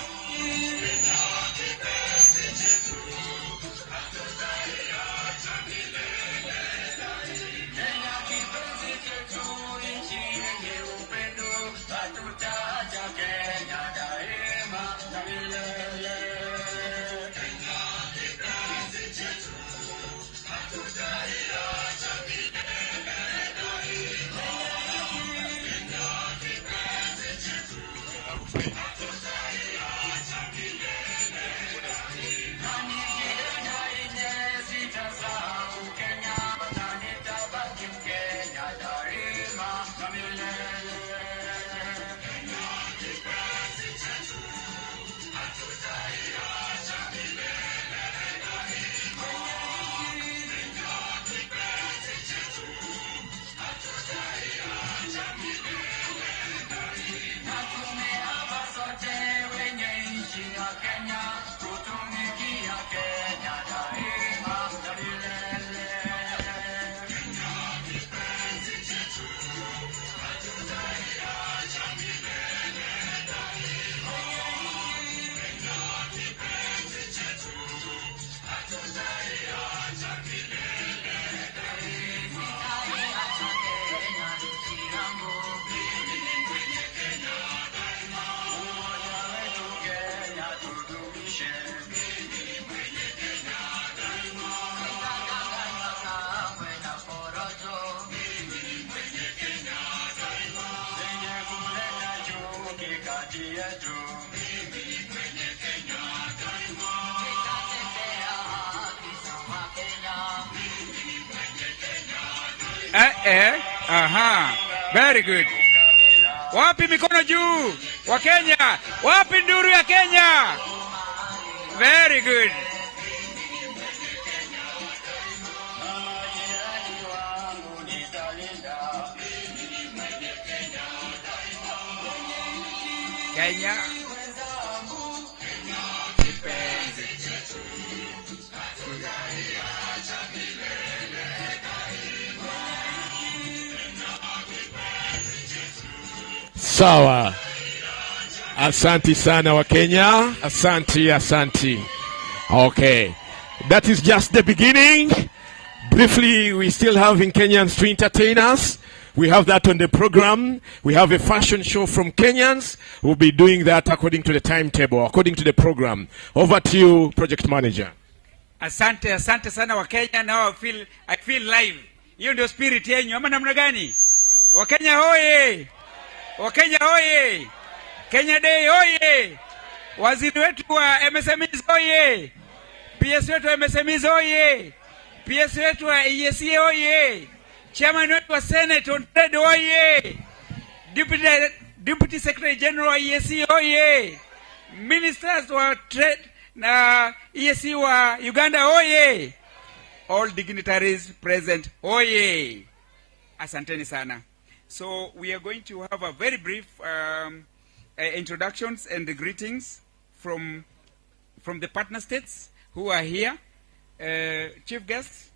Aha. Very good. Wapi mikono juu? Wa Kenya. Wapi nduru ya Kenya? Very good. Kenya. Sawa. Asanti sana wa Kenya. Asanti. Okay. That is just the beginning. Briefly, we still having Kenyans to entertain us. We have that on the program. We have a fashion show from Kenyans. We'll be doing that according to the timetable, according to the program. Over to you, project manager. Asante sana wa Kenya. Now I feel live. Hiyo ndio spirit yenyu ama namna gani? Wa Kenya hoye! Wakenya hoye! Kenya Day hoye! Waziri wetu wa MSMEs hoye! PS wetu wa MSMEs hoye! PS wetu wa EAC hoye! Chairman wetu wa Senate on Trade hoye! Deputy Secretary General wa EAC hoye! Ministers wa Trade na EAC wa Uganda hoye! All dignitaries present hoye! Asanteni sana. So we are going to have a very brief introductions and the greetings from the partner states who are here. chief guests,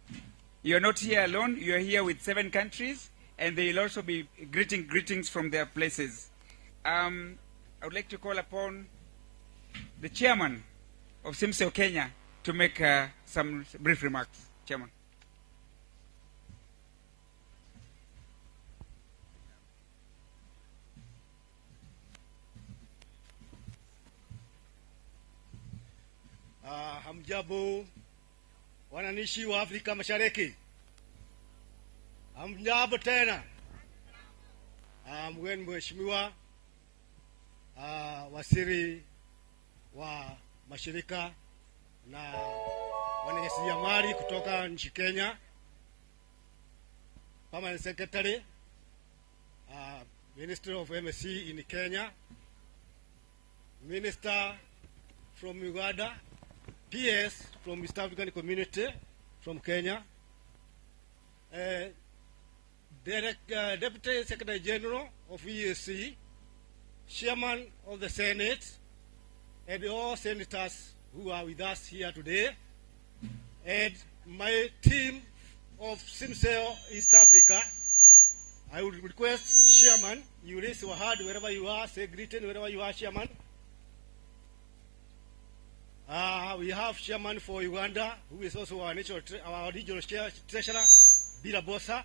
you're not here alone. You're here with 7 countries, and they will also be greetings from their places. I would like to call upon the chairman of SIMSEO Kenya to make some brief remarks. Chairman. Hamjambo wananishi wa Afrika Mashariki, hamjambo tena. Mgeni mheshimiwa waziri wa mashirika na wanajasiriamali kutoka nchi Kenya, Permanent Secretary, Minister of MSC in Kenya, Minister from Uganda, PS from East African Community from Kenya, Deputy Secretary General of EAC, Chairman of the Senate, and all senators who are with us here today, and my team of SIMSEO East Africa. I would request Chairman, you raise your hand wherever you are, say greeting wherever you are, Chairman. We have Chairman for Uganda, who is also our regional treasurer, Bila Bosa.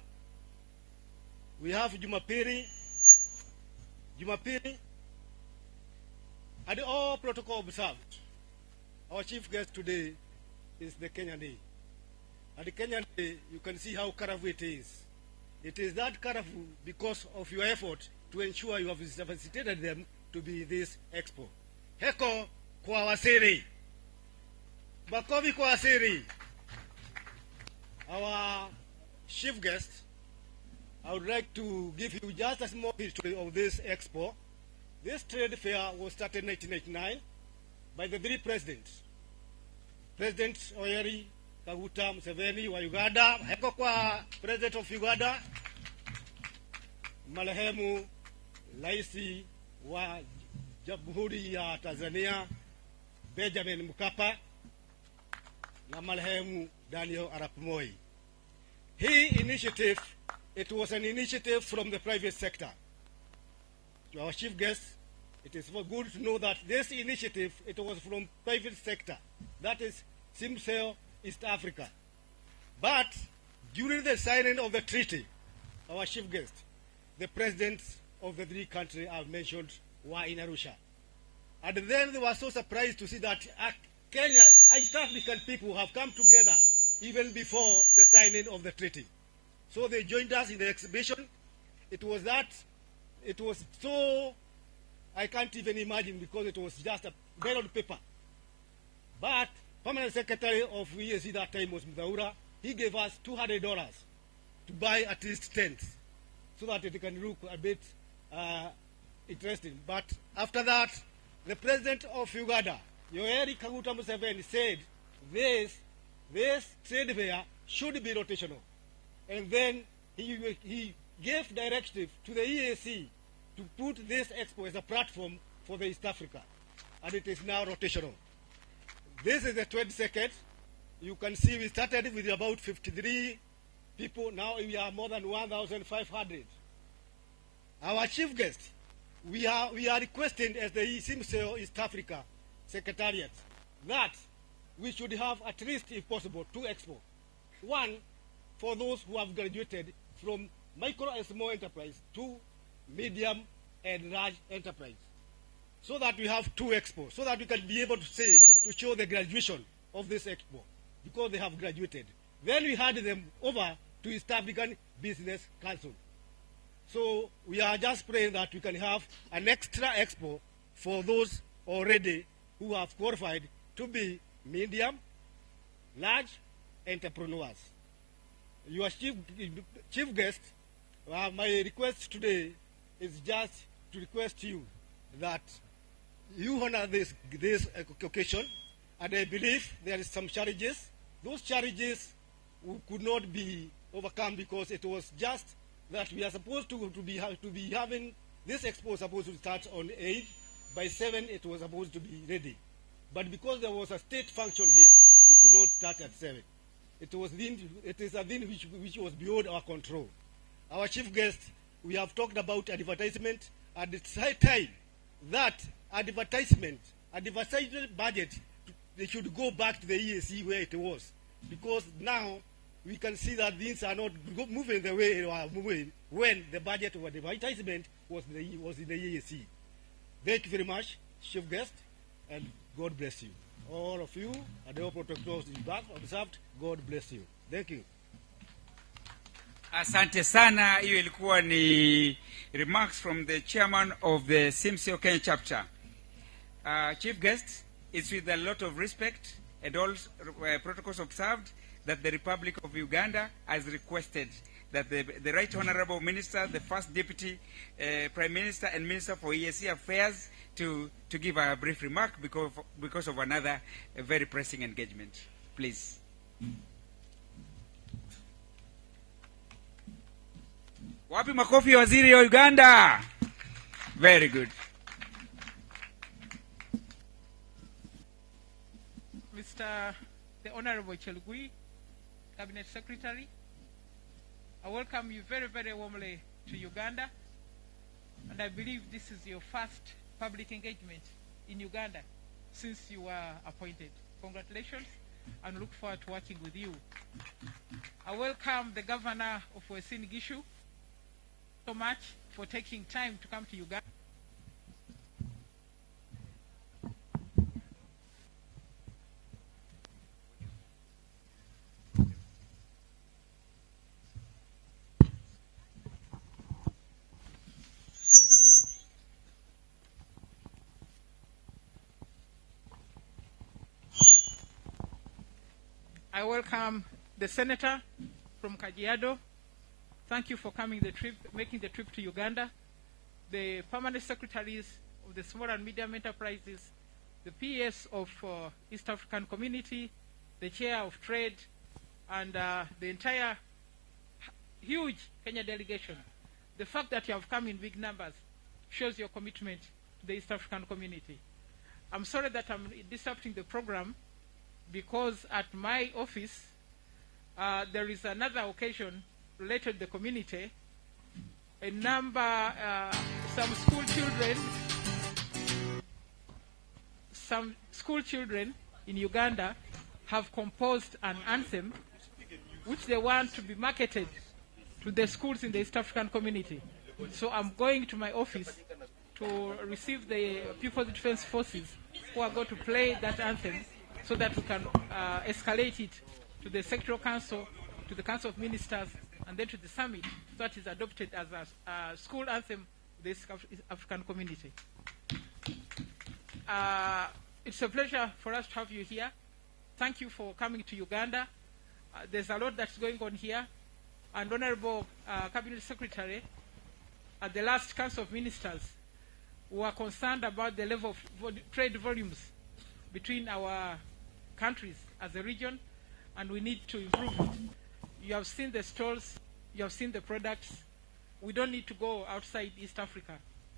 We have Jumapiri, and all protocol observed. Our chief guest today is the Kenyan Day. At the Kenyan Day, you can see how colorful it is. It is that colorful because of your effort to ensure you have facilitated them to be this expo. Heko kwa wasiri. Makofi kwa wasiri. Our chief guest, I would like to give you just a small history of this expo. This trade fair was started in 1999 by the 3 presidents. President Oyeri Kaguta Museveni wa Uganda, heko kwa President of Uganda, marehemu Raisi wa Jamhuri ya Tanzania Benjamin Mkapa, na marehemu Daniel Arap Moi. Hii initiative, it was an initiative from the private sector. To our chief guest, it is good to know that this initiative, it was from private sector. That is SIMSEO East Africa. But during the signing of the treaty, our chief guest, the presidents of the 3 countries I've mentioned were in Arusha. And then they were so surprised to see that Kenya, East African people have come together even before the signing of the treaty. So they joined us in the exhibition. It was so, I can't even imagine, because it was just a ballot paper. But Permanent Secretary of EAC that time was Mzaura. He gave us $200 to buy at least tents so that it can look a bit interesting. But after that, the president of Uganda, Yoweri Kaguta Museveni, said this trade fair should be rotational. And then he gave directive to the EAC to put this expo as a platform for the East Africa. And it is now rotational. This is the 22nd. You can see we started with about 53 people. Now we are more than 1,500. Our chief guest, we are requesting as the SIMSEO East Africa Secretariat that we should have at least, if possible, 2 expos. One for those who have graduated from micro and small enterprise to medium and large enterprise, so that we have 2 expos, so that we can be able to show the graduation of this expo, because they have graduated. Then we hand them over to East African Business Council. So we are just praying that we can have an extra expo for those already who have qualified to be medium, large entrepreneurs. Your chief guest, my request today is just to request you that you honor this occasion, and I believe there is some challenges. Those challenges could not be overcome because it was just that we are supposed to be having this expo supposed to start on 8. By 7 it was supposed to be ready, but because there was a state function here, we could not not start at 7. It is a thing which was beyond our control. Our chief guest, we have talked about advertisement, and it's high time that advertisement budget, they should go back to the EAC where it was, because now we can see that things are not moving the way they were moving when the budget of advertisement was in the EAC. Thank you very much, chief guest, and God bless you. All of you, and the protocol is back observed. God bless you. Thank you. Asante sana. Hiyo ilikuwa ni remarks from the chairman of the Symposium Kenya chapter. Chief guest, it's with a lot of respect and all protocols observed that the Republic of Uganda has requested that the Right Honorable Minister, the First Deputy Prime Minister and Minister for EAC Affairs to give a brief remark because of another very pressing engagement. Please. Wapi makofi ya waziri wa Uganda? Very good. The Honorable Chelugui, Cabinet Secretary, I welcome you very, very warmly to Uganda, and I believe this is your first public engagement in Uganda since you were appointed. Congratulations, and look forward to working with you. I welcome the Governor of Western Gishu so much for taking time to come to Uganda. I welcome the Senator from Kajiado. Thank you for making the trip to Uganda. The permanent secretaries of the small and medium enterprises, the PS of East African Community, the chair of trade, and the entire huge Kenya delegation. The fact that you have come in big numbers shows your commitment to the East African community. I'm sorry that I'm disrupting the program, because at my office there is another occasion related to the community. Some school children in Uganda have composed an anthem which they want to be marketed to the schools in the East African community. So I'm going to my office to receive the People's Defense Forces who are going to play that anthem, so that we can escalate it to the Sectoral Council, to the Council of Ministers, and then to the summit, so that is adopted as a school anthem of the East African community. It's a pleasure for us to have you here. Thank you for coming to Uganda. There's a lot that's going on here. And Honorable Cabinet Secretary, at the last Council of Ministers, we were concerned about the level of trade volumes between our countries as a region, and we need to improve it. You have seen the stores, you have seen the products. We don't need to go outside East Africa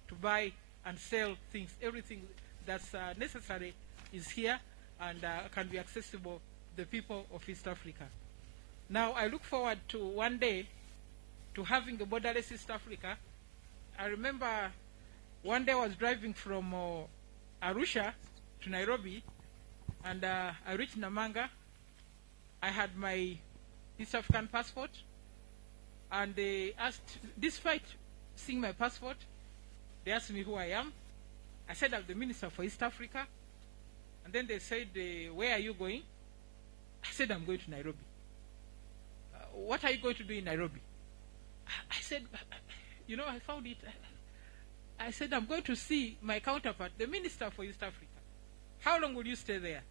to buy and sell things. Everything that's necessary is here and can be accessible to the people of East Africa. Now, I look forward to one day to having a borderless East Africa. I remember one day I was driving from Arusha to Nairobi, and I reached Namanga. I had my East African passport, and they asked, despite seeing my passport, they asked me who I am. I said I'm the Minister for East Africa, and then they said, where are you going? I said I'm going to Nairobi. What are you going to do in Nairobi? I said, you know, I found it. I said, I'm going to see my counterpart, the Minister for East Africa. How long will you stay there?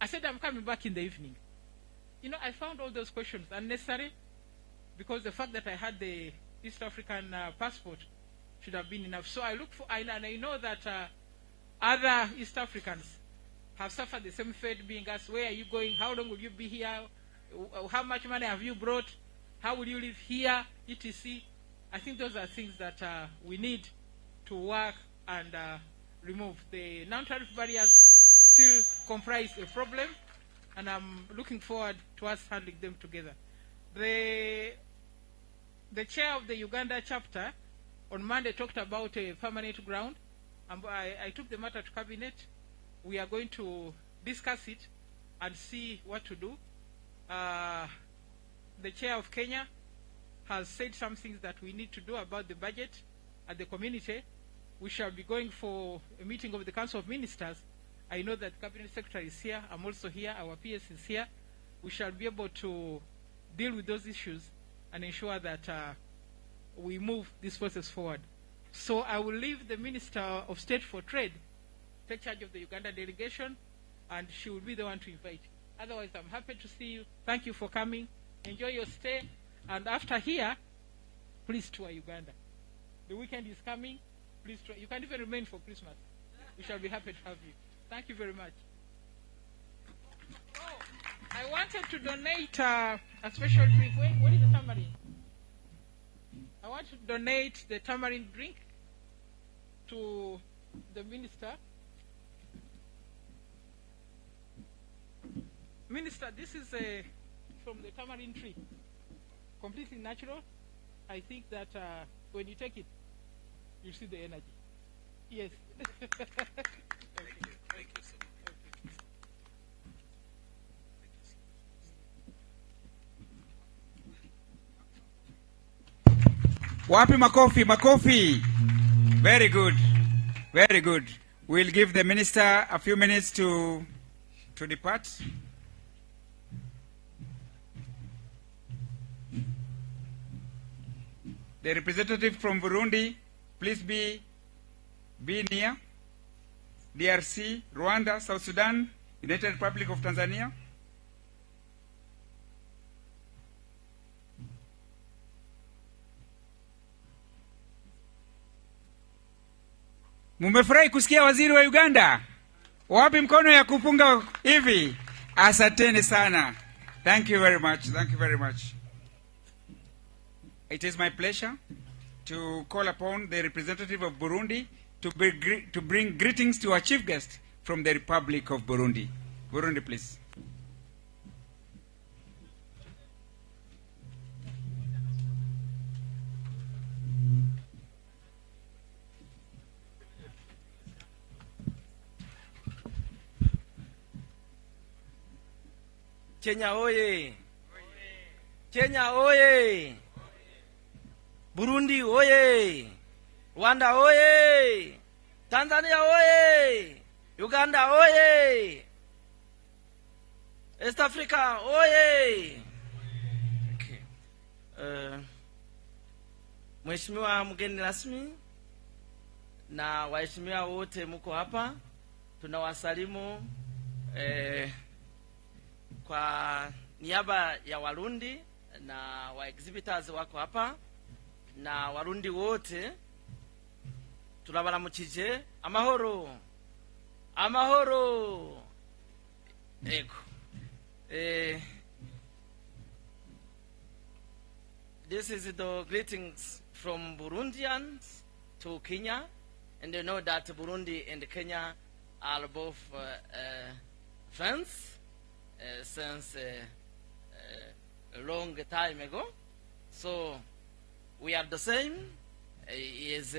I said, I'm coming back in the evening. You know, I found all those questions unnecessary, because the fact that I had the East African passport should have been enough. So I look for, and I know that other East Africans have suffered the same fate, being asked, where are you going? How long will you be here? How much money have you brought? How will you live here? etc. I think those are things that we need to work and remove. The non-tariff barriers still comprise a problem, and I'm looking forward to us handling them together. The chair of the Uganda chapter on Monday talked about a permanent ground. I took the matter to cabinet. We are going to discuss it and see what to do. The chair of Kenya has said some things that we need to do about the budget at the community. We shall be going for a meeting of the Council of Ministers. I know that the Cabinet Secretary is here. I'm also here. Our PS is here. We shall be able to deal with those issues and ensure that we move this process forward. So I will leave the Minister of State for Trade take charge of the Uganda delegation, and she will be the one to invite. Otherwise, I'm happy to see you. Thank you for coming. Enjoy your stay. And after here, please tour Uganda. The weekend is coming. Please tour. You can even remain for Christmas. We shall be happy to have you. Thank you very much. Oh, I wanted to donate a special drink. What is the tamarind? I want to donate the tamarind drink to the minister. Minister, this is from the tamarind tree. Completely natural. I think that when you take it, you see the energy. Yes. Thank you. Thank you, sir. Wapi makofi, makofi. Very good. Very good. We'll give the minister a few minutes to depart. The representative from Burundi, please be near. DRC, Rwanda, South Sudan, United Republic of Tanzania. Mumefurahi kusikia waziri wa Uganda? Wapi mkono ya kupunga hivi? Asanteni sana. Thank you very much. Thank you very much. It is my pleasure to call upon the representative of Burundi to bring greetings to our chief guest from the Republic of Burundi. Burundi, please. Kenya oye! Kenya oye! Burundi oye! Rwanda oye! Tanzania oye! Uganda oye! East Africa oye! Okay. Mheshimiwa mgeni rasmi na waheshimiwa wote mko hapa, tunawasalimu kwa niaba ya Warundi na wa exhibitors wako hapa na Warundi wote turabaramukije. Amahoro, amahoro. Ego. This is the greetings from Burundians to Kenya, and you know that Burundi and Kenya are both friends since a long time ago. So we are the same. Is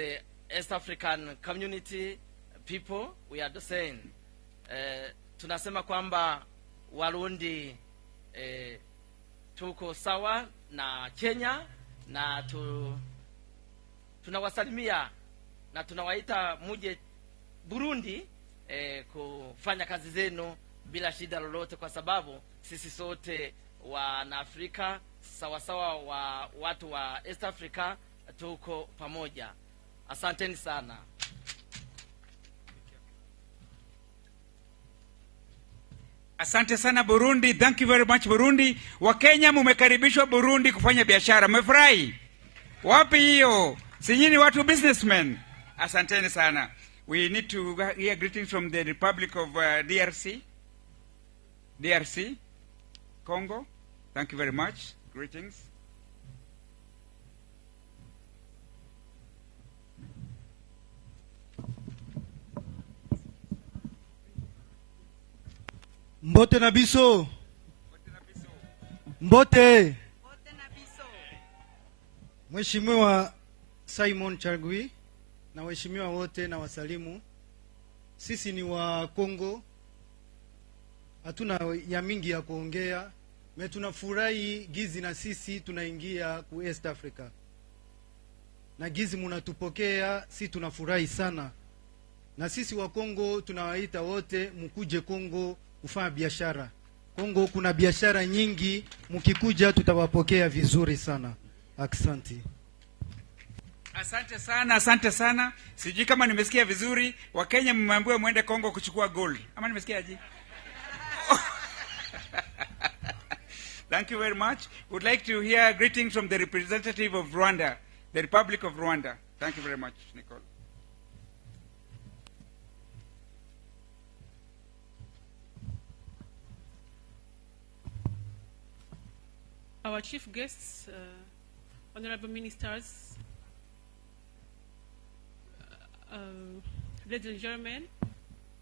East African community people, we are the same. Tunasema kwamba Warundi tuko sawa na Kenya na tunawasalimia na tunawaita muje Burundi kufanya kazi zenu bila shida lolote, kwa sababu sisi sote wana Afrika sawasawa, wa watu wa East Africa tuko pamoja. Asanteni sana. Asante sana Burundi. Thank you very much Burundi. Wa Kenya mumekaribishwa Burundi kufanya biashara. Mmefurahi? Wapi hiyo? Si nyinyi watu businessmen? Asanteni sana. We need to hear greetings from the Republic of DRC, Congo. Thank you very much. Greetings. Mbote na biso. Mbote. Mheshimiwa Simon Chagui na waheshimiwa wote na wasalimu. Sisi ni wa Kongo. Hatuna ya mingi ya kuongea. Tunafurahi gizi na sisi tunaingia ku East Africa. Na gizi munatupokea, si tunafurahi sana. Na sisi wa Kongo tunawaita wote mkuje Kongo kufanya biashara. Kongo kuna biashara nyingi, mkikuja tutawapokea vizuri sana. Asante. Asante sana, asante sana. Sijui kama nimesikia vizuri, Wakenya mmeambiwa muende Kongo kuchukua gold. Ama nimesikia aje? Thank you very much. Would like to hear greetings from the representative of Rwanda, the Republic of Rwanda. Thank you very much, Nicole. Our chief guests, honorable ministers, ladies and gentlemen,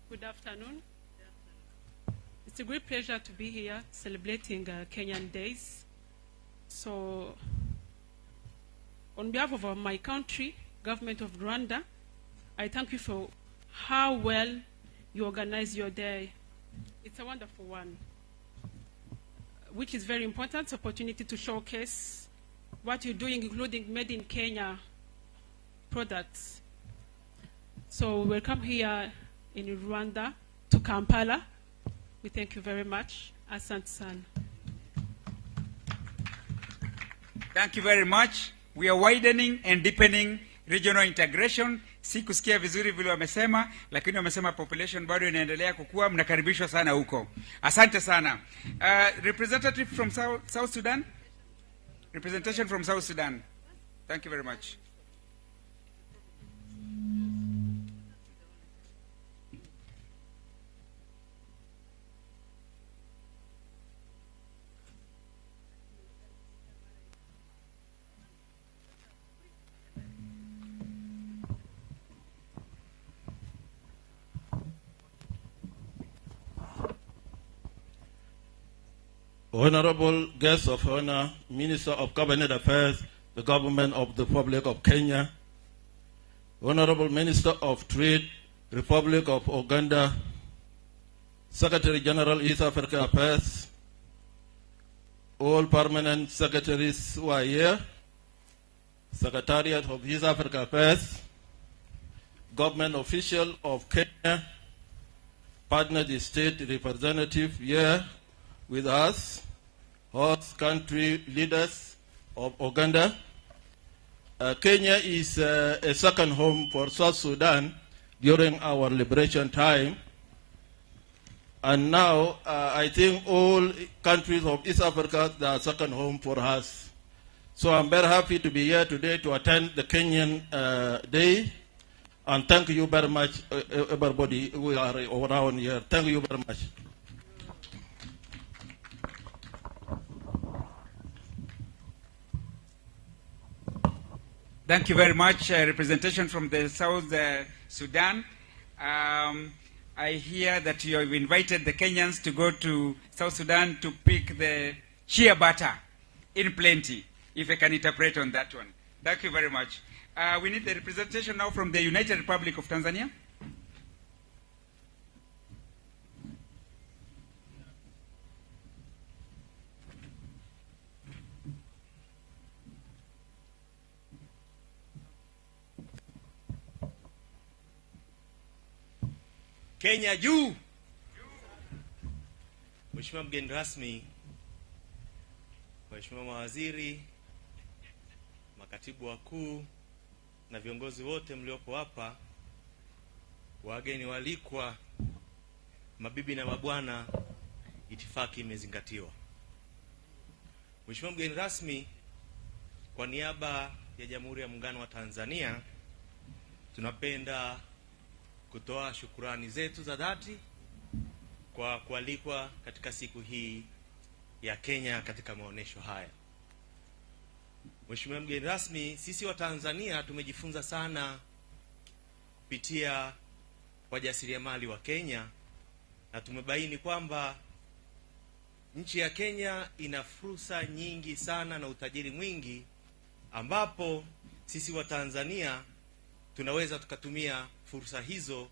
good afternoon. It's a great pleasure to be here celebrating Kenyan Days. So, on behalf of my country, government of Rwanda, I thank you for how well you organize your day. It's a wonderful one, which is very important opportunity to showcase what you're doing, including made in Kenya products. So welcome here in Rwanda to Kampala. We thank you very much. Asante sana. Thank you very much. We are widening and deepening regional integration. Si kusikia vizuri vile wamesema, lakini wamesema population bado inaendelea kukua. Mnakaribishwa sana huko. Asante sana. Representative from South Sudan? Representation from South Sudan. Thank you very much. Honorable guests of honor, Minister of Cabinet Affairs, the Government of the Republic of Kenya, Honorable Minister of Trade, Republic of Uganda, Secretary General East Africa Affairs, all permanent secretaries who are here, Secretariat of East Africa Affairs, government official of Kenya, partner the state representative here with us, host country leaders of Uganda. Kenya is a second home for South Sudan during our liberation time. And now I think all countries of East Africa are second home for us. So I'm very happy to be here today to attend the Kenyan Day. And thank you very much, everybody who are around here. Thank you very much. Thank you very much. Representation from the South Sudan. I hear that you have invited the Kenyans to go to South Sudan to pick the shea butter in plenty, if I can interpret on that one. Thank you very much. We need the representation now from the United Republic of Tanzania. Kenya juu. Mheshimiwa mgeni rasmi, Mheshimiwa mawaziri, makatibu wakuu na viongozi wote mliopo hapa, wageni walikwa, mabibi na mabwana, itifaki imezingatiwa. Mheshimiwa mgeni rasmi, kwa niaba ya Jamhuri ya Muungano wa Tanzania, tunapenda kutoa shukrani zetu za dhati kwa kualikwa katika siku hii ya Kenya katika maonesho haya. Mheshimiwa mgeni rasmi, sisi wa Tanzania tumejifunza sana kupitia wajasiriamali wa Kenya, na tumebaini kwamba nchi ya Kenya ina fursa nyingi sana na utajiri mwingi ambapo sisi wa Tanzania tunaweza tukatumia fursa hizo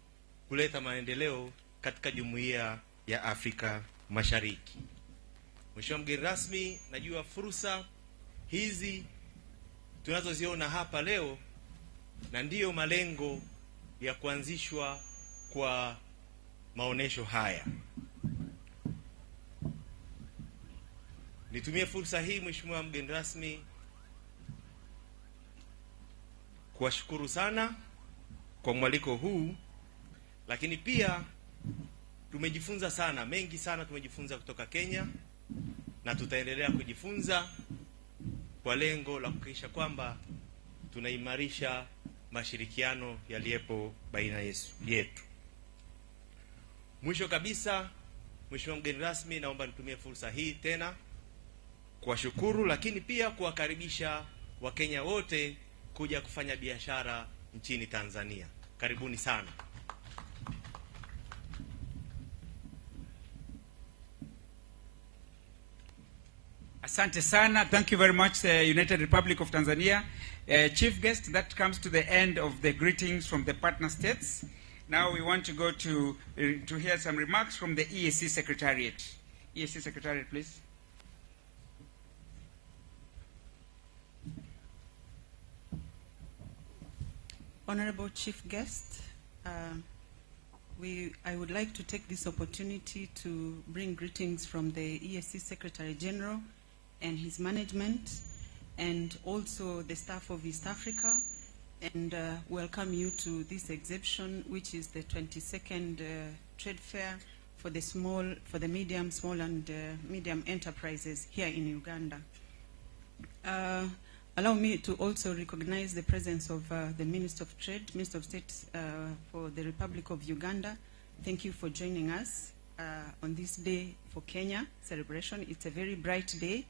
kuleta maendeleo katika Jumuiya ya Afrika Mashariki. Mheshimiwa mgeni rasmi, najua fursa hizi tunazoziona hapa leo na ndiyo malengo ya kuanzishwa kwa maonesho haya. Nitumie fursa hii Mheshimiwa mgeni rasmi kuwashukuru sana kwa mwaliko huu, lakini pia tumejifunza sana, mengi sana tumejifunza kutoka Kenya na tutaendelea kujifunza kwa lengo la kuhakikisha kwamba tunaimarisha mashirikiano yaliyepo baina yetu. Mwisho kabisa, Mheshimiwa mgeni rasmi, naomba nitumie fursa hii tena kuwashukuru, lakini pia kuwakaribisha Wakenya wote kuja kufanya biashara nchini Tanzania. Karibuni sana. Asante sana. Thank you very much, United Republic of Tanzania. Chief guest, that comes to the end of the greetings from the partner states. Now we want to go to hear some remarks from the EAC Secretariat. EAC Secretariat, please. Honorable Chief Guest, I would like to take this opportunity to bring greetings from the EAC Secretary General and his management, and also the staff of East Africa, and welcome you to this exhibition, which is the 22nd Trade Fair for the medium, small and medium enterprises here in Uganda. Allow me to also recognize the presence of the Minister of Trade, Minister of State for the Republic of Uganda. Thank you for joining us on this day for Kenya celebration. It's a very bright day.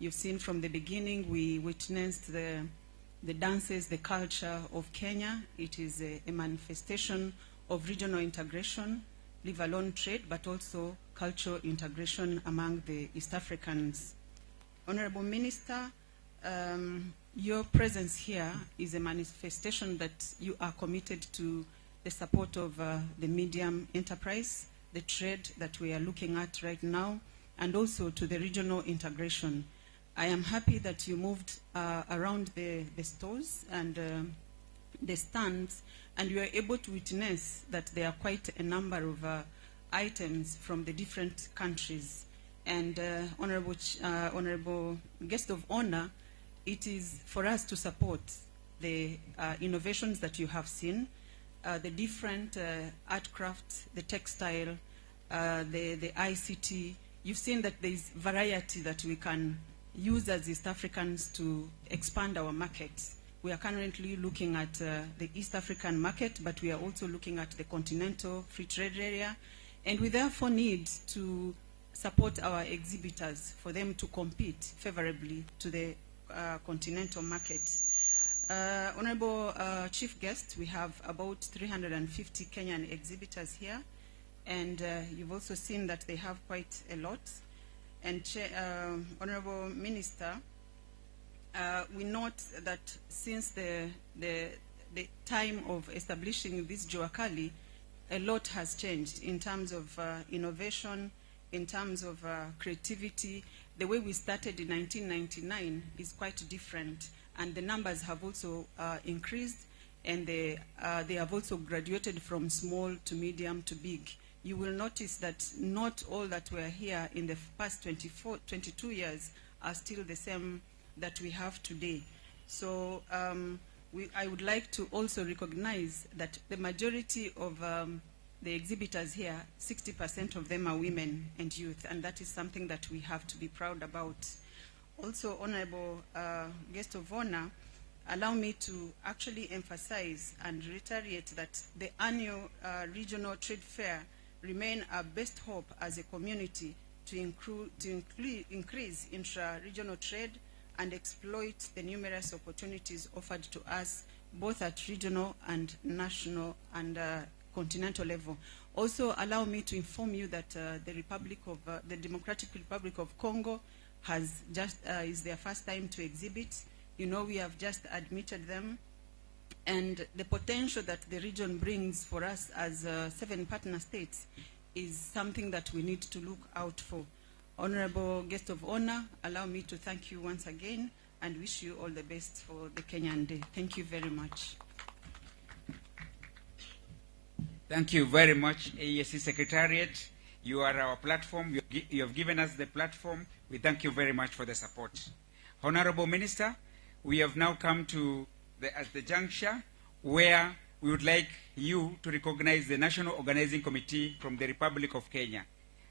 You've seen from the beginning, we witnessed the dances, the culture of Kenya. It is a manifestation of regional integration, leave alone trade, but also cultural integration among the East Africans. Honorable Minister, your presence here is a manifestation that you are committed to the support of the medium enterprise, the trade that we are looking at right now, and also to the regional integration. I am happy that you moved around the stores and the stands, and you are able to witness that there are quite a number of items from the different countries. And Honorable Guest of Honor, it is for us to support the innovations that you have seen, the different art crafts, the textile, the ICT. You've seen that there is variety that we can use as East Africans to expand our markets. We are currently looking at the East African market, but we are also looking at the continental free trade area, and we therefore need to support our exhibitors for them to compete favorably to the continental market. Honorable Chief Guest, we have about 350 Kenyan exhibitors here, and you've also seen that they have quite a lot. And Honorable Minister, we note that since the time of establishing this Juakali, a lot has changed in terms of innovation, in terms of creativity. The way we started in 1999 is quite different, and the numbers have also increased, and they have also graduated from small to medium to big. You will notice that not all that were here in the past 22 years are still the same that we have today. So I would like to also recognize that the majority of the exhibitors here, 60% of them are women and youth, and that is something that we have to be proud about. Also, Honorable Guest of Honor, allow me to actually emphasize and reiterate that the annual regional trade fair remain our best hope as a community to increase intra-regional trade and exploit the numerous opportunities offered to us both at regional and national and continental level. Also, allow me to inform you that the Democratic Republic of Congo has is their first time to exhibit. You know, we have just admitted them, and the potential that the region brings for us as 7 partner states is something that we need to look out for. Honorable guest of honor, allow me to thank you once again and wish you all the best for the Kenyan Day. Thank you very much. Thank you very much, AEC Secretariat. You are our platform. You have given us the platform. We thank you very much for the support. Honorable Minister, we have now come to the juncture where we would like you to recognize the National Organizing Committee from the Republic of Kenya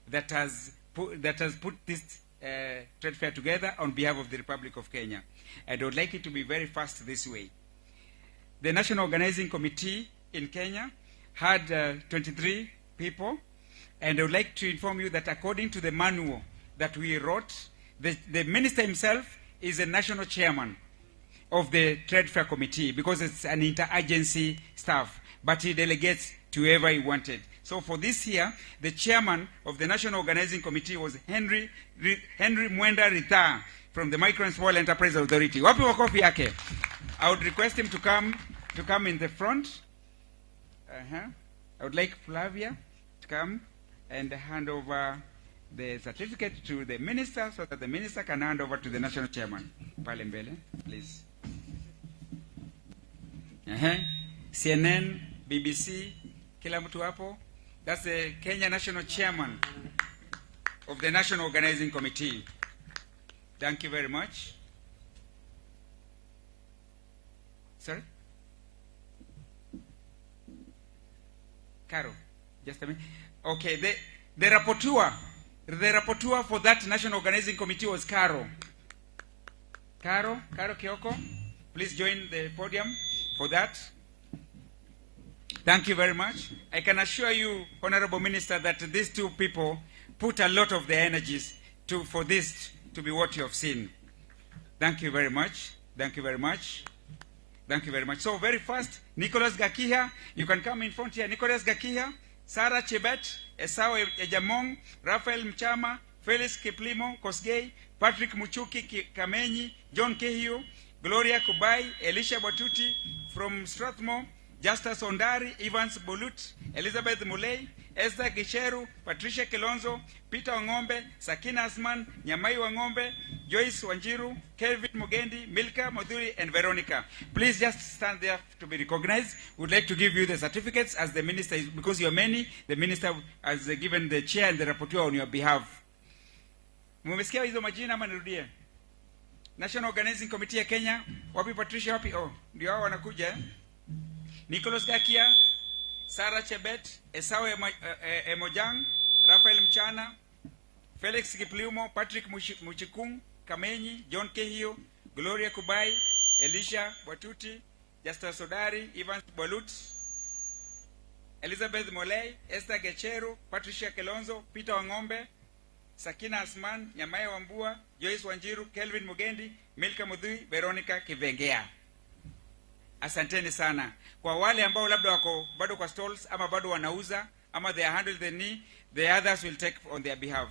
that has put this trade fair together on behalf of the Republic of Kenya. And I would like it to be very fast this way. The National Organizing Committee in Kenya had 23 people, and I would like to inform you that according to the manual that we wrote, the minister himself is a national chairman of the Trade Fair Committee because it's an interagency staff, but he delegates to whoever he wanted. So for this year, the chairman of the National Organizing Committee was Henry Mwenda Rita from the Micro and Small Enterprise Authority. Wapi wakofi yake? I would request him to come in the front. I would like Flavia to come and hand over the certificate to the minister so that the minister can hand over to the national chairman. Pale mbele, please. CNN, BBC, kila mtu hapo. That's the Kenya National Chairman of the National Organizing Committee. Thank you very much. Sorry? Caro, just a minute. Okay, the rapporteur for that National Organizing Committee was Caro. Caro Kioko, please join the podium for that. Thank you very much. I can assure you, Honorable Minister, that these two people put a lot of their energies for this to be what you have seen. Thank you very much. Thank you very much. Thank you very much. So very fast, Nicholas Gakiha, you can come in front here. Nicholas Gakiha, Sarah Chebet, Esau Ejamong, Rafael Mchama, Felix Kiplimo Kosgei, Patrick Muchuki Kamenyi, John Kehio, Gloria Kubai, Elisha Batuti from Strathmore, Justus Ondari, Evans Bolut, Elizabeth Mulei, Esther Gicheru, Patricia Kilonzo, Peter Wangombe, Sakina Asman, Nyamai Wangombe, Joyce Wanjiru, Kelvin Mugendi, Milka Madhuri, and Veronica. Please just stand there to be recognized. We'd like to give you the certificates as the minister, because you're many, the minister has given the chair and the rapporteur on your behalf. Mumesikia hizo majina ama nirudie? National Organizing Committee ya Kenya, wapi Patricia, wapi? Oh, ndio hao wanakuja eh? Nicholas Gakia, Sarah Chebet, Esau Emojang, Rafael Mchana, Felix Kipliumo, Patrick Muchikung, Kamenyi, John Kehio, Gloria Kubai, Elisha Bwatuti, Justus Sodari, Evans Bolut, Elizabeth Molei, Esther Gecheru, Patricia Kelonzo, Peter Wangombe, Sakina Asman, Nyamaya Wambua, Joyce Wanjiru, Kelvin Mugendi, Milka Mudhui, Veronica Kivengea. Asanteni sana. Kwa wale ambao labda wako bado kwa stalls ama bado wanauza ama they handle the knee, the others will take on their behalf.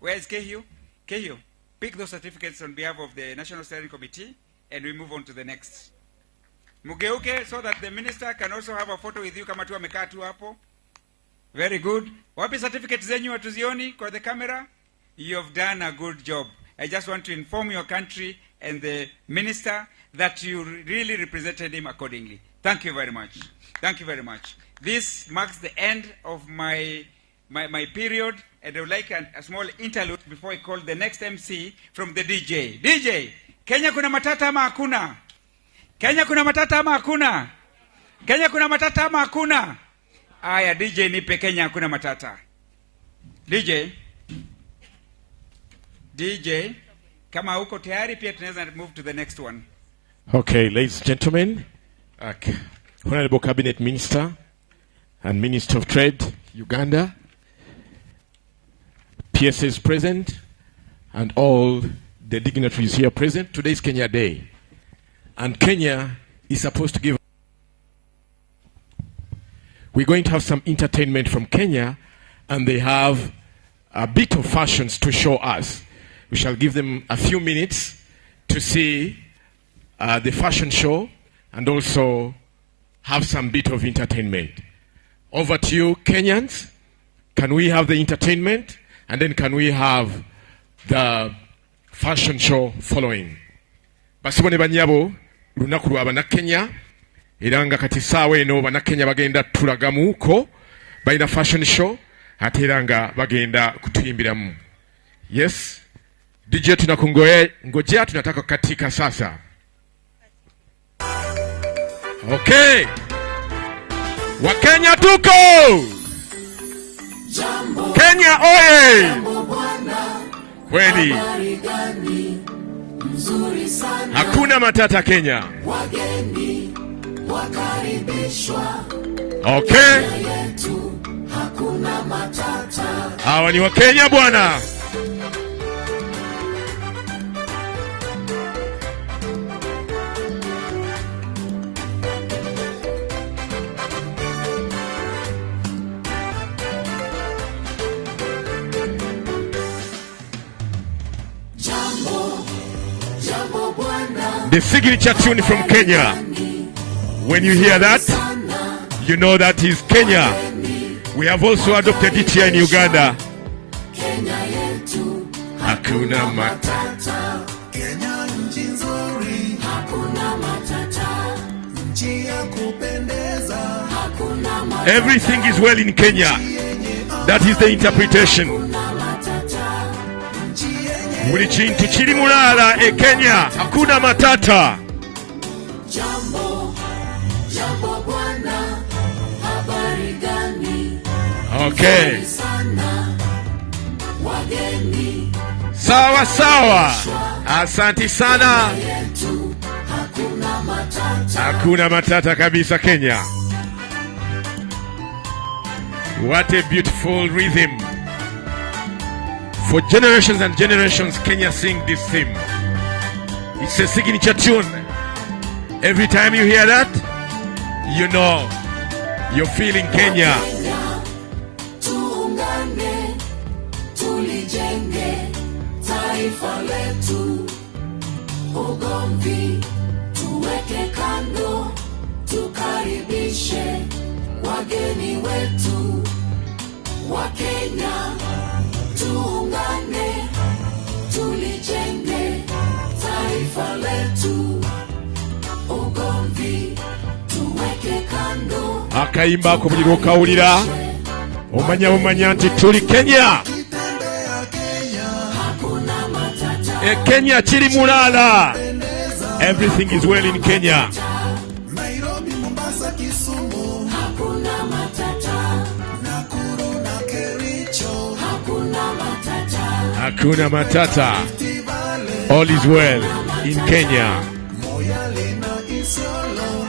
Where is Kehio? Kehio, pick those certificates on behalf of the National Steering Committee and we move on to the next. Mugeuke so that the minister can also have a photo with you kama tu amekaa tu hapo. Very good. Wapi certificates zenyu watuzioni kwa the camera? You have done a good job. I just want to inform your country and the minister that you really represented him accordingly. Thank you very much. Thank you very much. This marks the end of my period, and I would like a small interlude before I call the next MC from the DJ. DJ, Kenya kuna matata ama hakuna? Kenya kuna matata ama hakuna? Kenya kuna matata ama hakuna? Aya, DJ nipe Kenya kuna matata. DJ, kama uko tayari pia tunaweza move to the next one. Okay, ladies and gentlemen, Honorable Cabinet Minister and Minister of Trade, Uganda, PSAs present, and all the dignitaries here present. Today is Kenya Day, and Kenya is supposed to give. we're going to have some entertainment from Kenya, and they have a bit of fashions to show us. We shall give them a few minutes to see the fashion show and also have some bit of entertainment. Over to you, Kenyans. Can we have the entertainment, and then can we have the fashion show following? Basibone banyabo lunaku lwa bannakenya era nga kati saawa eno bannakenya bagenda tulagamuuko balina fashion show ate era nga bagenda kutuyimbiramu. Yes, DJ ngojea tunataka katika sasa. Okay, Wakenya tuko Kenya oye! Kweli hakuna matata Kenya. Okay, hawa ni Wakenya bwana. The signature tune from Kenya. When you hear that, you know that is Kenya. We have also adopted it here in Uganda. Hakuna matata. Kenya nchi nzuri. Hakuna matata. Nchi ya kupendeza. Hakuna matata. Everything is well in Kenya. That is the interpretation. Buli chintu chiri mulala e Kenya, hakuna matata. Jambo bwana, habari gani? Okay. Sawa sawa. Asante sana. Hakuna matata kabisa Kenya. What a beautiful rhythm. For generations and generations, Kenya sing this theme. It's a signature tune. Every time you hear that, you know you're feeling Kenya. Tuungane, tulijenge, taifa letu. Ugomvi, tuweke kando, tukaribishe wageni wetu wa Kenya. Tuungane, tulijenge, taifa letu. Ugomvi, tuweke kando. Akaimba ko muliro kawulira. Omanya nti tuli Kenya. Hakuna matata. Kenya chiri mulala. Everything is well in Kenya. Nairobi, Mombasa, Kisumu. Hakuna matata. Nakuru na Kericho. Hakuna matata. All is well in Kenya.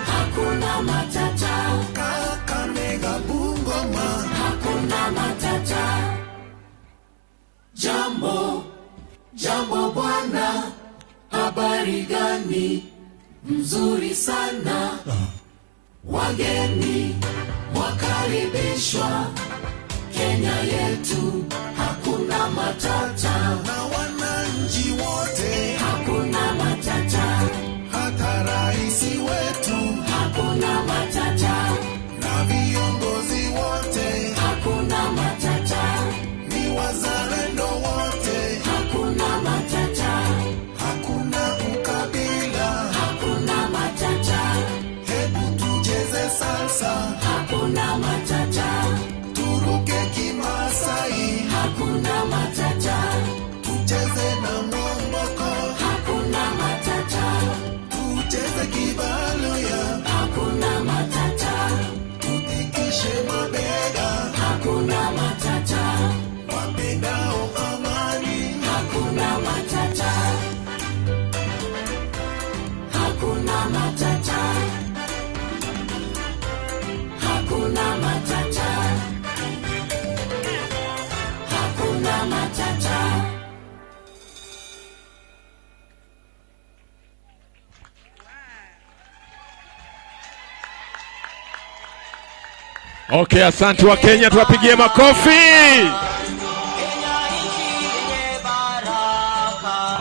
Hakuna matata. Kakamega, Bungoma. Hakuna matata. Jambo bwana, habari gani? Mzuri sana. Wageni wakaribishwa Kenya yetu. Hakuna matata. Na wananchi wote. Hakuna matata. Hata raisi wetu. Hakuna matata. Na viongozi wote. Hakuna matata. Ni wazalendo wote. Hakuna matata. Hakuna ukabila. Hakuna matata. Hebu tujeze salsa. Hakuna matata. Turuke Kimasai. Hakuna matata. Okay, asante wa Kenya, tuwapigie makofi.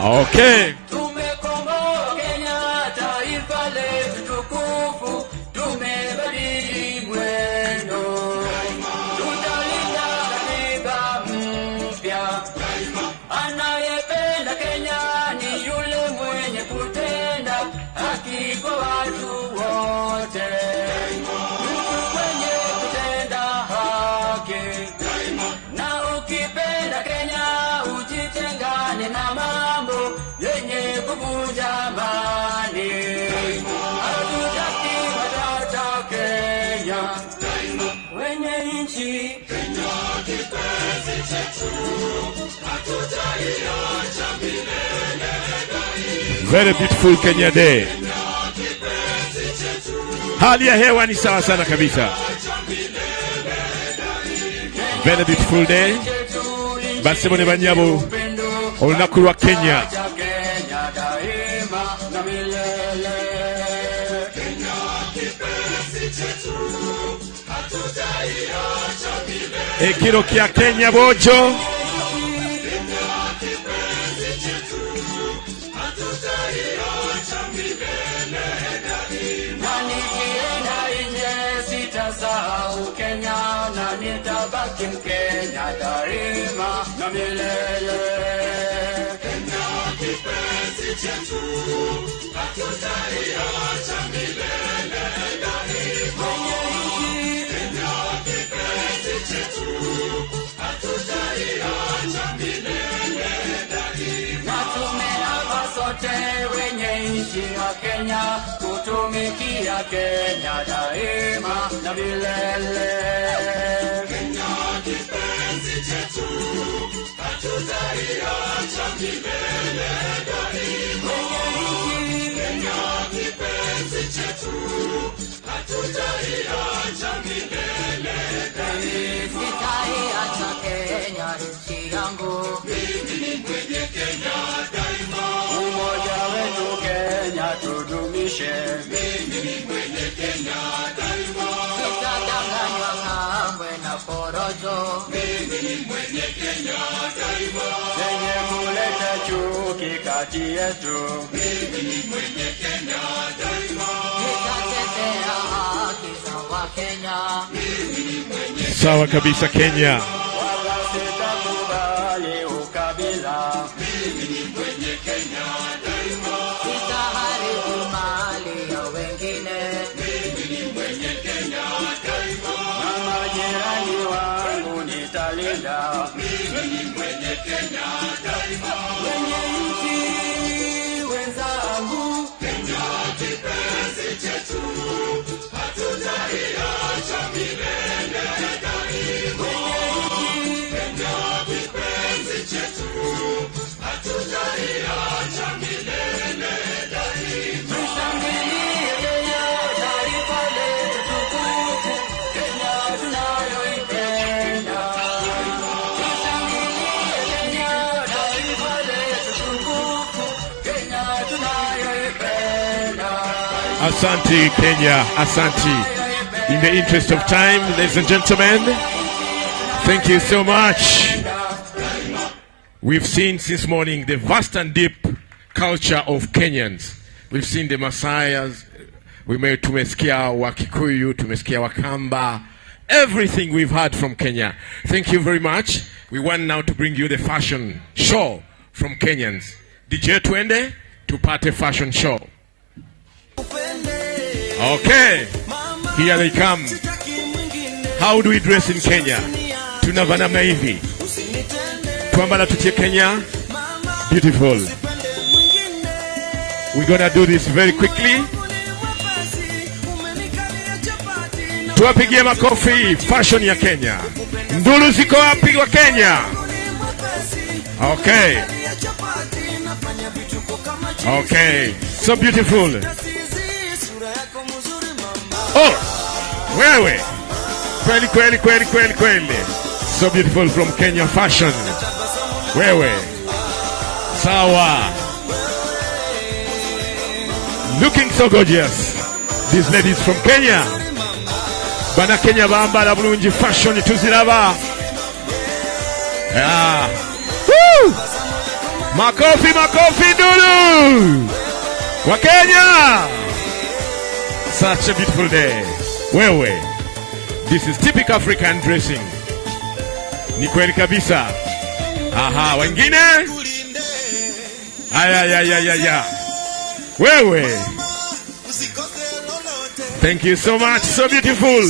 Okay. Very beautiful Kenya Day. Hali ya hewa ni sawa sana kabisa. Very beautiful day. Basi bone banyabo olunaku lwa Kenya. Ekiro kya Kenya bojo. Kenya daima na milele. Kenya kipenzi chetu, hatutaiacha milele daima. Kenya kipenzi chetu, hatutaiacha milele daima. Na tumeapa sote wenye nchi ya Kenya kutumikia Kenya daima na milele. Hatutaiacha milele daima. Kenya kipenzi chetu, hatutaiacha milele daima. Sitaiacha Kenya nchi yangu, mimi ni mwenye Kenya daima. Umoja wetu Kenya tudumishe, mimi ni mwenye Kenya daima. Sitadanganywa kamwe na porojo, mimi ni mwenye Kenya daima. Zenye kuleta chuki kati yetu, mimi ni mwenye Kenya daima. Nitatetea haki za Wakenya, mimi ni mwenye Sawa kabisa Kenya. wala sitakubali ukabila, mimi ni mwenye Kenya daima. Sitaharibu mali ya wengine, mimi ni mwenye Kenya daima. Na majirani wangu nitalinda, mimi ni mwenye Kenya daima. Wenye nchi wenzangu, Kenya kipenzi chetu, hatutaiacha milele daima. Kenya kipenzi chetu, hatutaiacha milele daima. Tushangilie Kenya taifa letu tukufu, Kenya tunayoipenda. Tushangilie Kenya taifa letu tukufu, Kenya tunayoipenda. Asante Kenya, asante. In the interest of time, ladies and gentlemen, thank you so much. We've seen since morning the vast and deep culture of Kenyans. We've seen the Messiahs, tumesikia Wakikuyu, tumesikia Wakamba, everything we've heard from Kenya. Thank you very much. We want now to bring you the fashion show from Kenyans. DJ Twende, tupate fashion show. Okay, here they come. How do we dress in Kenya? Tunavaa namna hivi. Tuambala tutie Kenya. Beautiful. We're gonna do this very quickly. Tuwapigie makofi fashion ya Kenya. Ndulu ziko wapi wa Kenya? Okay. Okay. So beautiful. Oh, wewe. Kweli kweli kweli kweli kweli. So beautiful from Kenya fashion. Wewe. Sawa. Looking so gorgeous. These ladies from Kenya. Bana Kenya bambala bulungi fashion tuziraba. Yeah. Woo! Makofi Nduru. Wa Kenya. Such a beautiful day. Wewe. This is typical African dressing. Ni kweli kabisa. Aha, wengine? Aya. Wewe. Thank you so much. So beautiful.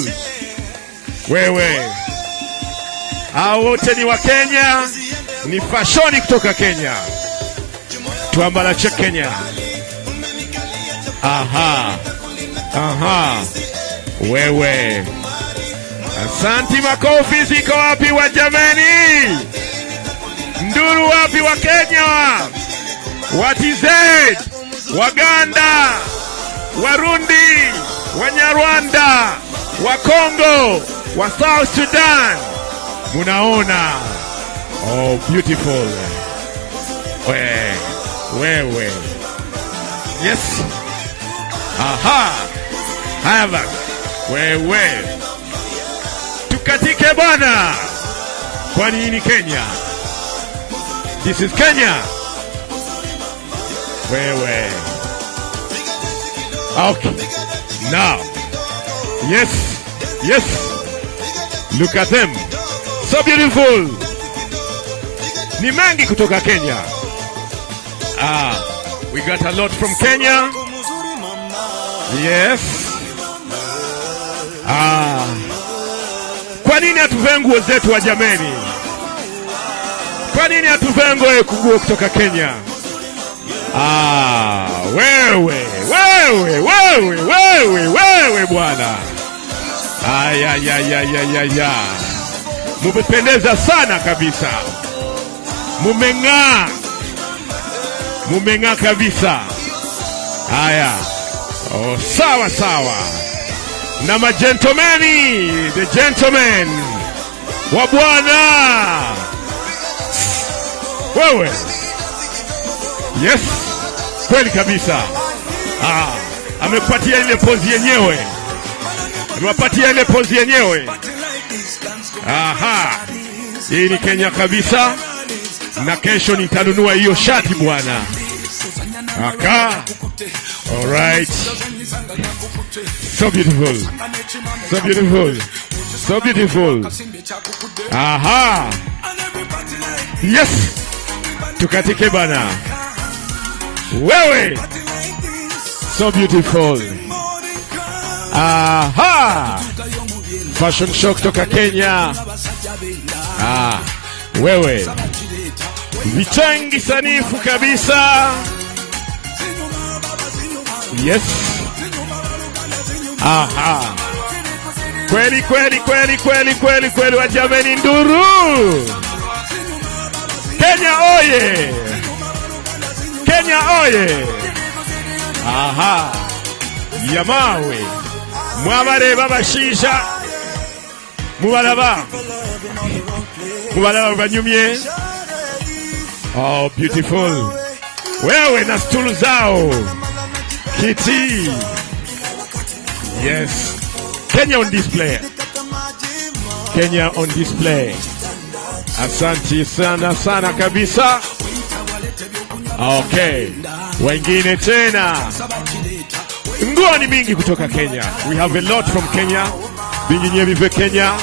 Wewe. Hao wote ni wa Kenya. Ni fashoni kutoka Kenya. Tuambala cha Kenya. Aha. Wewe. Asanti, makofi ziko wapi wa jameni? Nduru wapi wa Kenya? What is it? Waganda, Warundi, Wanyarwanda, wa Congo, wa South Sudan. Munaona. Oh, beautiful. Wewe. Yes. Aha. Hava. Wewe. Tukatike bwana. Kwani hii ni Kenya? This is Kenya. Wewe. Okay. Now. Yes. Look at them. So beautiful. Ni mengi kutoka Kenya. We got a lot from Kenya. Yes. Kwa nini hatuvae nguo zetu wa jameni? Kwa nini hatuvae nguo kutoka Kenya? Wewe bwana. Aya. Mumependeza sana kabisa. Mumeng'aa kabisa. Haya. Oh, sawa. Na magentomeni, the gentlemen. Wa bwana. Wewe. Yes. Kweli kabisa. Amepatia ile pozi yenyewe. Aha. Hii ni Kenya kabisa. Na kesho nitanunua hiyo shati bwana. All right. So beautiful. Aha. Yes. Tukatike bana. Wewe. So beautiful. Aha. Fashion show kutoka Kenya. Wewe. Vichangi sanifu kabisa. Yes. Kweli wa jameni Nduru. Kenya oye. Yamawe. Mwabare babashisha. Mubalaba banyumye. Oh, beautiful. Wewe na stulu zao. Kiti. Yes. Kenya on display. Asante sana kabisa. Okay. Wengine tena. Nguo ni mingi kutoka Kenya. We have a lot from Kenya. Binginye vive Kenya.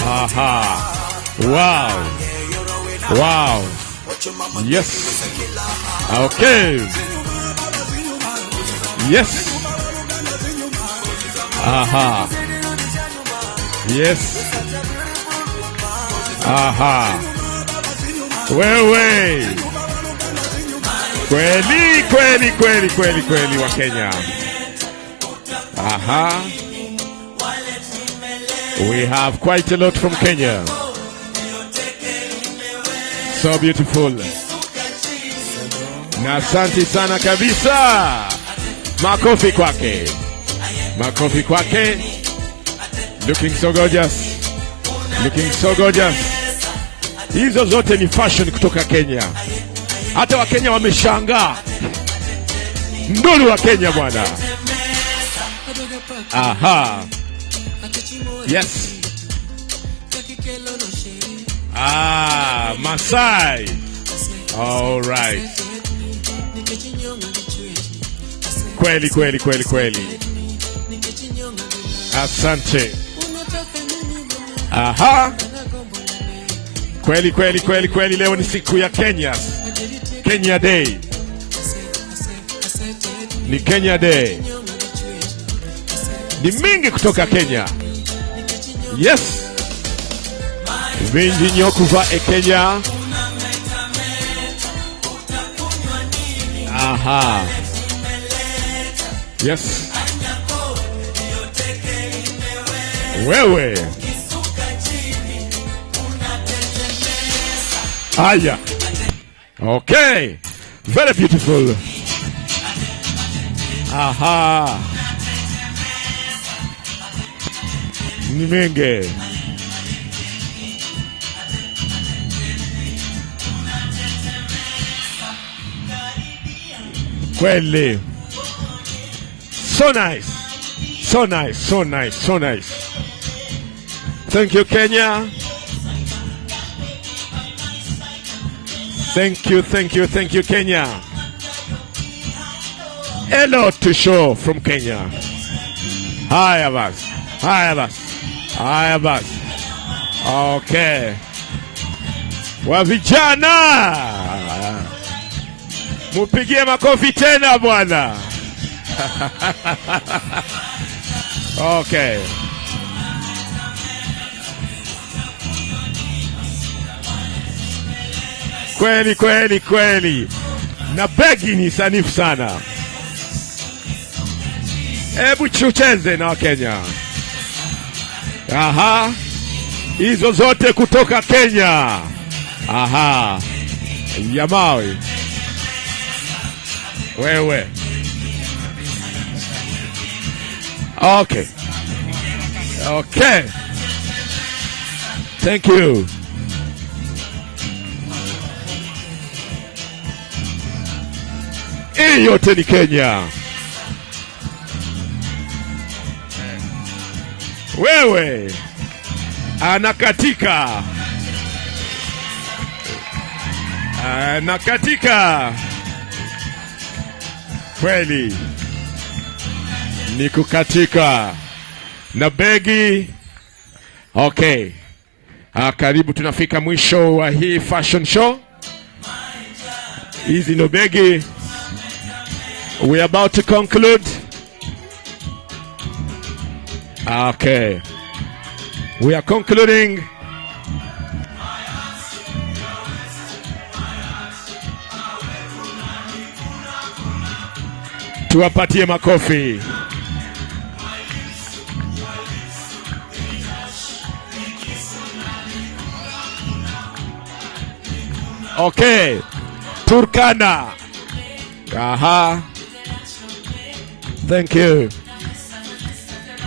Aha. Wow. Yes. Okay. Yes. Aha. Yes. Aha. Wewe. Kweli wa Kenya. Aha. We have quite a lot from Kenya. So beautiful. Na asante sana kabisa. Makofi kwake. Looking so gorgeous. Hizo zote ni fashion kutoka Kenya. Hata wa Kenya wameshangaa. Nduru wa Kenya bwana. Aha. Yes. Masai. All right. Kweli, kweli, kweli, kweli. Asante. Aha. Kweli, kweli, kweli, kweli. Leo ni siku ya Kenya. Kenya Day. Ni Kenya Day. Ni mingi kutoka Kenya. Yes. Vingi nyokuva e Kenya. Aha. Yes. Wewe. Aya. Okay. Very beautiful. Aha. Nimenge. Kweli. So nice. So nice. So nice. So nice. Thank you, Kenya. Thank you, thank you, thank you, Kenya. A lot to show from Kenya. Hi, Abbas. Hi, Abbas. Hi, Abbas. Okay. Wa vijana. Mupigie makofi tena bwana. Okay. Kweli, kweli, kweli. Na begi ni sanifu sana. Hebu tucheze na Kenya. Aha. Hizo zote kutoka Kenya. Aha. Yamawi. Wewe. Okay. Okay. Thank you. Hii yote ni Kenya. Wewe anakatika. Anakatika. Kweli. Ni kukatika. Na begi. Okay. Karibu tunafika mwisho wa hii fashion show. Hizi ndo begi. We're about to conclude. Okay. We are concluding. Tuwapatie makofi. Okay. Turkana. Aha. Thank you.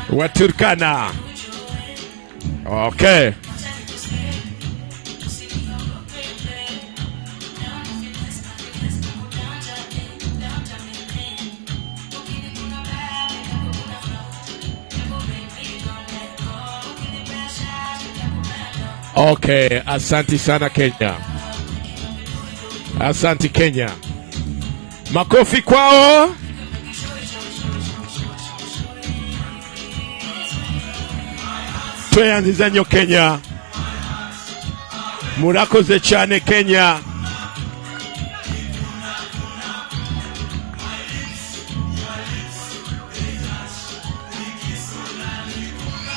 Waturkana. Okay. Okay, asante sana Kenya. Asante Kenya. Makofi kwao. Tweyanziza nnyo Kenya. Murakoze cyane Kenya.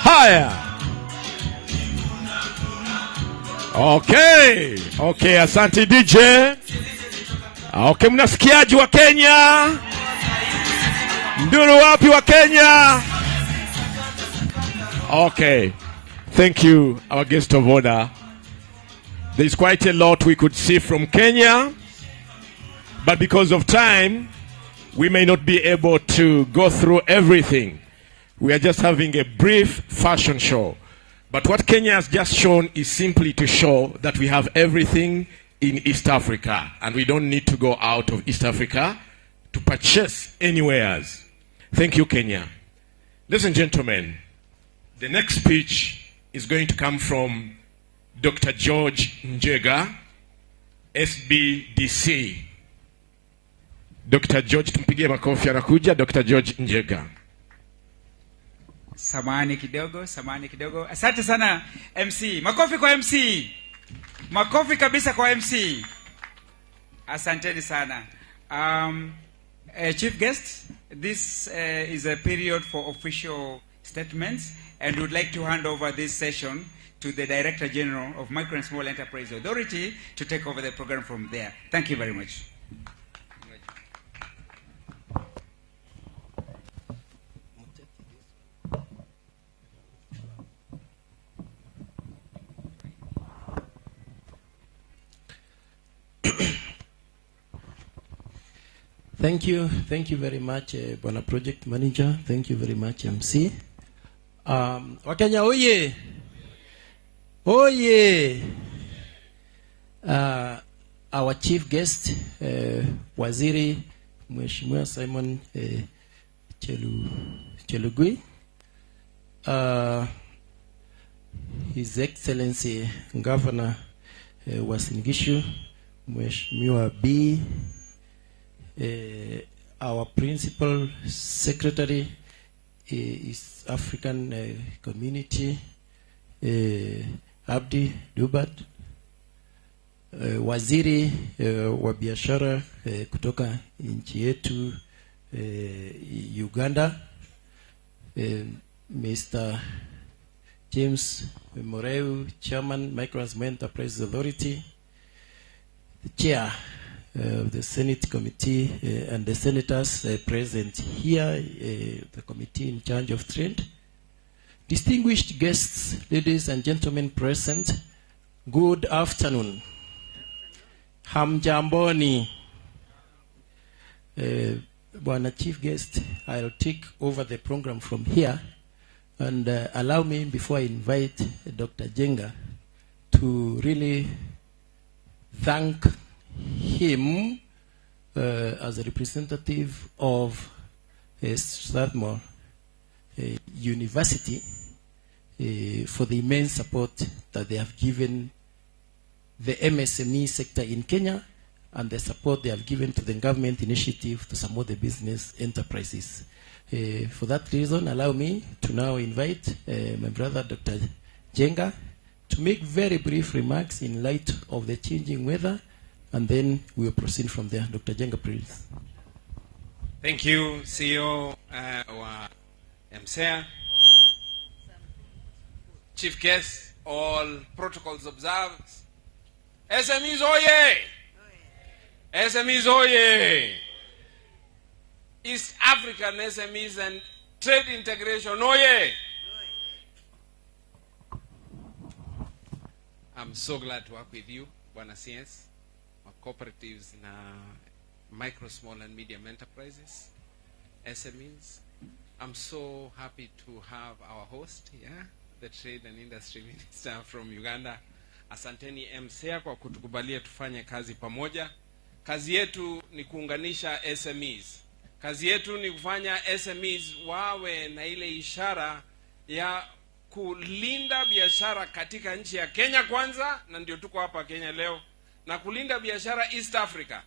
Haya. Okay. Okay, asante DJ. Okay, mnasikiaji wa Kenya? Nduru wapi wa Kenya? Okay. Thank you, our guest of honor. There's quite a lot we could see from Kenya, but because of time, we may not be able to go through everything. We are just having a brief fashion show. But what Kenya has just shown is simply to show that we have everything in East Africa, and we don't need to go out of East Africa to purchase anywhere else. Thank you, Kenya. Ladies and gentlemen, the next speech is going to come from Dr. George Njega, SBDC. Dr. George, tumpigie makofi, anakuja Dr. George Njega. Samani kidogo. Asante sana MC. Makofi kwa MC. Makofi kabisa kwa MC. Asanteni sana. Chief guest, this is a period for official statements, and would like to hand over this session to the Director General of Micro and Small Enterprise Authority to take over the program from there. Thank you very much. Thank you very much, Bwana Project Manager. Thank you very much, MC. Wakenya oye! Oye! Our chief guest, Waziri Mheshimiwa Simon Chelugui, His Excellency Governor Uasin Gishu, Mheshimiwa B, our principal secretary is African community, Abdi Dubat, waziri wa biashara kutoka nchi yetu Uganda, Mr. James Moreu, Chairman Micro and Small Enterprises Authority, the Chair of the Senate Committee and the senators present here, the committee in charge of trade, distinguished guests, ladies and gentlemen present, good afternoon. Hamjamboni. Bwana Chief Guest, I'll take over the program from here, and allow me, before I invite Dr. Jenga, to really thank him as a representative of Strathmore University for the immense support that they have given the MSME sector in Kenya, and the support they have given to the government initiative to support the business enterprises. For that reason, allow me to now invite my brother Dr. Jenga to make very brief remarks in light of the changing weather, and then we will proceed from there. Dr. Jenga, please. Thank you, CEO wa MSEA. Chief guest, all protocols observed. SMEs oye! SMEs oye! East African SMEs and trade integration oye! I'm so glad to work with you, Bwana CS, cooperatives na micro, small and medium enterprises, SMEs. I'm so happy to have our host here, the Trade and Industry Minister from Uganda. Asanteni MSEA kwa kutukubalia tufanye kazi pamoja. Kazi yetu ni kuunganisha SMEs. Kazi yetu ni kufanya SMEs wawe na ile ishara ya kulinda biashara katika nchi ya Kenya kwanza, na ndio tuko hapa Kenya leo, na kulinda biashara East Africa.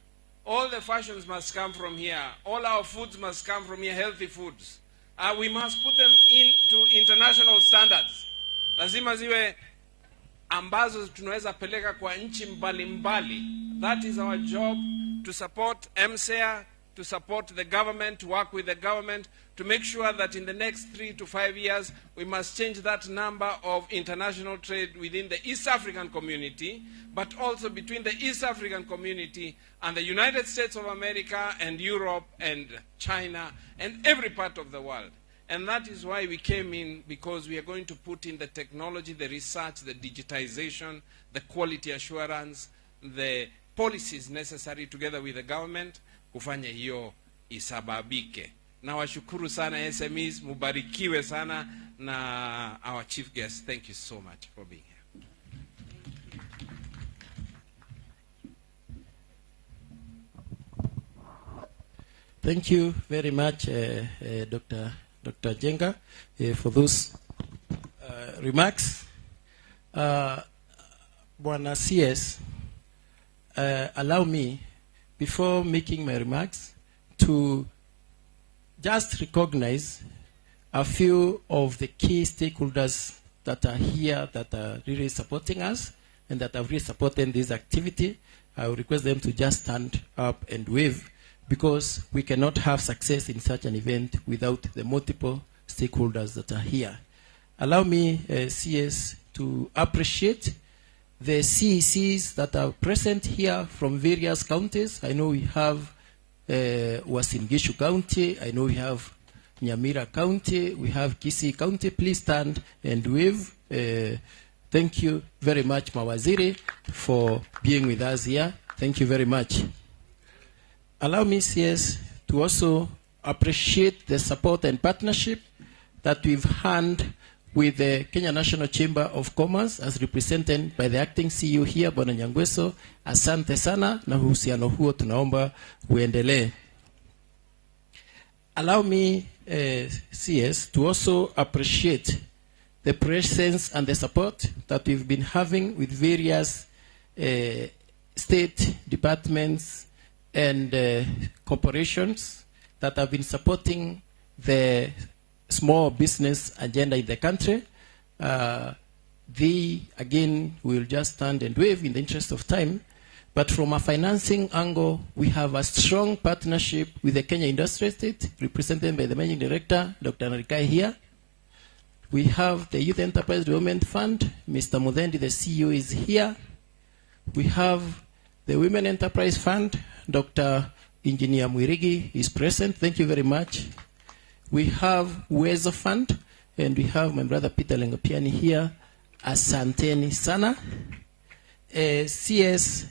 All the fashions must come from here. All our foods must come from here, healthy foods. We must put them into international standards. Lazima ziwe ambazo tunaweza peleka kwa nchi mbalimbali. That is our job, to support MSEA, to support the government, to work with the government, to make sure that in the next 3 to 5 years, we must change that number of international trade within the East African community, but also between the East African community and the United States of America and Europe and China and every part of the world. And that is why we came in, because we are going to put in the technology, the research, the digitization, the quality assurance, the policies necessary together with the government, kufanya hiyo isababike. Na washukuru sana SMEs, mubarikiwe sana, na our chief guest, thank you so much for being here. Thank you very much, Dr. Dr. Jenga, for those remarks. Bwana CS, allow me, before making my remarks, to just recognize a few of the key stakeholders that are here, that are really supporting us, and that have really supported this activity. I will request them to just stand up and wave, because we cannot have success in such an event without the multiple stakeholders that are here. Allow me, CS, to appreciate the CECs that are present here from various counties. I know we have Uasin Gishu County, I know we have Nyamira County, we have Kisii County. Please stand and wave. Thank you very much, Mawaziri, for being with us here. Thank you very much. Allow me, CS, to also appreciate the support and partnership that we've had with the Kenya National Chamber of Commerce, as represented by the acting CEO here, Bwana Nyangweso. Asante sana, na uhusiano huo tunaomba uendelee. Allow me, CS, to also appreciate the presence and the support that we've been having with various state departments and corporations that have been supporting the small business agenda in the country. They, again, will just stand and wave in the interest of time. But from a financing angle, we have a strong partnership with the Kenya Industry Estate, represented by the Managing Director, Dr. Narikai here. We have the Youth Enterprise Development Fund. Mr. Muthendi, the CEO, is here. We have the Women Enterprise Fund. Dr. Engineer Mwirigi is present. Thank you very much. We have Uwezo Fund, and we have my brother Peter Lengopiani here. Asanteni sana. CS,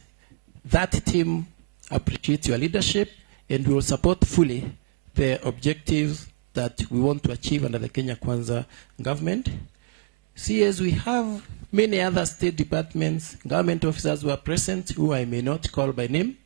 that team appreciates your leadership, and we will support fully the objectives that we want to achieve under the Kenya Kwanza government. CS, we have many other state departments, government officers who are present, who I may not call by name,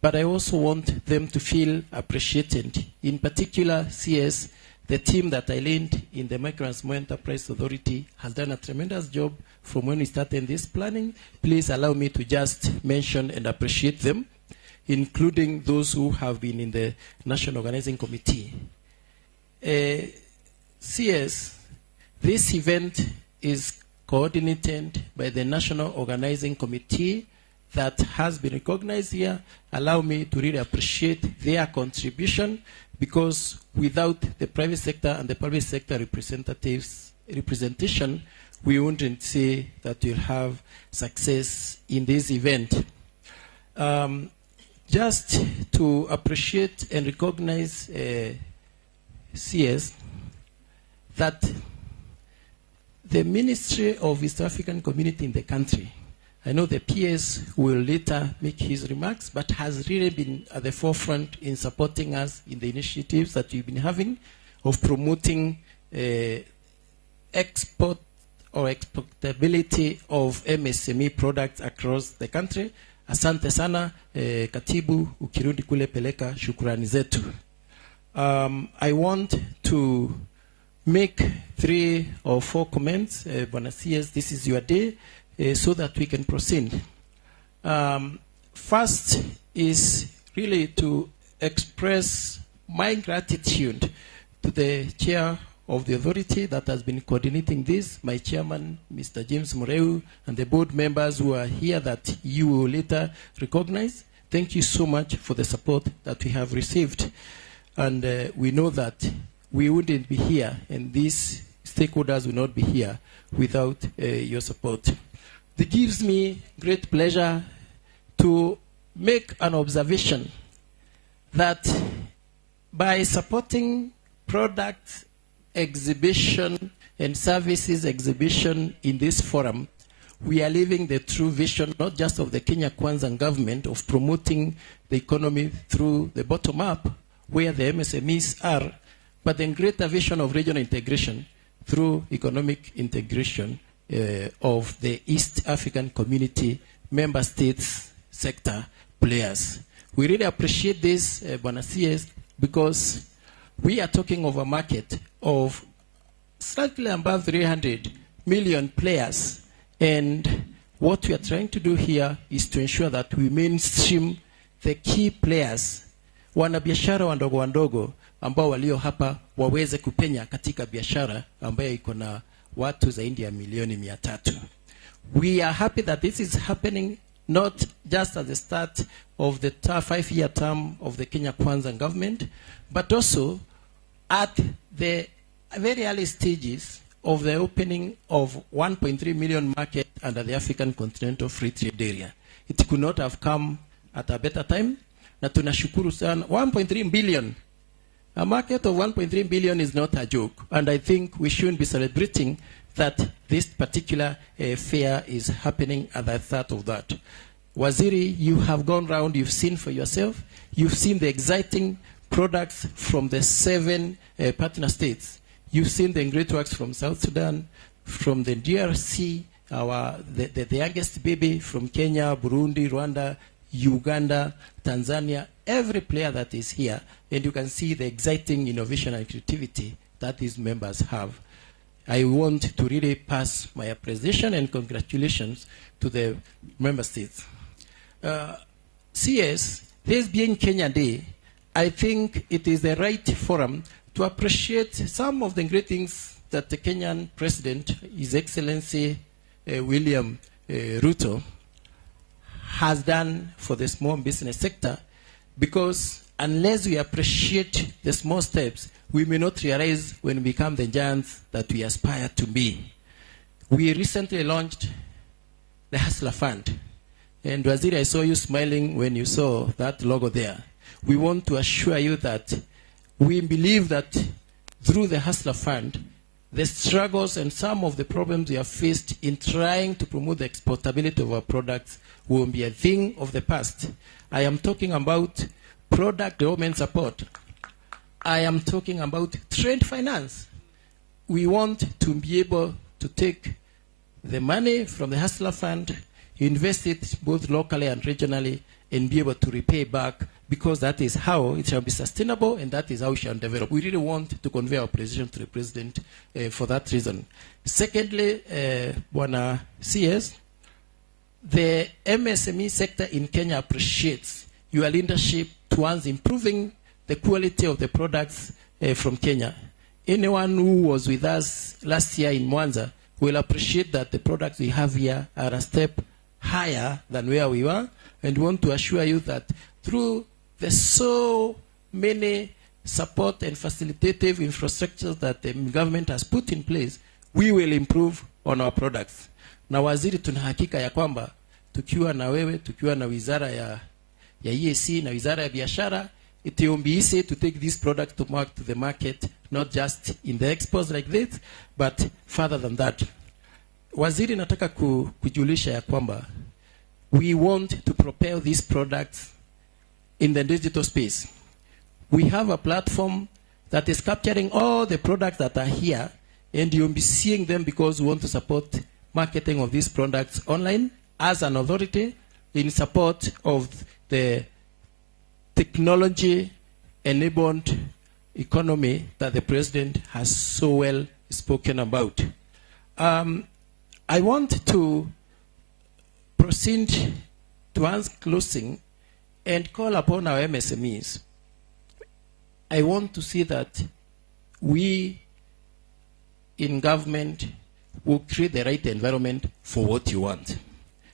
but I also want them to feel appreciated. In particular, CS, the team that I lead in the Micro and Small Enterprise Authority has done a tremendous job from when we started this planning. Please allow me to just mention and appreciate them, including those who have been in the National Organizing Committee. CS, this event is coordinated by the National Organizing Committee that has been recognized here. Allow me to really appreciate their contribution, because without the private sector and the public sector representation, we wouldn't say that we'll have success in this event. Just to appreciate and recognize CS, that the Ministry of East African Community in the country, I know the PS will later make his remarks, but has really been at the forefront in supporting us in the initiatives that we've been having of promoting export or exportability of MSME products across the country. Asante sana, Katibu, ukirudi kule peleka shukrani zetu. I want to make 3 or 4 comments. Bwana CS, this is your day, so that we can proceed. First is really to express my gratitude to the chair of the authority that has been coordinating this, my chairman, Mr. James Mureu, and the board members who are here that you will later recognize. Thank you so much for the support that we have received. And we know that we wouldn't be here, and these stakeholders will not be here without your support. It gives me great pleasure to make an observation that by supporting product exhibition and services exhibition in this forum, we are living the true vision, not just of the Kenya Kwanza government, of promoting the economy through the bottom up, where the MSMEs are, but the greater vision of regional integration through economic integration of the East African Community member states sector players. We really appreciate this, Bwana CS, because we are talking of a market of slightly above 300 million players. And what we are trying to do here is to ensure that we mainstream the key players, wanabiashara wandogo wandogo ambao walio hapa waweze kupenya katika biashara ambayo iko na watu zaidi ya milioni 300. We are happy that this is happening not just at the start of the 5-year term of the Kenya Kwanza government, but also at the very early stages of the opening of 1.3 million market under the African Continental Free Trade Area. It could not have come at a better time. Na tunashukuru sana. 1.3 billion. A market of 1.3 billion is not a joke. And I think we shouldn't be celebrating that this particular fair is happening at the start of that. Waziri, you have gone round, you've seen for yourself. You've seen the exciting products from the 7 partner states. You've seen the great works from South Sudan, from the DRC, the youngest baby from Kenya, Burundi, Rwanda, Uganda, Tanzania, every player that is here, and you can see the exciting innovation and creativity that these members have. I want to really pass my appreciation and congratulations to the member states. CS, this being Kenya Day, I think it is the right forum to appreciate some of the great things that the Kenyan President, His Excellency William Ruto, has done for the small business sector, because unless we appreciate the small steps, we may not realize when we become the giants that we aspire to be. We recently launched the Hustler Fund. And Waziri, I saw you smiling when you saw that logo there. We want to assure you that we believe that through the Hustler Fund, the struggles and some of the problems we have faced in trying to promote the exportability of our products will be a thing of the past. I am talking about product development support. I am talking about trade finance. We want to be able to take the money from the Hustler Fund, invest it both locally and regionally, and be able to repay back, because that is how it shall be sustainable, and that is how we shall develop. We really want to convey our position to the President for that reason. Secondly, Bwana CS, the MSME sector in Kenya appreciates your leadership towards improving the quality of the products from Kenya. Anyone who was with us last year in Mwanza will appreciate that the products we have here are a step higher than where we were, and want to assure you that through the so many support and facilitative infrastructures that the government has put in place, we will improve on our products. Na waziri, tuna hakika ya kwamba tukiwa na wewe, tukiwa na wizara ya EAC na wizara ya biashara, it will be easy to take this product to the market, not just in the exports like this, but further than that. Waziri, nataka kujulisha ya kwamba we want to propel these products in the digital space. We have a platform that is capturing all the products that are here, and you'll be seeing them because we want to support marketing of these products online as an authority in support of the technology-enabled economy that the President has so well spoken about. I want to proceed towards closing and call upon our MSMEs. I want to see that we in government will create the right environment for what you want,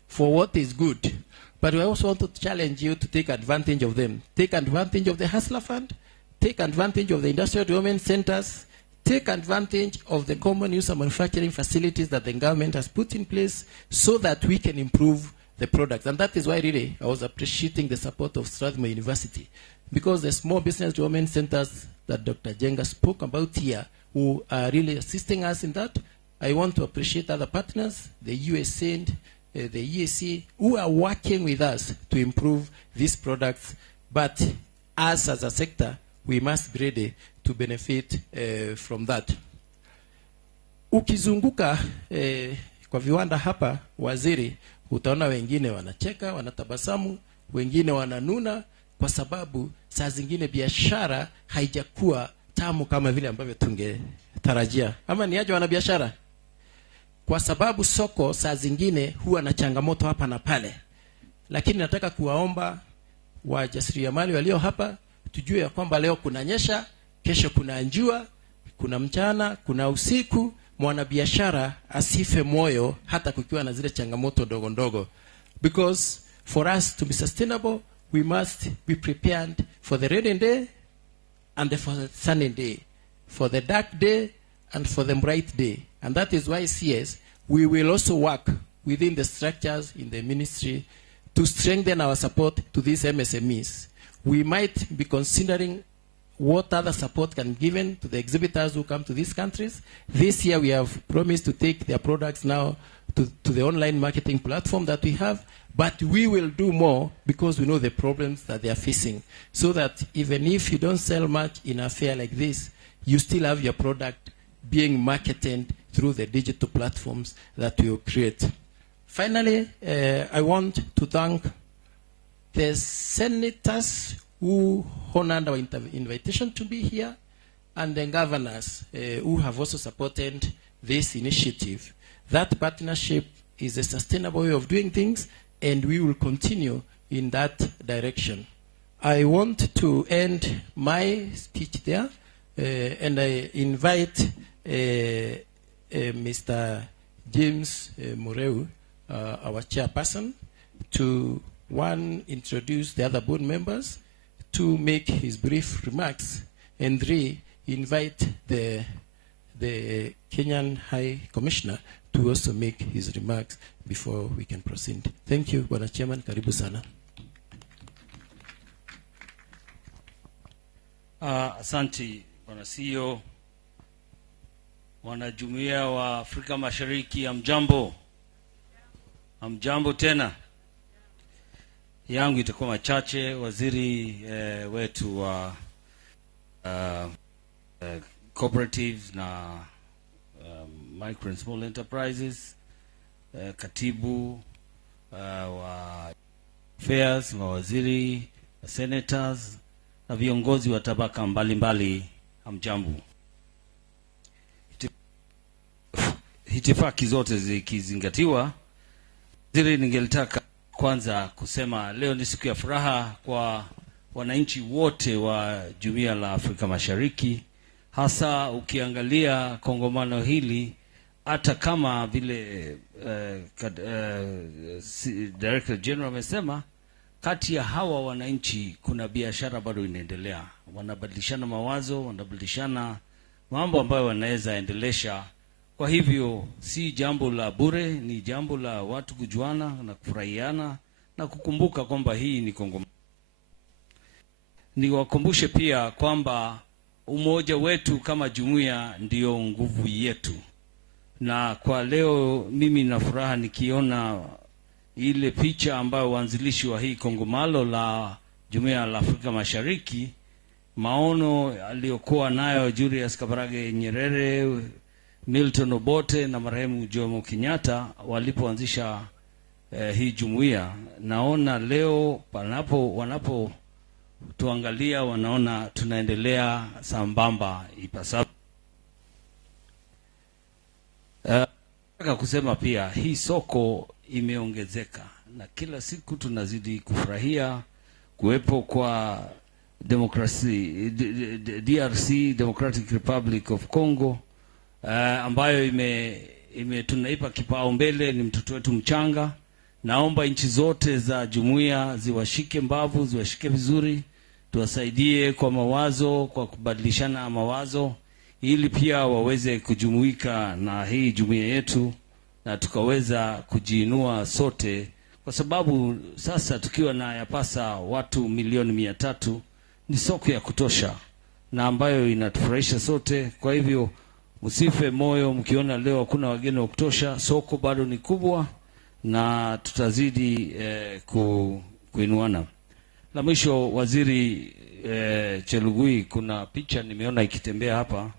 for what is good. But we also want to challenge you to take advantage of them. Take advantage of the Hustler Fund, take advantage of the industrial development centers, take advantage of the common use and manufacturing facilities that the government has put in place so that we can improve the products. And that is why really I was appreciating the support of Strathmore University, because the small business development centers that Dr. Jenga spoke about here, who are really assisting us in that. I want to appreciate other partners, the USAID, the EAC, who are working with us to improve these products. But us as a sector, we must be ready to benefit from that. Ukizunguka kwa viwanda hapa, waziri, utaona wengine wanacheka, wanatabasamu, wengine wananuna, kwa sababu saa zingine biashara haijakuwa tamu kama vile ambavyo tungetarajia. Ama ni aje wanabiashara? Kwa sababu soko saa zingine huwa na changamoto hapa na pale. Lakini nataka kuwaomba wajasiriamali walio hapa, tujue ya kwamba leo kunanyesha, kesho kuna jua, kuna mchana, kuna usiku. Mwanabiashara asife moyo hata kukiwa na zile changamoto ndogo ndogo. Because for us to be sustainable, we must be prepared for the rainy day and for the sunny day, for the dark day and for the bright day. And that is why CS, we will also work within the structures in the ministry to strengthen our support to these MSMEs. We might be considering what other support can be given to the exhibitors who come to these countries. This year we have promised to take their products now to the online marketing platform that we have, but we will do more because we know the problems that they are facing, so that even if you don't sell much in a fair like this, you still have your product being marketed through the digital platforms that we will create. Finally, I want to thank the senators who honored our invitation to be here, and the governors who have also supported this initiative. That partnership is a sustainable way of doing things, and we will continue in that direction. I want to end my speech there, and I invite Mr. James Moreu, our chairperson, to introduce the other board members, to make his brief remarks, and invite the Kenyan High Commissioner to also make his remarks before we can proceed. Thank you, Bwana Chairman. Karibu sana. Asante Bwana CEO, wanajumuiya wa Afrika Mashariki, amjambo. Amjambo tena. Yangu itakuwa machache. Waziri wetu wa cooperatives na micro and small enterprises, katibu wa affairs, mawaziri, senators na viongozi wa tabaka mbalimbali, amjambo. Hitifaki zote zikizingatiwa, waziri, ningelitaka kwanza kusema leo ni siku ya furaha kwa wananchi wote wa Jumuiya la Afrika Mashariki, hasa ukiangalia kongamano hili, hata kama vile Director General amesema, kati ya hawa wananchi kuna biashara bado inaendelea. Wanabadilishana mawazo, wanabadilishana mambo ambayo wanaweza endelesha. Kwa hivyo si jambo la bure, ni jambo la watu kujuana na kufurahiana na kukumbuka kwamba hii ni kongamano. Niwakumbushe pia kwamba umoja wetu kama jumuiya ndio nguvu yetu. Na kwa leo mimi na furaha nikiona ile picha ambayo waanzilishi wa hii kongamano la Jumuiya la Afrika Mashariki, maono aliyokuwa nayo Julius Kabarage Nyerere, Milton Obote na marehemu Jomo Kenyatta walipoanzisha hii jumuiya. Naona leo wanapo tuangalia, wanaona tunaendelea sambamba ipasavyo. Nataka kusema pia hii soko imeongezeka na kila siku tunazidi kufurahia kuwepo kwa DRC, Democratic Republic of Congo, ambayo tunaipa kipaumbele, ni mtoto wetu mchanga. Naomba nchi zote za jumuiya ziwashike mbavu, ziwashike vizuri, tuwasaidie kwa mawazo, kwa kubadilishana mawazo, ili pia waweze kujumuika na hii jumuiya yetu na tukaweza kujiinua sote, kwa sababu sasa tukiwa na yapasa watu milioni 300 ni soko ya kutosha na ambayo inatufurahisha sote. Kwa hivyo msife moyo mkiona leo hakuna wageni wa kutosha, soko bado ni kubwa na tutazidi kuinuana. La mwisho, waziri Chelugui, kuna picha nimeona ikitembea hapa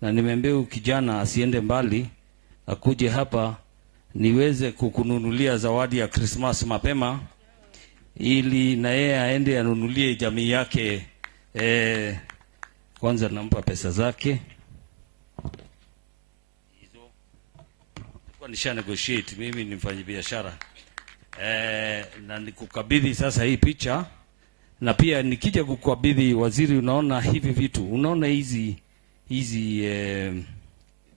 na nimeambia kijana asiende mbali, akuje hapa niweze kukununulia zawadi ya Christmas mapema, ili na yeye aende anunulie jamii yake. Kwa Kwanza nampa pesa zake. Hizo. Nilikuwa nisha negotiate, mimi ni mfanyabiashara. Na nikukabidhi sasa hii picha. Na pia nikija kukabidhi waziri, unaona hivi vitu. Unaona hizi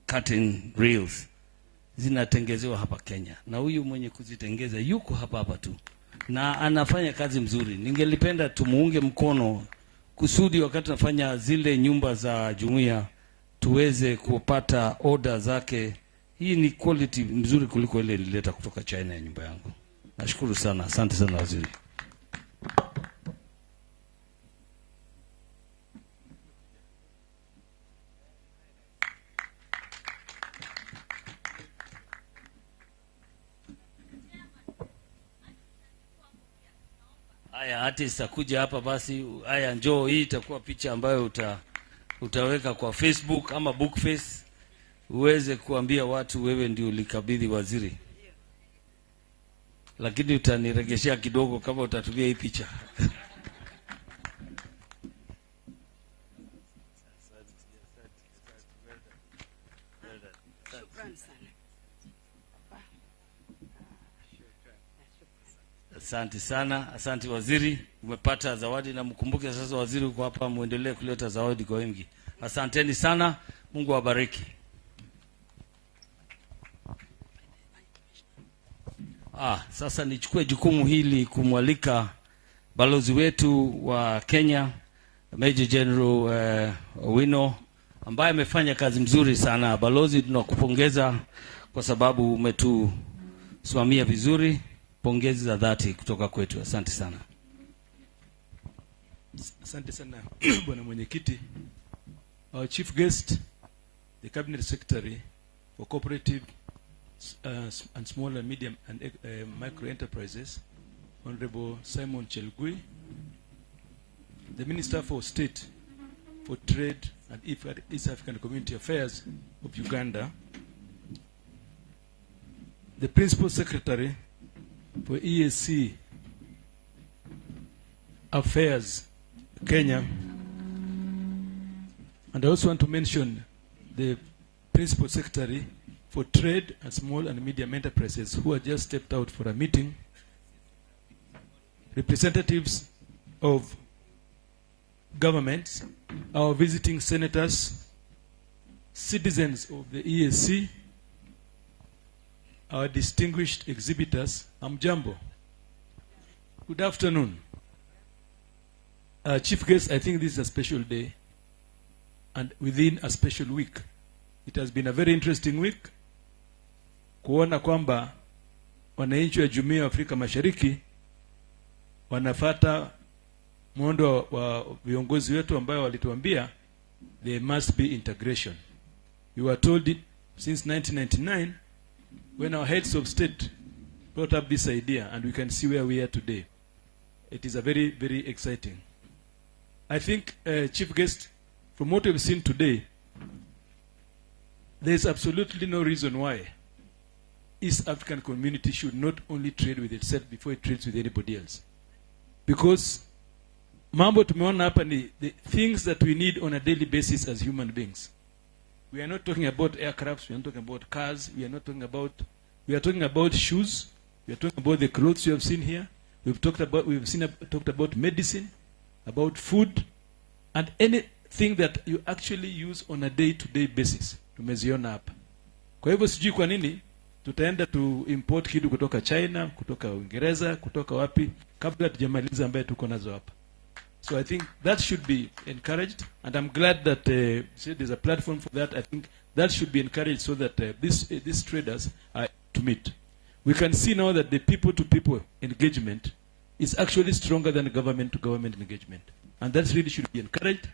curtain reels zinatengezewa hapa Kenya. Na huyu mwenye kuzitengeza yuko hapa tu. Na anafanya kazi mzuri. Ningelipenda tumuunge mkono kusudi wakati tunafanya zile nyumba za jumuiya tuweze kupata order zake. Hii ni quality mzuri kuliko ile nilileta kutoka China ya nyumba yangu. Nashukuru sana. Asante sana waziri. Haya, artist akuja hapa basi. Haya, njoo, hii itakuwa picha ambayo utaweka kwa Facebook ama Bookface, uweze kuambia watu wewe ndio ulikabidhi waziri. Lakini utaniregeshea kidogo kama utatumia hii picha. Asante sana, asante waziri, umepata zawadi na mkumbuke sasa waziri uko hapa, muendelee kuleta zawadi kwa wengi. Asanteni sana, Mungu awabariki. Sasa nichukue jukumu hili kumwalika balozi wetu wa Kenya, Major General Owino, ambaye amefanya kazi mzuri sana. Balozi, tunakupongeza kwa sababu umetusimamia vizuri. Pongezi za dhati kutoka kwetu. Asante sana. Asante sana bwana mwenyekiti. Our chief guest, the Cabinet Secretary for Cooperative and Small and Medium and Micro Enterprises, Honorable Simon Chelgui, the Minister for State for Trade and East African Community Affairs of Uganda, the Principal Secretary for EAC Affairs Kenya, and I also want to mention the Principal Secretary for Trade and Small and Medium Enterprises, who have just stepped out for a meeting, representatives of governments, our visiting senators, citizens of the EAC, our distinguished exhibitors. Amjambo. Good afternoon. Chief guest, I think this is a special day and within a special week. It has been a very interesting week kuona kwamba wananchi wa Jumuiya ya Afrika Mashariki wanafata muundo wa viongozi wetu ambao walituambia there must be integration. We were told it since 1999 when our heads of state brought up this idea, and we can see where we are today. It is a very, very exciting. I think, Chief Guest, from what we've seen today, there is absolutely no reason why East African community should not only trade with itself before it trades with anybody else. Because mambo tumeona hapa ni the things that we need on a daily basis as human beings. We are not talking about aircrafts, we are not talking about cars, we are talking about shoes, we are talking about the clothes you have seen here. Talked about medicine, about food, and anything that you actually use on a day-to-day basis. Tumeziona hapa. Kwa hivyo sijui kwa nini tutaenda to import kitu kutoka China, kutoka Uingereza, kutoka wapi kabla tujamaliza ambaye tuko nazo hapa. So I think that should be encouraged, and I'm glad that there's a platform for that. I think that should be encouraged so that these traders are to meet. We can see now that the people-to-people engagement is actually stronger than government-to-government engagement, and that really should be encouraged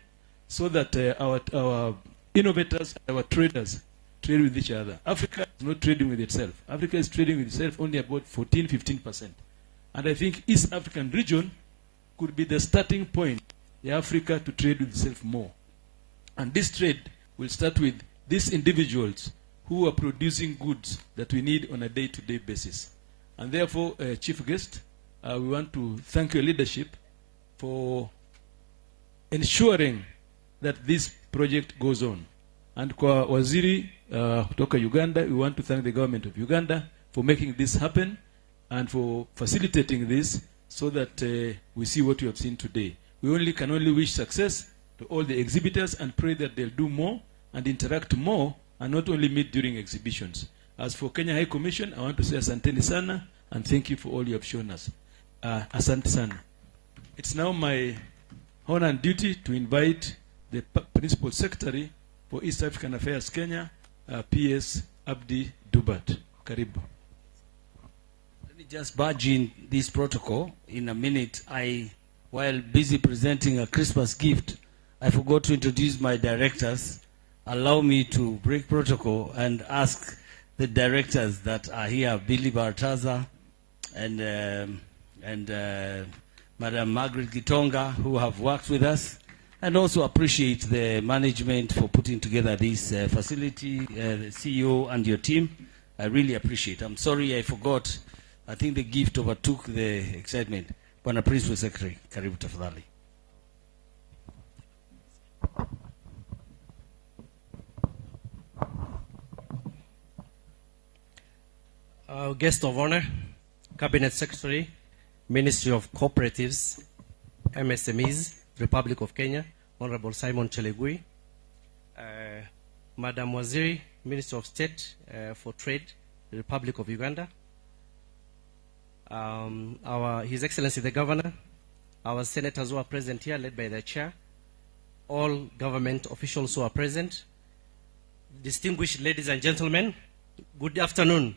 so that our innovators, our traders trade with each other. Africa is not trading with itself. Africa is trading with itself only about 14-15%. And I think East African region could be the starting point in Africa to trade with itself more. And this trade will start with these individuals who are producing goods that we need on a day-to-day basis. And therefore, Chief Guest, we want to thank your leadership for ensuring that this project goes on. And kwa waziri kutoka Uganda, we want to thank the government of Uganda for making this happen and for facilitating this so that we see what you have seen today. We can only wish success to all the exhibitors and pray that they'll do more and interact more and not only meet during exhibitions. As for Kenya High Commission, I want to say asanteni sana and thank you for all you have shown us. Asante sana. It's now my honor and duty to invite the Principal Secretary for East African Affairs Kenya, PS Abdi Dubat. Karibu. Let me just barge in this protocol in a minute. While busy presenting a Christmas gift, I forgot to introduce my directors. Allow me to break protocol and ask the directors that are here, Billy Bartaza and Madam Margaret Gitonga, who have worked with us, and also appreciate the management for putting together this facility, the CEO and your team. I really appreciate. I'm sorry I forgot. I think the gift overtook the excitement. Bwana Principal Secretary, karibu tafadhali. Guest of honor, Cabinet Secretary, Ministry of Cooperatives, MSMEs, Republic of Kenya, Honorable Simon Chelegui, Madam Waziri, Minister of State for Trade, Republic of Uganda, His Excellency the Governor, our senators who are present here, led by the chair, all government officials who are present, distinguished ladies and gentlemen, good afternoon.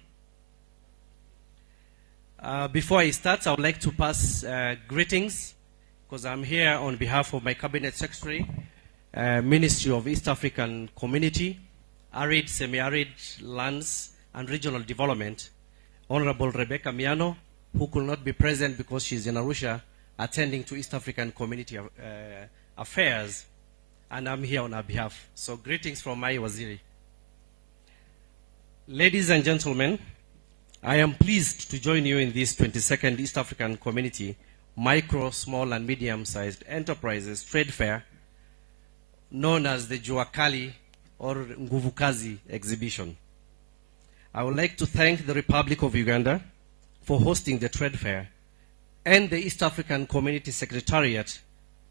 Before I start, I would like to pass greetings, because I'm here on behalf of my Cabinet Secretary, Ministry of East African Community, Arid, Semi-Arid Lands and Regional Development, Honorable Rebecca Miano, who could not be present because she's in Arusha attending to East African Community Affairs, and I'm here on her behalf. So greetings from my Waziri. Ladies and gentlemen, I am pleased to join you in this 22nd East African Community Micro, Small and Medium-Sized Enterprises Trade Fair, known as the Juakali or Nguvukazi exhibition. I would like to thank the Republic of Uganda for hosting the trade fair and the East African Community Secretariat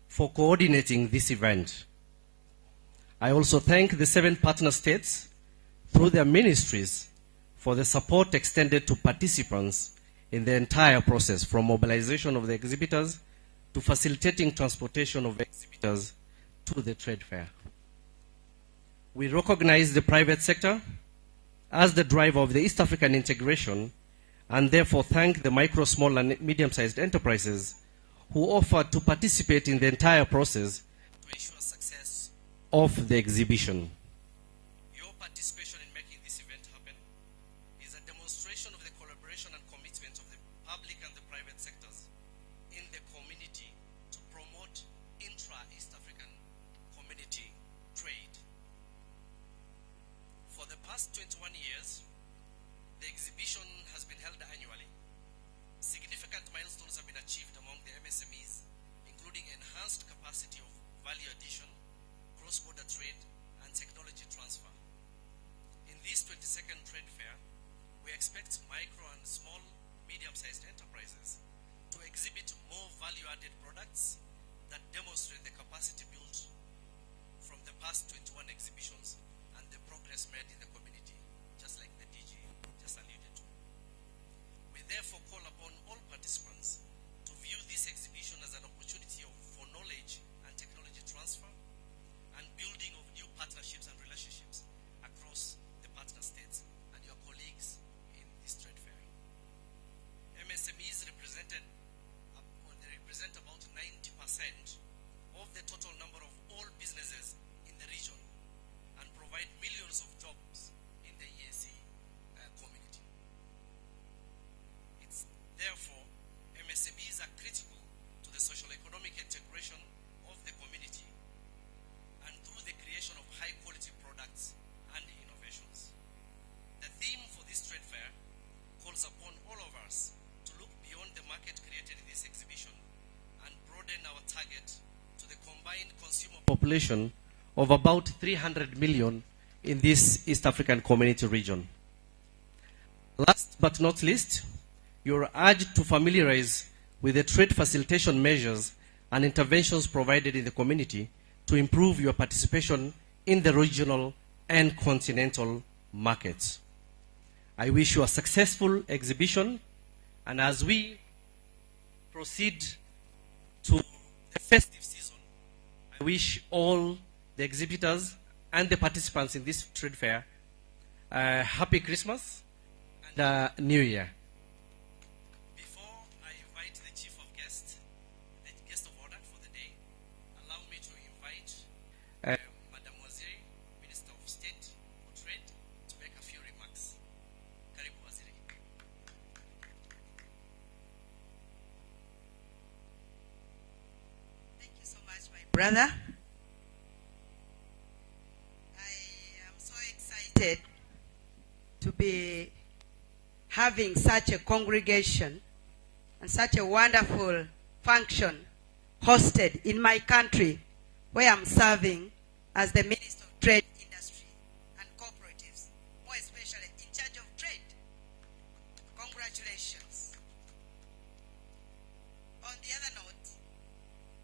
for coordinating this event. I also thank the 7 partner states through their ministries for the support extended to participants in the entire process, from mobilization of the exhibitors to facilitating transportation of the exhibitors to the trade fair. We recognize the private sector as the driver of the East African integration, and therefore thank the micro, small and medium-sized enterprises who offered to participate in the entire process to ensure success of the exhibition. Your participation in making this event happen is a demonstration of the collaboration and commitment of the public and the private sectors in the community to promote intra-East African community trade. For the past 21 years, the exhibition has been held annually. Significant milestones have been achieved among the MSMEs, including enhanced capacity of value addition, cross-border trade, and technology transfer. In this 22nd trade fair, we expect micro and small, medium-sized enterprises to exhibit more value-added products that demonstrate the capacity built from the past 21 exhibitions and the progress made in the community, just like the DG just alluded to. We therefore call upon all participants to view this exhibition as an opportunity for knowledge and technology transfer and building of new partnerships and relationships across the partner states and your colleagues in this trade fair. MSMEs represent about 90% of the total number of all businesses in the region and provide millions of jobs population of about 300 million in this East African Community region. Last but not least, you are urged to familiarize with the trade facilitation measures and interventions provided in the community to improve your participation in the regional and continental markets. I wish you a successful exhibition, and as we proceed to the festive season, I wish all the exhibitors and the participants in this trade fair a happy Christmas and a New Year. Before I invite the chief of guests, the guest of honor for the day, allow me to invite Madam Waziri, Minister of State for Trade, to make a few remarks. Karibu Waziri. Thank you so much, my brother. I am so excited to be having such a congregation and such a wonderful function hosted in my country, where I'm serving as the Minister of Trade, Industry and Cooperatives, more especially in charge of trade. Congratulations. On the other note,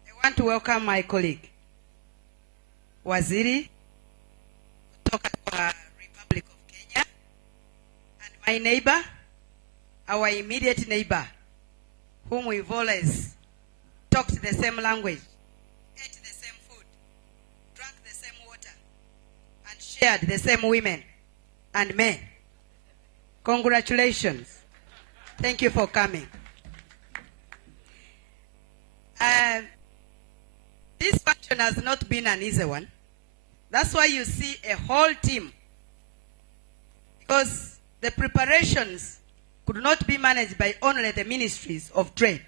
I want to welcome my colleague, Waziri, kutoka kwa Republic of Kenya, and my neighbor, our immediate neighbor, whom we've always talked the same language, ate the same food, drank the same water, and shared the same women and men. Congratulations. Thank you for coming. This function has not been an easy one. That's why you see a whole team, because the preparations could not be managed by only the ministries of trade,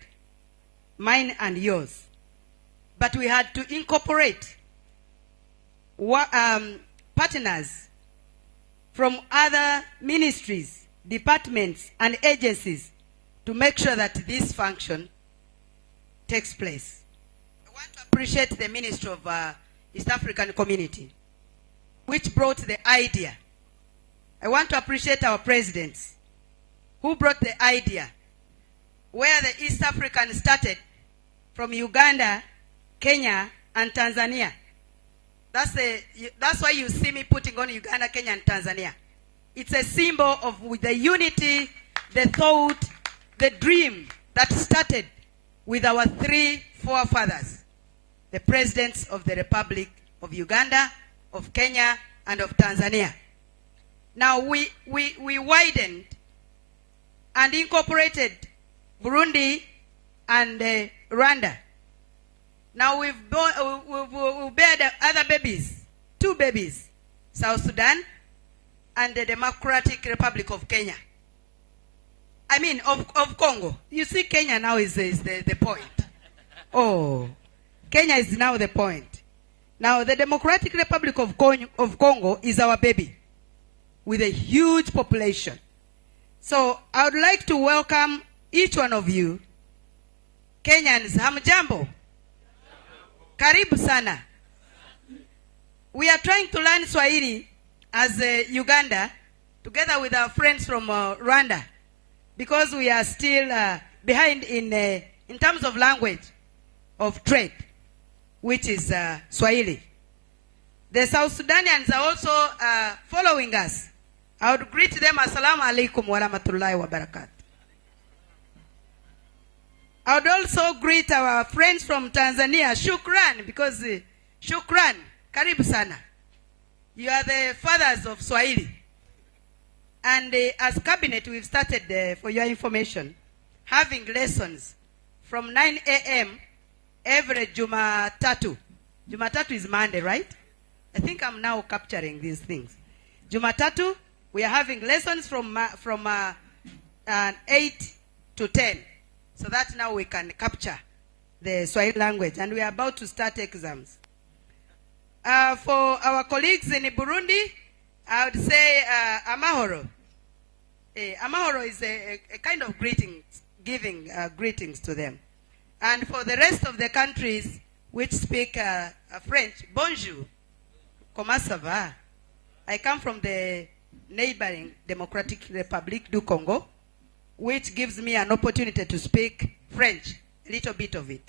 mine and yours. But we had to incorporate partners from other ministries, departments, and agencies to make sure that this function takes place. I want to appreciate the Ministry of East African Community, which brought the idea. I want to appreciate our presidents, who brought the idea, where the East African started from Uganda, Kenya, and Tanzania. That's why you see me putting on Uganda, Kenya, and Tanzania. It's a symbol of the unity, the thought, the dream that started with our three forefathers, the presidents of the Republic of Uganda, of Kenya, and of Tanzania. Now we widened and incorporated Burundi and Rwanda. Now we've bear the other babies, two babies, South Sudan and the Democratic Republic of Kenya. I mean, of Congo. You see, Kenya now is the point. Oh, Kenya is now the point. Now, the Democratic Republic of Congo is our baby with a huge population. So, I would like to welcome each one of you. Kenyans, hamjambo. Karibu sana. We are trying to learn Swahili as Uganda, together with our friends from Rwanda, because we are still behind in terms of language of trade, which is Swahili. The South Sudanians are also following us. I would greet them, Assalamu alaikum wa rahmatullahi wa barakatuh. I would also greet our friends from Tanzania, Shukran, because Shukran, karibu sana. You are the fathers of Swahili. And as cabinet, we've started, for your information, having lessons from 9 a.m. every Jumatatu. Jumatatu is Monday, right? I think I'm now capturing these things. Jumatatu, we are having lessons from 8 to 10. So that now we can capture the Swahili language. And we are about to start exams. For our colleagues in Burundi, I would say Amahoro. Amahoro is a kind of greetings, giving greetings to them. And for the rest of the countries, which speak French. Bonjour. Comment ça va? I come from the neighboring Democratic Republic du Congo, which gives me an opportunity to speak French, a little bit of it,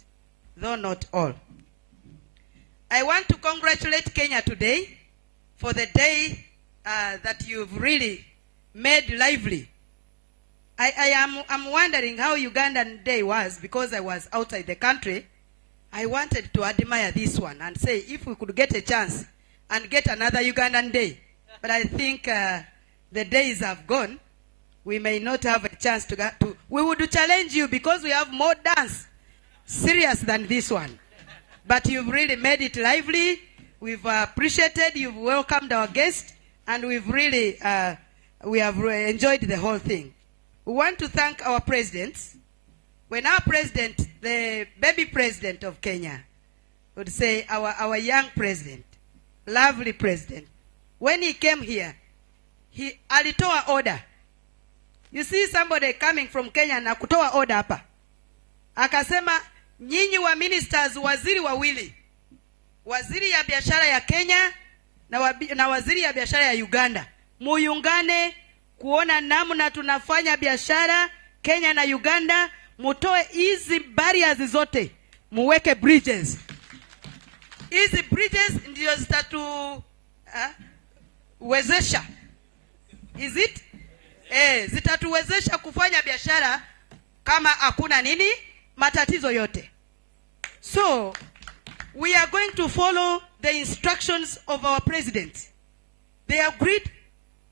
though not all. I want to congratulate Kenya today for the day that you've really made lively. I'm wondering how Ugandan Day was, because I was outside the country. I wanted to admire this one and say if we could get a chance and get another Ugandan Day. But I think the days have gone. We may not have a chance to get to. We would challenge you because we have more dance serious than this one. But you've really made it lively. We've appreciated, you've welcomed our guests, and we've really, we have enjoyed the whole thing. We want to thank our presidents. When our president, the baby president of Kenya, would say, our young president, lovely president, when he came here, he alitoa order. You see somebody coming from Kenya na kutoa order hapa. Akasema, nyinyi wa ministers, waziri wawili, waziri ya biashara ya Kenya na waziri ya biashara ya Uganda, muyungane kuona namna tunafanya biashara Kenya na Uganda, mutoe hizi barriers zote, muweke bridges. Hizi bridges ndio zitatu wezesha. Is it? Zitatuwezesha kufanya biashara kama hakuna nini matatizo yote. So we are going to follow the instructions of our president. They agreed.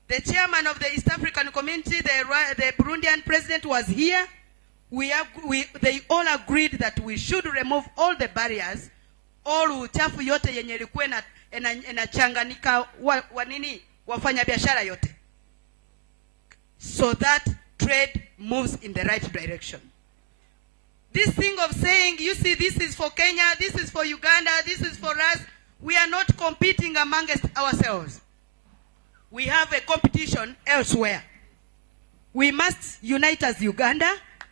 The chairman of the East African Community, the Burundian president, was here. They all agreed that we should remove all the barriers, all uchafu yote yenye ilikuwa inachanganika wafanya biashara yote, so that trade moves in the right direction. This thing of saying, you see, this is for Kenya, this is for Uganda, this is for us, we are not competing amongst ourselves. We have a competition elsewhere. We must unite as Uganda,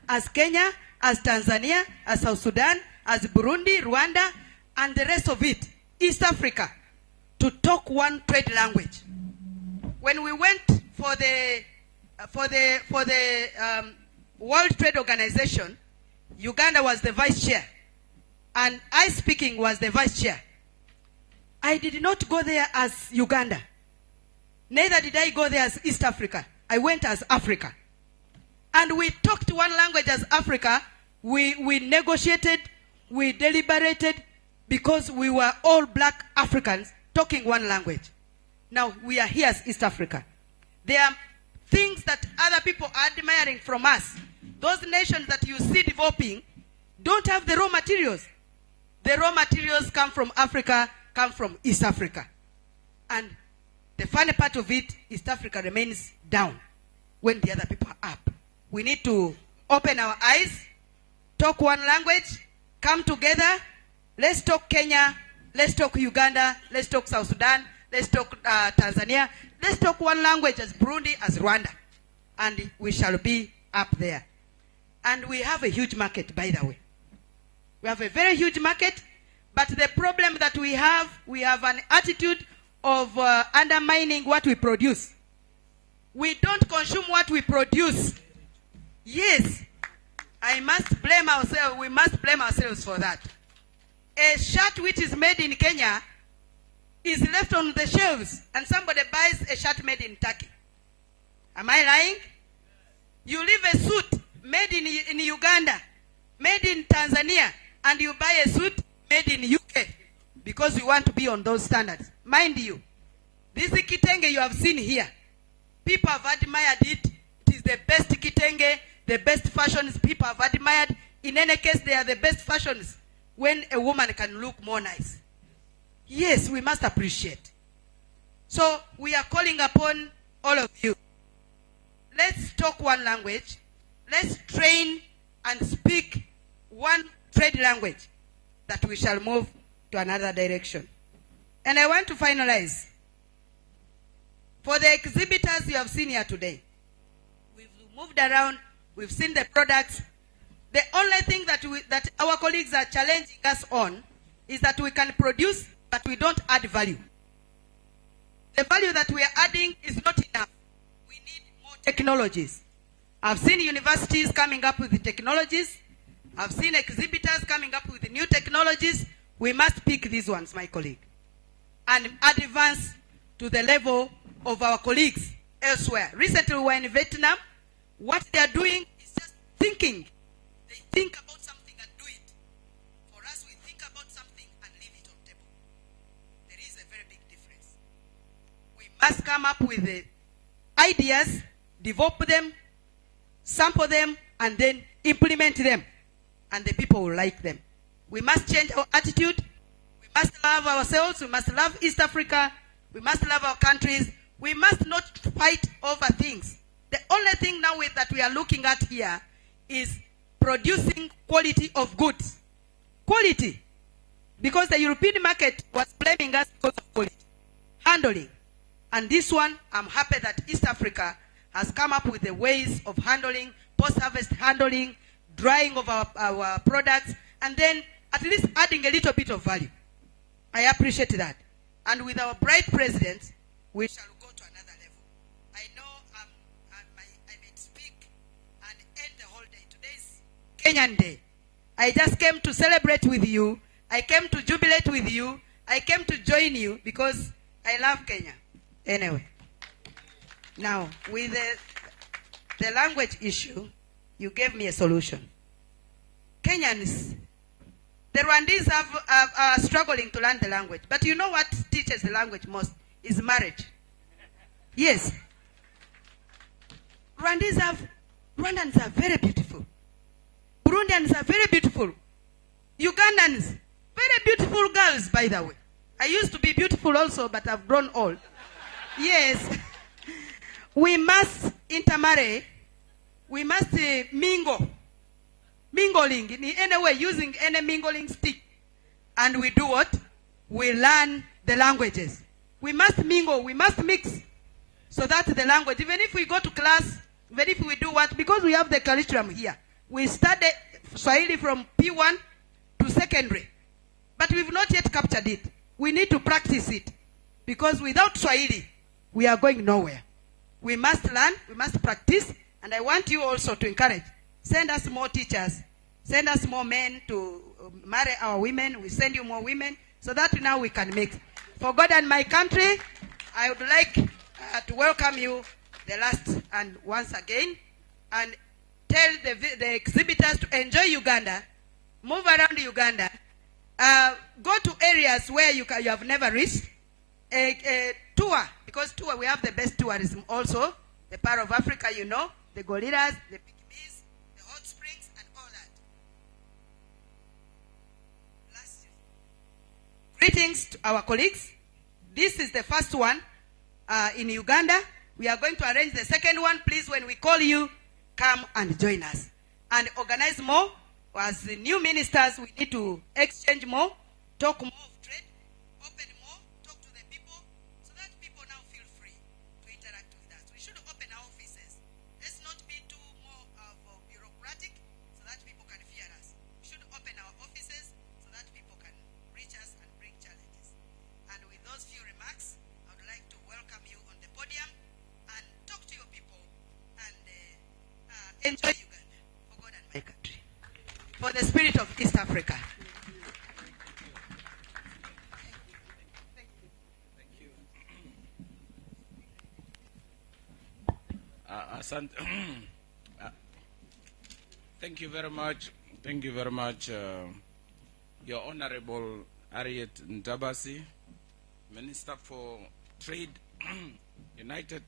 as Kenya, as Tanzania, as South Sudan, as Burundi, Rwanda, and the rest of it, East Africa, to talk one trade language. When we went for the World Trade Organization, Uganda was the vice chair, and I speaking was the vice chair. I did not go there as Uganda. Neither did I go there as East Africa. I went as Africa. And we talked one language as Africa. We negotiated, we deliberated, because we were all black Africans talking one language. Now we are here as East Africa. There are things that other people are admiring from us. Those nations that you see developing don't have the raw materials. The raw materials come from Africa, come from East Africa. And the funny part of it, East Africa remains down when the other people are up. We need to open our eyes, talk one language, come together. Let's talk Kenya, let's talk Uganda, let's talk South Sudan, let's talk Tanzania. Let's talk one language as Burundi, as Rwanda. And we shall be up there. And we have a huge market, by the way. We have a very huge market, but the problem that we have an attitude of undermining what we produce. We don't consume what we produce. Yes, I must blame ourselves. We must blame ourselves for that. A shirt which is made in Kenya is left on the shelves, and somebody buys a shirt made in Turkey. Am I lying? You leave a suit made in Uganda, made in Tanzania, and you buy a suit made in UK because you want to be on those standards. Mind you, this kitenge you have seen here, people have admired it. It is the best kitenge, the best fashions people have admired. In any case, they are the best fashions when a woman can look more nice. Yes, we must appreciate. So we are calling upon all of you. Let's talk one language. Let's train and speak one trade language, that we shall move to another direction. And I want to finalize. For the exhibitors you have seen here today, we've moved around, we've seen the products. The only thing that our colleagues are challenging us on is that we can produce, but we don't add value. The value that we are adding is not enough. We need more technologies. I've seen universities coming up with the technologies. I've seen exhibitors coming up with the new technologies. We must pick these ones, my colleague, and advance to the level of our colleagues elsewhere. Recently, we were in Vietnam. What they are doing is just thinking. They think about something and do it. For us, we think about something and leave it on table. There is a very big difference. We must come up with the ideas, develop them, sample them, and then implement them. And the people will like them. We must change our attitude. We must love ourselves. We must love East Africa. We must love our countries. We must not fight over things. The only thing now that we are looking at here is producing quality of goods. Quality. Because the European market was blaming us because of quality. Handling. And this one, I'm happy that East Africa has come up with the ways of handling, post-harvest handling, drying of our products, and then at least adding a little bit of value. I appreciate that. And with our bright president, we shall go to another level. I know I may speak and end the whole day. Today's Kenyan Day. I just came to celebrate with you. I came to jubilate with you. I came to join you because I love Kenya. Anyway. Now, with the language issue, you gave me a solution. Kenyans, the Rwandese are struggling to learn the language. But you know what teaches the language most is marriage. Yes. Rwandans are very beautiful. Burundians are very beautiful. Ugandans, very beautiful girls, by the way. I used to be beautiful also, but I've grown old. Yes. We must intermarry. We must mingle. Mingling in any way, using any mingling stick. And we do what? We learn the languages. We must mingle. We must mix. So that the language, even if we go to class, even if we do what? Because we have the curriculum here. We study Swahili from P1 to secondary. But we've not yet captured it. We need to practice it. Because without Swahili, we are going nowhere. We must learn, we must practice, and I want you also to encourage. Send us more teachers. Send us more men to marry our women. We send you more women so that now we can mix. For God and my country, I would like to welcome you the last and once again and tell the exhibitors to enjoy Uganda, move around Uganda, go to areas where you have never reached, tour, because tour, we have the best tourism also, the part of Africa, you know, the gorillas, the pygmies, the hot springs, and all that. Greetings to our colleagues. This is the first one in Uganda. We are going to arrange the second one. Please, when we call you, come and join us. And organize more. As the new ministers, we need to exchange more, talk more of trade, open more, talk to the people, so that people now feel free to interact with us. We should open our offices. Let's not be too more bureaucratic so that people can fear us. We should open our offices so that people can reach us and bring challenges. And with those few remarks, I would like to welcome you on the podium and talk to your people and enjoy Uganda for God and my country. For the spirit of East Africa. Thank you very much. Thank you very much, Your Honorable Harriet Ntabasi, Minister for Trade, United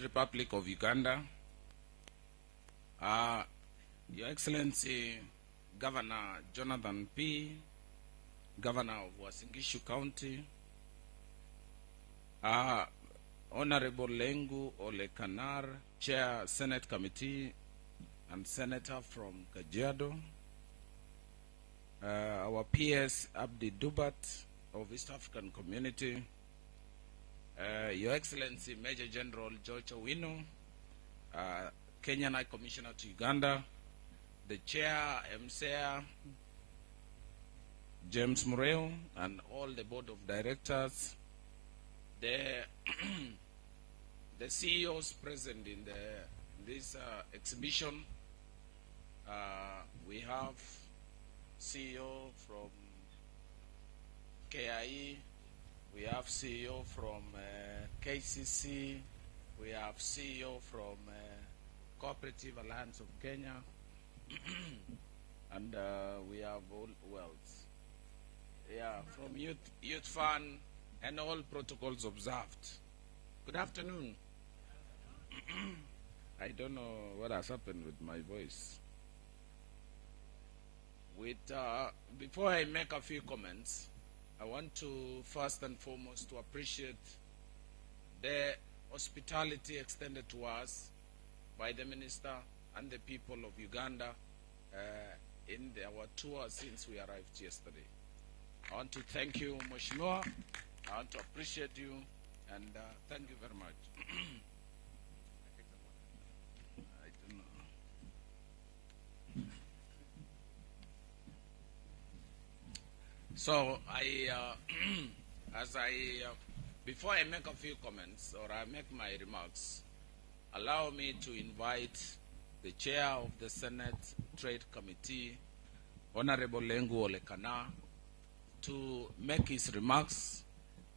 Republic of Uganda. Your Excellency, Governor Jonathan P., Governor of Uasin Gishu County, Honorable Lengu Olekanar, Chair Senate Committee and Senator from Kajiado, our PS Abdi Dubat of East African Community, Your Excellency Major General George Owino, Kenyan High Commissioner to Uganda, the Chair, MCA, James Mureo, and all the board of directors, the the CEOs present in this exhibition. We have CEO from KIE, we have CEO from KCC, we have CEO from Cooperative Alliance of Kenya, and we have all wealth. Yeah, from Youth Fund, and all protocols observed. Good afternoon. I don't know what has happened with my voice. Before I make a few comments, I want to first and foremost to appreciate the hospitality extended to us by the minister and the people of Uganda in our tour since we arrived yesterday. I want to thank you, Mheshimiwa. I want to appreciate you, and thank you very much. I don't know. So before I make a few comments or I make my remarks, allow me to invite the chair of the Senate Trade Committee, Honorable Lengu Olekana, to make his remarks,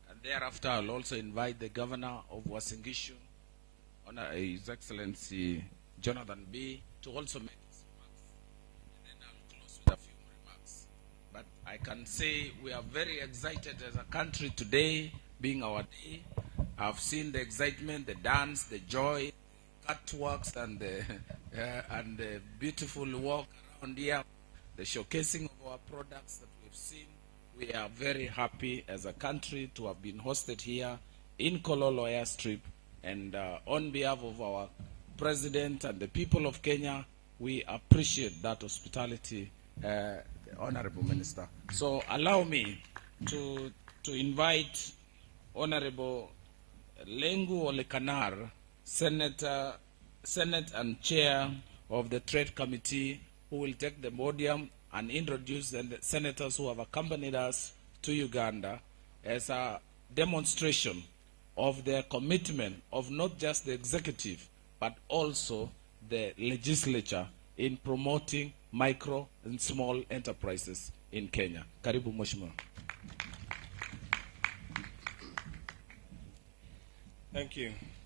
and thereafter I'll also invite the governor of Wasingishu, His Excellency Jonathan B., to also make his remarks, and then I'll close with a few remarks. But I can say we are very excited as a country today, being our day. I've seen the excitement, the dance, the joy, artworks, and the beautiful walk around here, the showcasing of our products that we've seen. We are very happy as a country to have been hosted here in Kololo airstrip, and on behalf of our president and the people of Kenya, we appreciate that hospitality, Honorable Minister. So allow me to invite Honorable Lengu Olekanar, Senate and Chair of the Trade Committee, who will take the podium and introduce the senators who have accompanied us to Uganda as a demonstration of their commitment of not just the executive, but also the legislature in promoting micro and small enterprises in Kenya. Karibu Mheshimiwa.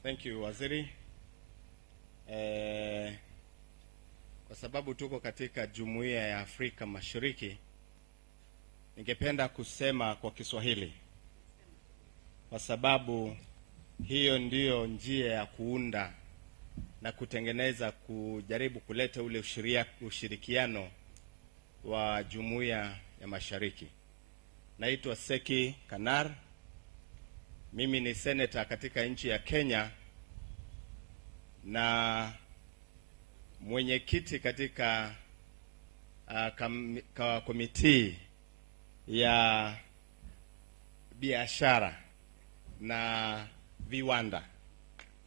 Thank you Waziri. Kwa sababu tuko katika Jumuiya ya Afrika Mashariki, ningependa kusema kwa Kiswahili, kwa sababu hiyo ndiyo njia ya kuunda na kutengeneza, kujaribu kuleta ule ushirikiano wa Jumuiya ya Mashariki. Naitwa Seki Kanar. Mimi ni senator katika nchi ya Kenya na mwenyekiti katika komiti ya biashara na viwanda,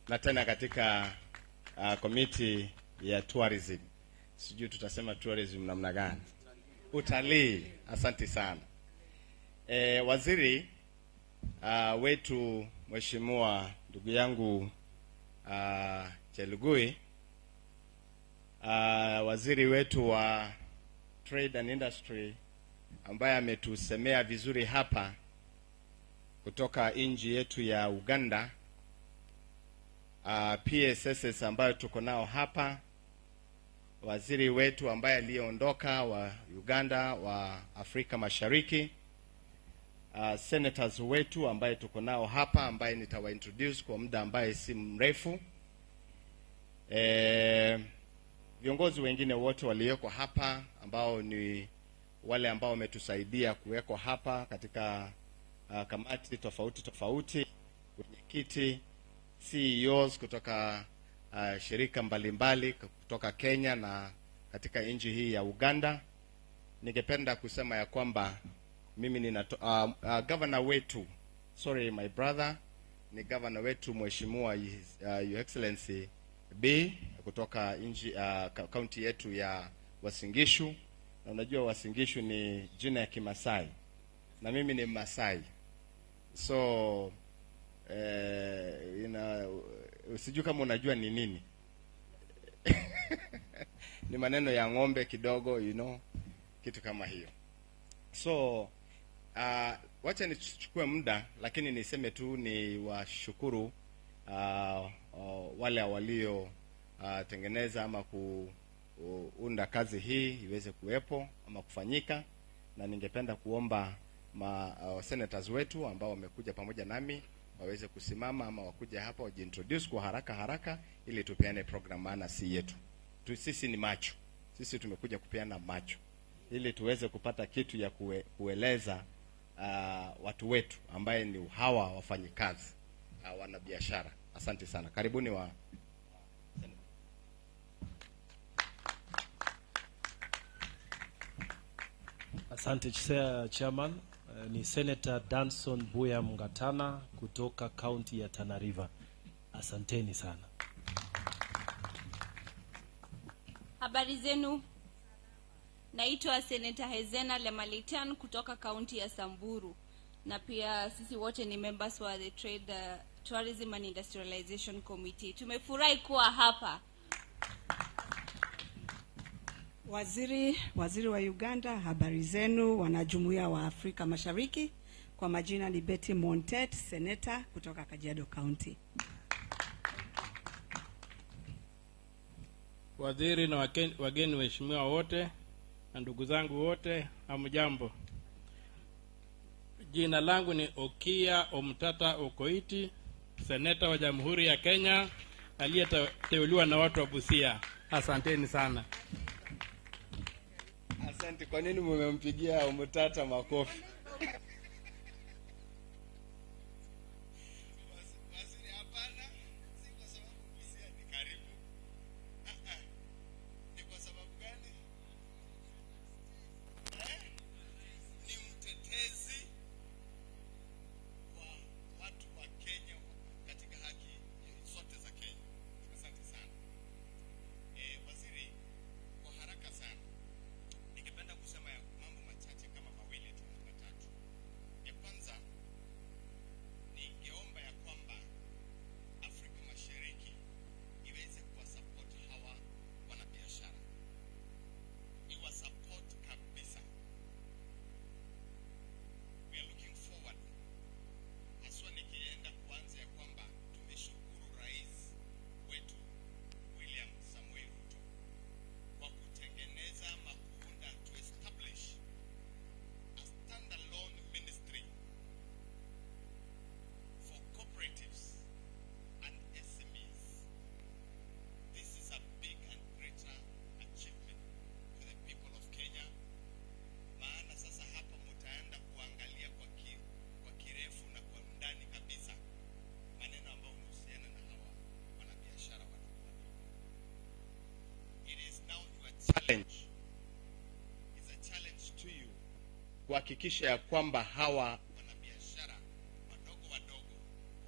na tena katika komiti ya tourism. Sijui tutasema tourism namna gani? Utalii. Asante sana. Waziri wetu, Mheshimiwa ndugu yangu Chelugui, waziri wetu wa Trade and Industry, ambaye ametusemea vizuri hapa kutoka nchi yetu ya Uganda, PSSs ambayo tuko nao hapa, waziri wetu ambaye aliondoka wa Uganda wa Afrika Mashariki, senators wetu ambaye tuko nao hapa, ambaye nitawaintroduce kwa muda ambaye si mrefu, viongozi wengine wote walioko hapa ambao ni wale ambao wametusaidia kuwekwa hapa katika kamati tofauti, wenyekiti, CEOs kutoka shirika mbalimbali kutoka Kenya na katika nchi hii ya Uganda. Ningependa kusema ya kwamba mimi ni governor wetu, my brother, ni governor wetu Mheshimiwa Your Excellency B kutoka county yetu ya Wasingishu, na unajua Wasingishu ni jina ya Kimasai na mimi ni Masai, so usijui kama unajua ni nini. Ni maneno ya ng'ombe kidogo, kitu kama hiyo. So wacha nichukue muda, lakini niseme tu ni washukuru wale walio tengeneza ama kuunda kazi hii iweze kuwepo ama kufanyika, na ningependa kuomba senators wetu ambao wamekuja pamoja nami waweze kusimama ama wakuja hapa wajiintroduce kwa haraka ili tupeane program, maana si yetu. Sisi ni macho. Sisi tumekuja kupeana macho ili tuweze kupata kitu ya kueleza watu wetu ambaye ni hawa wafanyikazi, wana biashara. Asante sana. Karibuni wa Asante Chairman. Ni Senator Danson Buya Mngatana kutoka County ya Tana River. Asanteni sana. Habari zenu. Naitwa Senator Hezena Lemalitan kutoka County ya Samburu, na pia sisi wote ni members wa the Trade Tourism and Industrialization Committee. Tumefurahi kuwa hapa. Waziri wa Uganda, habari zenu wanajumuiya wa Afrika Mashariki. Kwa majina ni Betty Montet, Senator kutoka Kajiado County. Waziri na wageni waheshimiwa wote na ndugu zangu wote, hamjambo. Jina langu ni Okia Omtata Okoiti, Seneta wa Jamhuri ya Kenya aliyeteuliwa na watu wa Busia. Asanteni sana. Asante. Kwa nini mmempigia Omtata makofi? Kuhakikisha ya kwamba hawa wanabiashara wadogo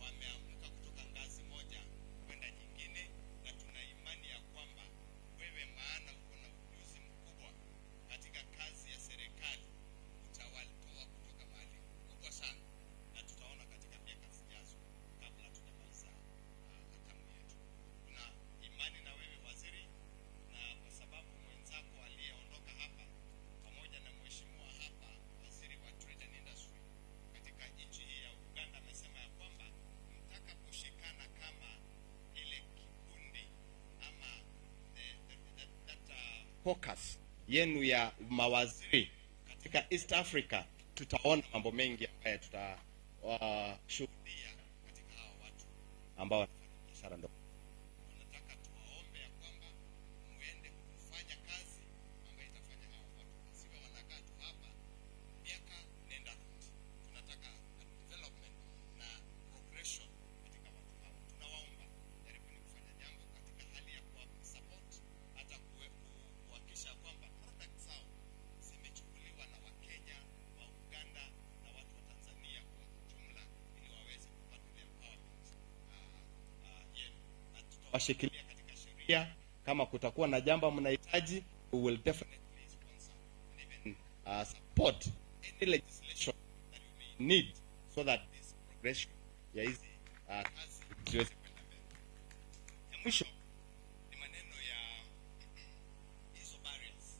wameamka kutoka ngazi moja kwenda nyingine, na tuna imani ya kwamba wewe, maana uko na ujuzi mkubwa katika kazi ya serikali, utawatoa kutoka mahali kubwa sana, na tutaona katika miaka zijazo kabla tujamaliza hatamu yetu. Tuna imani na wewe waziri, na kwa sababu mwenzako aliyeondoka hapa pamoja na mheshimiwa hapa waziri wa Trade and Industry katika nchi hii ya Uganda amesema ya kwamba mtakaposhikana kama ile kikundi ama focus yenu ya mawaziri katika East Africa, tutaona mambo mengi ambayo tutashuhudia katika hawa watu ambao wanafanya biashara ndogo. Tunataka tuwaombe ya kwamba muende kufanya kazi ambayo itafanya hawa watu wasiwe wanakaa tu hapa miaka nenda rudi. Tunataka development na progression katika watu hawa. Tunawaomba jaribuni kufanya jambo katika hali ya kuwa support, hata kuhakikisha kwamba products zao zimechukuliwa na Wakenya, wa Uganda na watu wa Tanzania kwa jumla, ili waweze kupata ile empowerment yenu, na tutawashikilia katika sheria. Kama kutakuwa na jambo mnahitaji, we will definitely sponsor support any legislation that we may need so that this progression ya hizi kazi ziweze kwenda mbele. Ya mwisho ni maneno ya hizo barriers.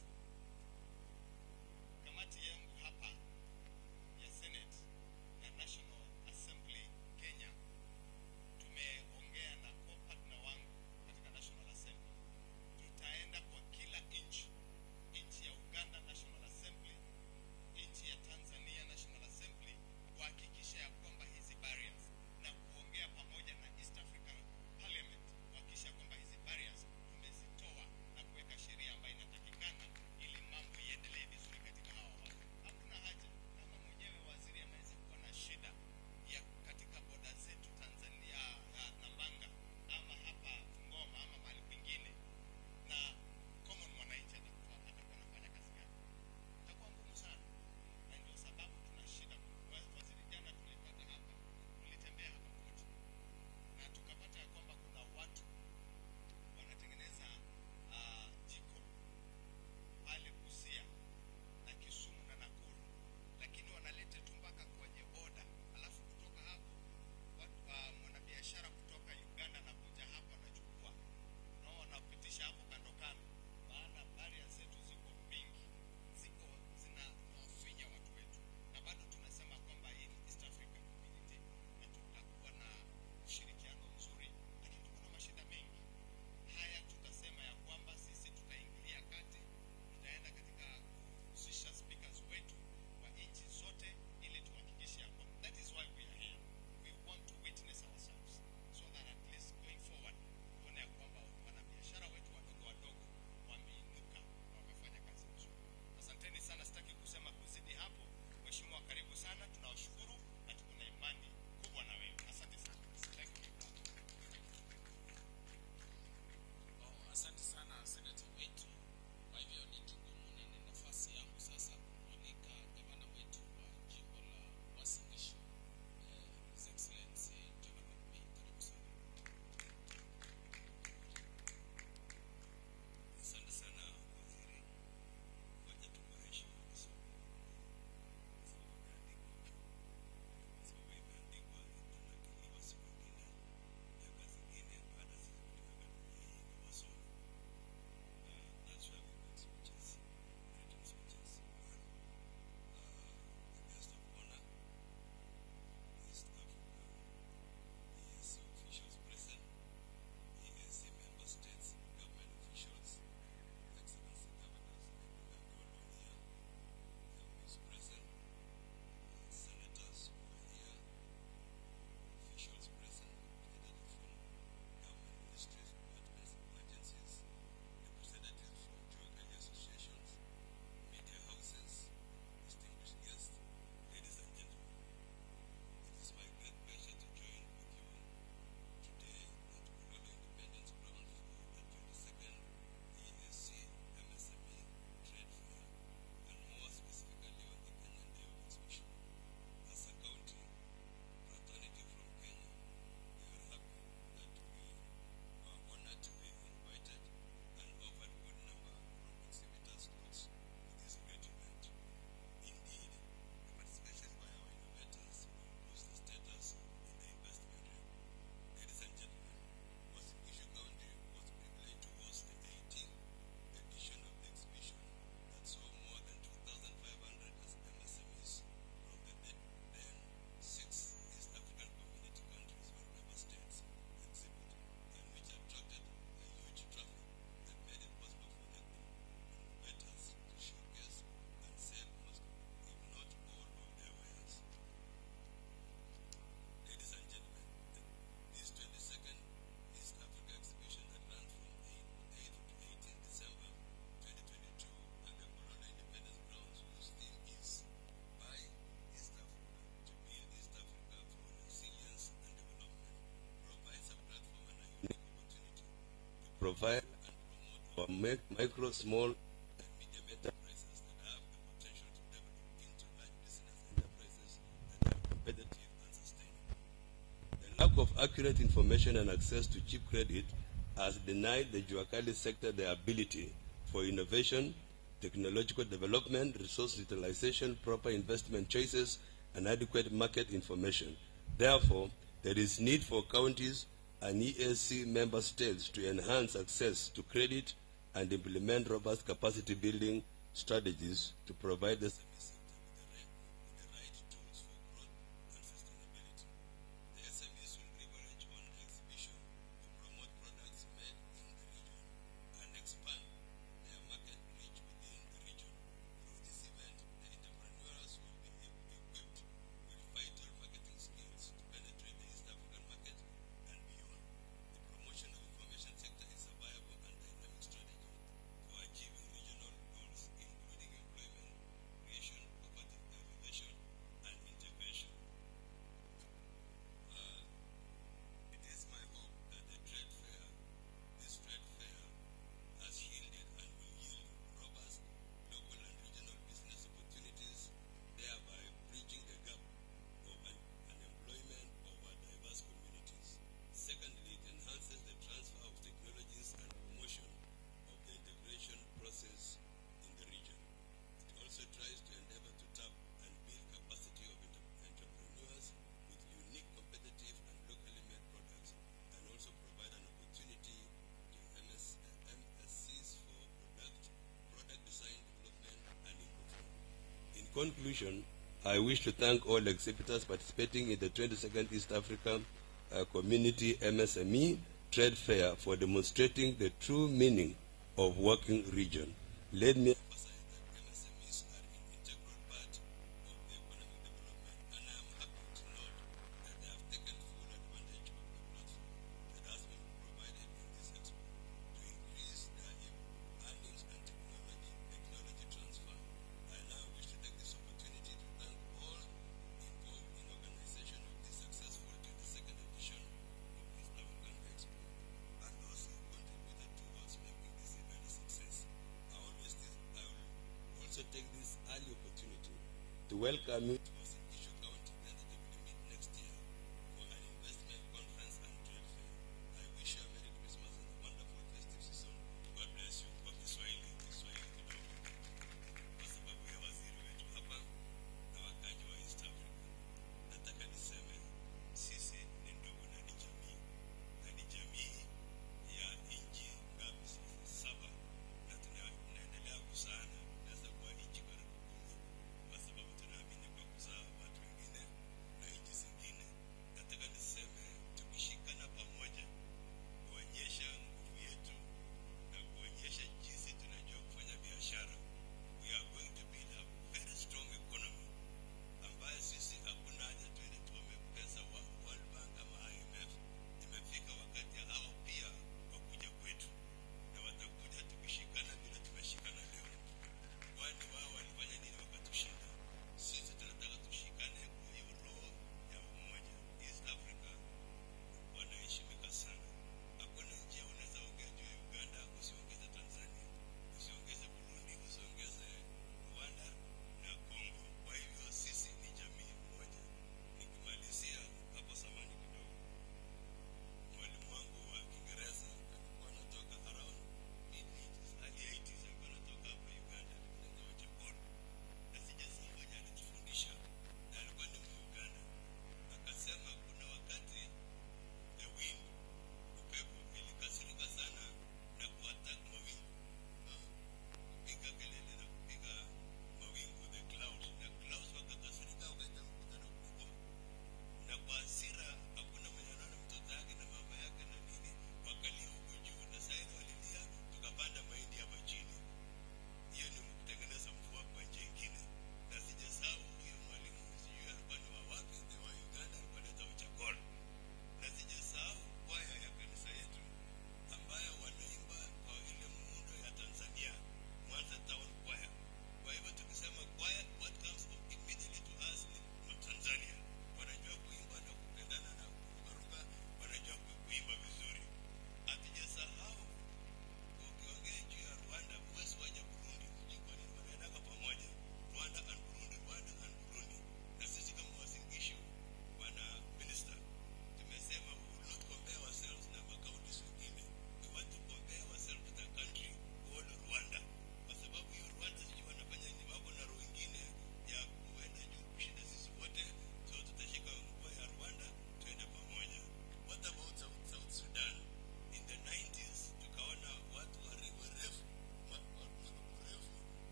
Kamati yangu hapa ya Senate na National Assembly Kenya tumeongea na co-partner wangu katika National Assembly. Tutaenda kwa kila inchi ya Uganda National Assembly, inchi ya Tanzania National Assembly, kuhakikisha ya kwamba hizi barriers na kuongea pamoja na East African Parliament kuhakikisha kwamba hizi barriers tumezitoa na kuweka sheria ambayo inatakikana ili mambo iendelee vizuri katika hawa watu. Hakuna haja kama mwenyewe waziri anaweza kuwa na shida ya katika boda zetu Tanzania na Mbanga ama hapa Ngoma ama mahali kwingine, na common mwananchi atakuwa anafanya kazi gani? Itakuwa ngumu sana, na ndio sababu tuna shida. Waziri jana tulipata hapa, tulitembea hapa kote na tukapata ya kwamba kuna watu wanatengeneza jiko pale Busia na Kisumu na Nakuru, lakini wanaleta tu mpaka kwenye boda, alafu kutoka hapo watu mwanabiashara kutoka Uganda na kuja hapa anachukua na wanapitisha hapo kando kando, maana barriers zetu ziko mingi, zinawafinya watu wetu, na bado tunasema kwamba hii ni East African Community na tutakuwa na ushirikiano mzuri, lakini tuko na mashida mengi. Haya tutasema ya kwamba sisi tutaingilia kati, tutaenda katika kuhusisha speakers wetu wa nchi zote ili tuhakikishe ya kwamba, that is why we are here. We want to witness ourselves so that at least going forward tuone ya kwamba wanabiashara wetu wadogo wadogo wameinuka na wamefanya kazi nzuri. Asanteni sana, sitaki kusema kuzidi hapo. Mheshimiwa, karibu sana, tunawashukuru na tuko na imani kubwa na wewe. Asante sana. Thank you. Asante sana seneta wetu. Kwa hivyo ni kigumu ni nafasi yangu sasa kumulika gavana wetu wa jimbo la Uasin Gishu, His Excellency Jonathan B. Karibu sana. Asante sana waziri, wacha tukuheshimu kusoma sababu imeandikwa itanakiliwa siku ingine, miaka zingine baada ya sisi kutoka wasoma. That's why we got speeches, written speeches. The guest of honor, East Africa, EAC officials present, EAC member states, government officials, Excellency Governors, who is present, senators who are here, officials present, representatives from government ministries, departments, agencies, representatives from geography associations, media houses, distinguished guests, ladies and gentlemen. It is my great pleasure to join with you today at Kololo Independence Ground for the 22nd EAC MSME Trade Fair, and more specifically on the Kenyan Day of Exhibition. As a county fraternity from Kenya, we are happy that we were honored to be invited and offered a good number of exhibitors slots for this great event. Indeed, the participation by our innovators will boost the status in the investment realm. Ladies and gentlemen, Uasin Gishu County was privileged to host the 18th edition of the exhibition that saw more than 2,500 MSMEs from the then 6 East African Community countries or member states exhibit, and which attracted a huge traffic that made it possible for the innovators to showcase and sell most, if not all, of their wares. Ladies and gentlemen, this 22nd East Africa exhibition that ran from 8th to 18th December 2022 at the Kololo Independence Grounds, whose theme is By East Africa to Build East Africa for Resilience and Development, provides a platform and a unique opportunity to provide and promote our micro, small, and medium enterprises that have the potential to develop into large business enterprises that are competitive and sustainable. The lack of accurate information and access to cheap credit has denied the Juakali sector the ability for innovation technological development, resource utilization, proper investment choices, and adequate market information. Therefore, there is need for counties and EAC member states to enhance access to credit and implement robust capacity building strategies to provide the SME sector with the right tools for growth and sustainability. The SMEs will leverage on the exhibition to promote products made in the region and expand their market reach within the region. Through this event, the entrepreneurs will be equipped with vital marketing skills to penetrate the East African market and beyond. The promotion of information sector is a viable and dynamic strategy for achieving regional goals, including employment creation, poverty alleviation, and integration. It is my hope that this trade fair has yielded and will yield robust local and regional business opportunities, thereby bridging the gap of unemployment over diverse communities. Secondly, it enhances the transfer of technologies and promotion of the integration process in the region. It also tries to endeavor to tap and build capacity of entrepreneurs with unique, competitive, and locally made products, and also provide an opportunity to MSCs for product design, development, and improvement. In conclusion, I wish to thank all exhibitors participating in the 22nd East Africa Community MSME Trade Fair for demonstrating the true meaning of working region. Let me emphasize that MSMEs are an integral part of the economic development, and I am happy to note that they have taken full advantage of the platform that has been provided in this expo to increase their earnings and technology transfer. I now wish to take this opportunity to thank all involved in organization of this successful 22nd edition of East African Expo, and those who contributed towards making this event a success. I will also take this early opportunity to welcome you to Issue County tentatively meet next year for an investment conference and trade fair. I wish you a Merry Christmas and a wonderful festive season. God bless you. Kwa Kiswahili kidogo. Kwa sababu ya waziri wetu hapa na wakaji wa East Africa, nataka niseme sisi ni ndugu na ni jamii ya nchi ngapi sasa? 7, na tunaendelea kusaana. Tunaweza kuwa nchi karibu 10 kwa sababu tunaamini kwa kusaana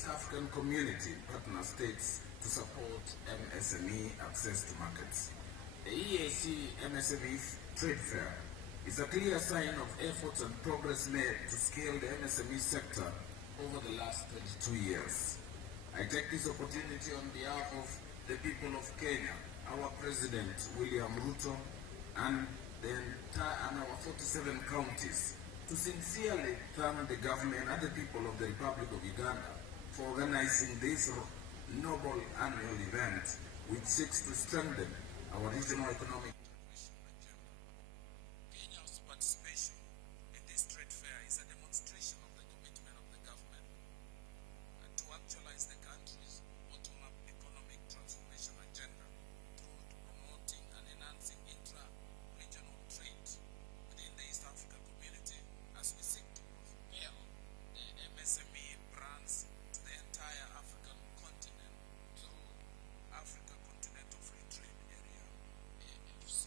East African Community partner states to support MSME access to markets. The EAC MSMEs Trade Fair is a clear sign of efforts and progress made to scale the MSME sector over the last 22 years. I take this opportunity on behalf of the people of Kenya, our President William Ruto, and our 47 counties to sincerely thank the government and the people of the Republic of Uganda for organizing this noble annual event which seeks to strengthen our regional economic integration agenda. Kenya's participation in this trade fair is a demonstration of the commitment of the government to actualize the country's bottom-up economic transformation agenda through promoting and enhancing intra-regional trade within the East African community as we seek to propel the MSME brands to the entire African continent through Africa Continental Free Trade Area, AfCFTA.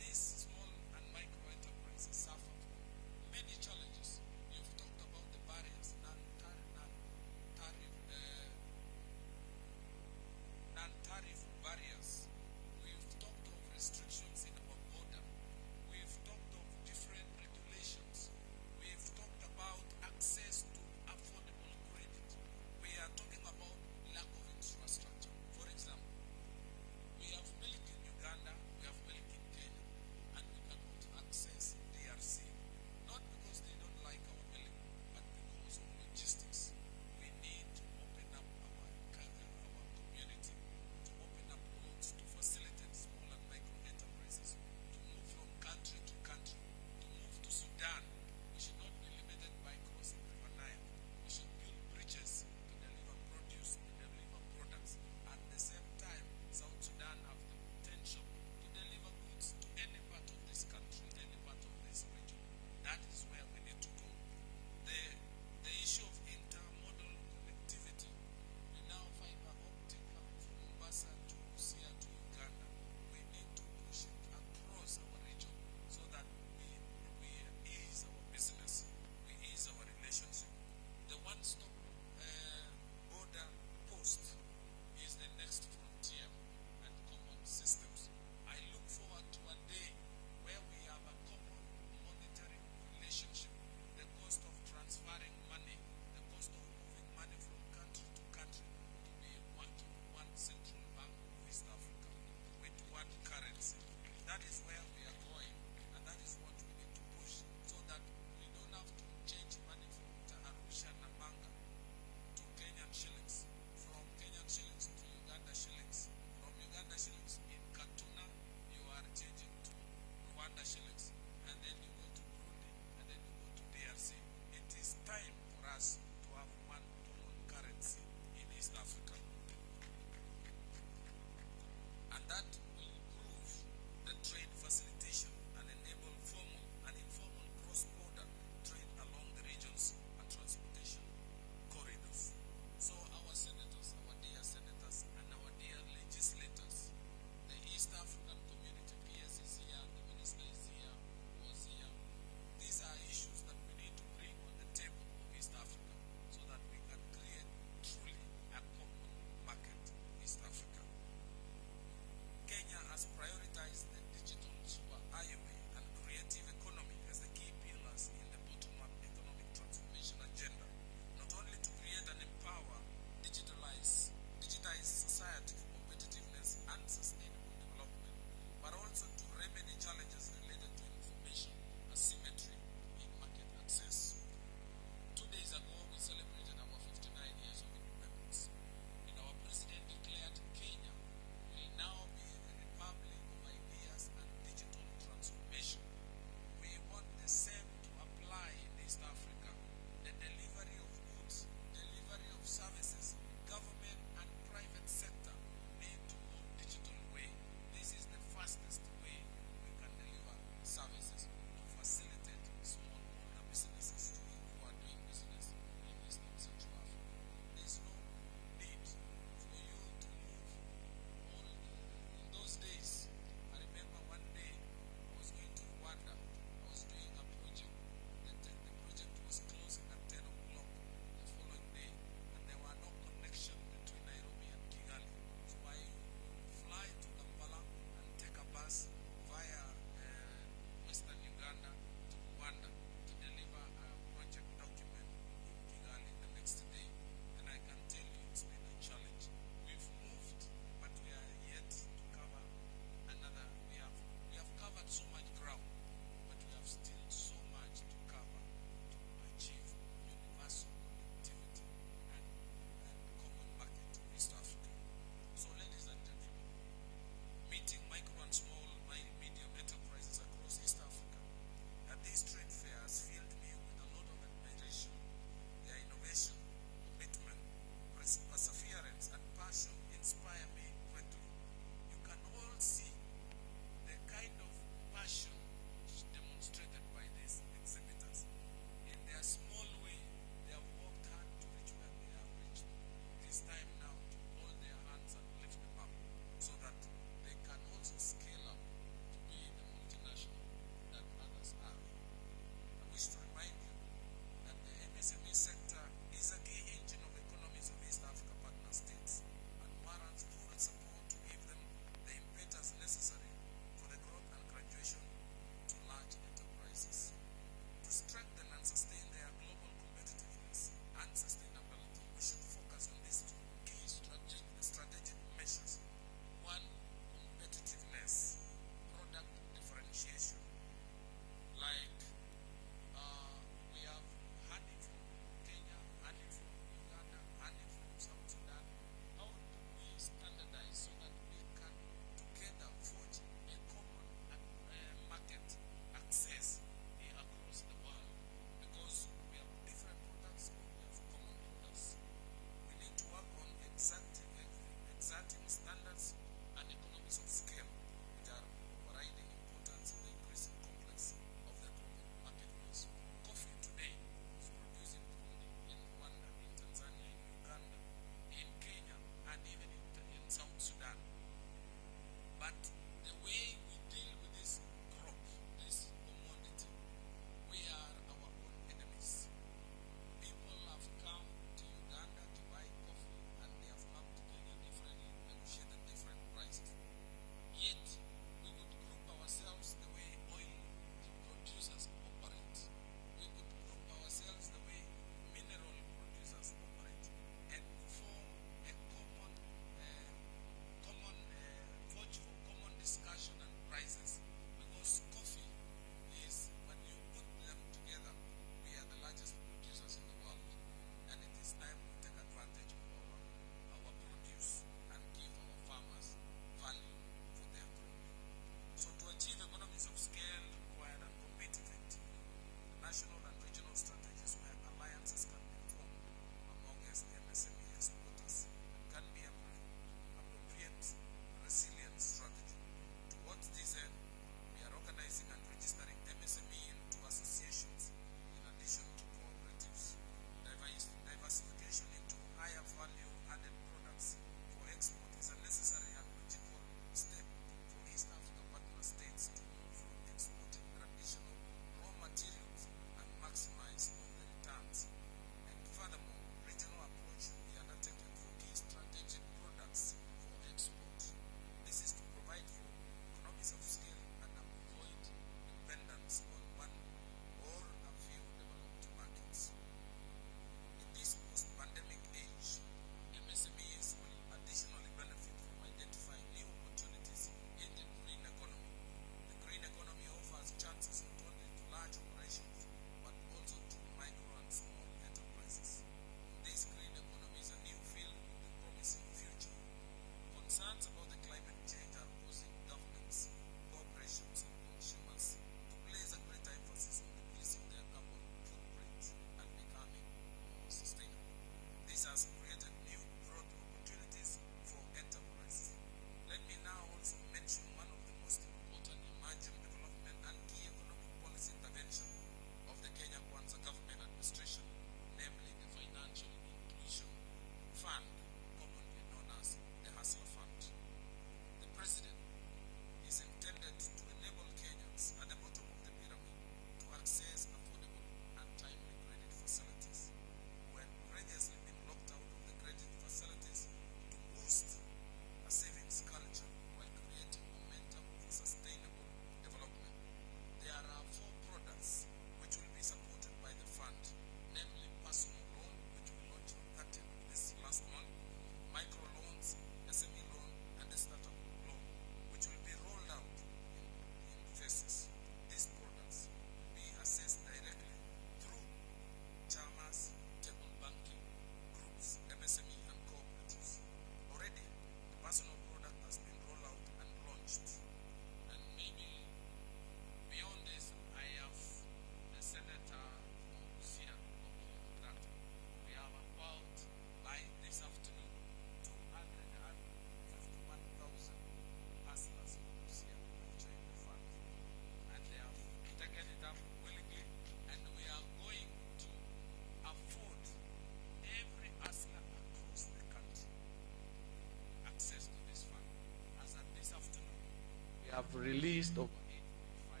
released over 8.5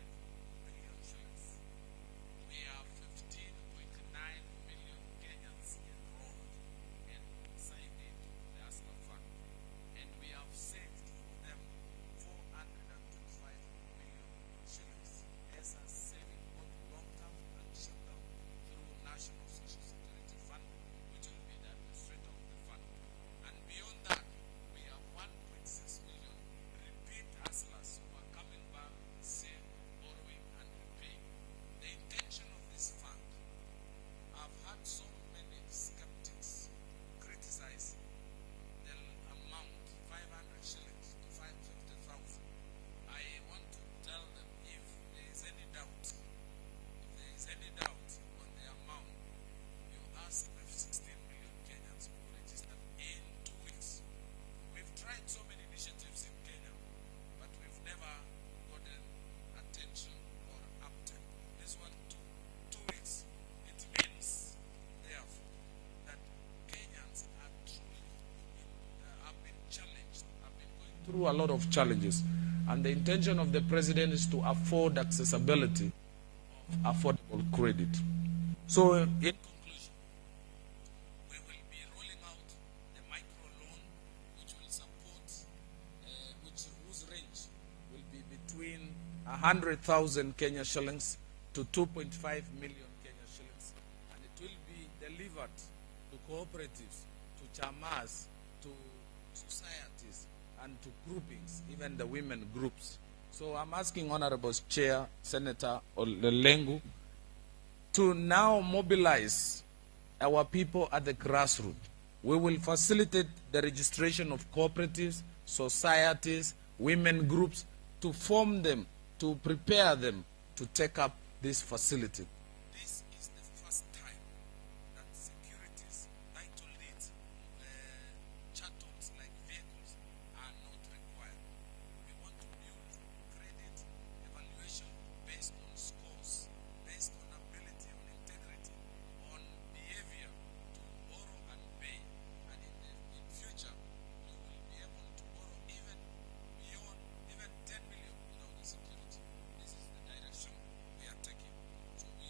billion shillings. We have 15.9 million Kenyans enrolled and signed into the ASLA fund. And we have saved for them 425 million shillings as a saving both long-term and short-term through National Social Security Fund, which will be the administrator of the fund. And beyond that, we have 1.6 million repeat hustlers who are coming back, save, borrowing, and repaying. The intention of this fund, I've had so many skeptics criticize the amount, 500 shillings to 550,000. I want to tell them, if there is any doubt, on the amount, you ask the 16 million Kenyans who registered in 2 weeks. We've tried so many initiatives in Kenya, but we've never gotten attention or uptake. This one, 2 weeks. It means, therefore, that Kenyans are truly have been challenged, have been going through a lot of challenges. And the intention of the president is to afford accessibility of affordable credit. So, in conclusion, we will be rolling out the micro loan, which will support, whose range will be between 100,000 Kenya shillings to 2.5 million Kenya shillings, and it will be delivered to cooperatives, to chamas, to societies, and to groupings, even the women groups. So I'm asking Honorable Chair, Senator Olelengu, to now mobilize our people at the grassroots. We will facilitate the registration of cooperatives, societies, women groups, to form them, to prepare them to take up this facility. This is the first time that securities, title deeds, chattels like vehicles are not required. We want to build credit evaluation based on scores, based on ability, on integrity, on behavior to borrow and pay. And in future, you will be able to borrow even beyond, even 10 million without the security. This is the direction we are taking. So we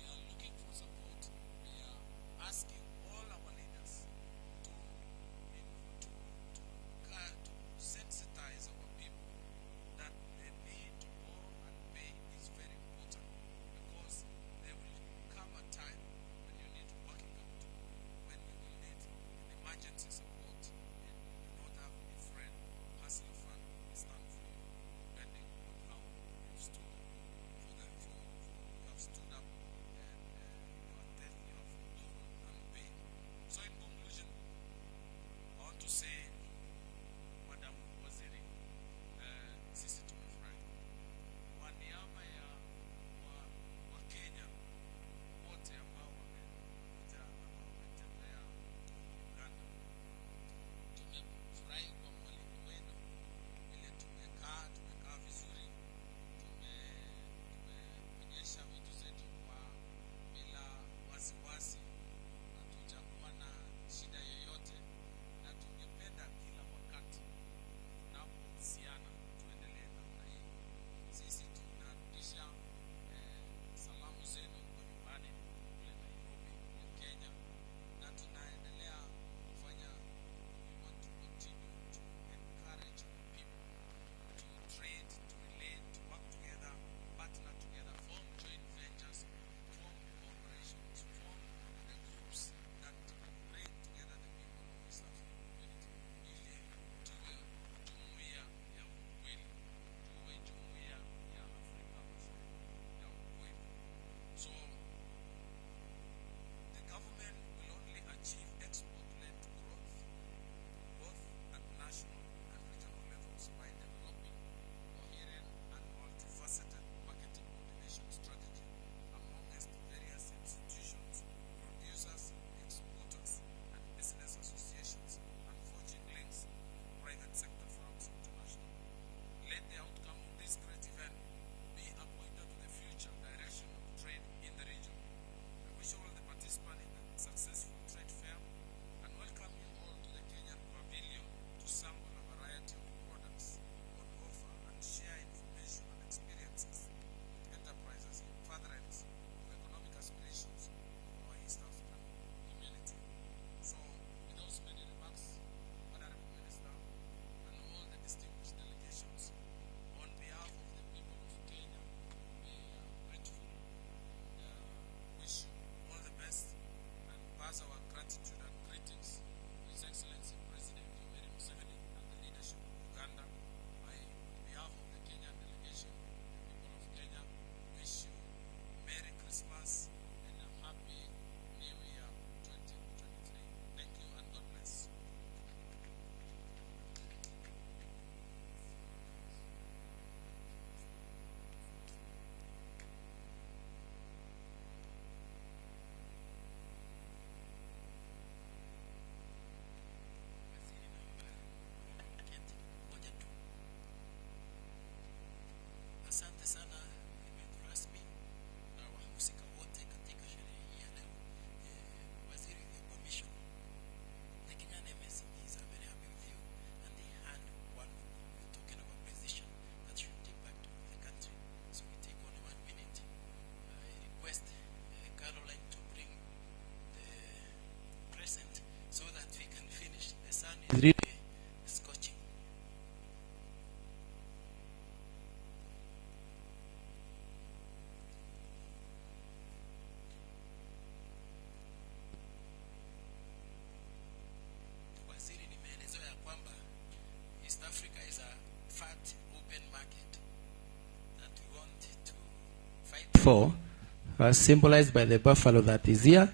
before, symbolized by the buffalo that is here,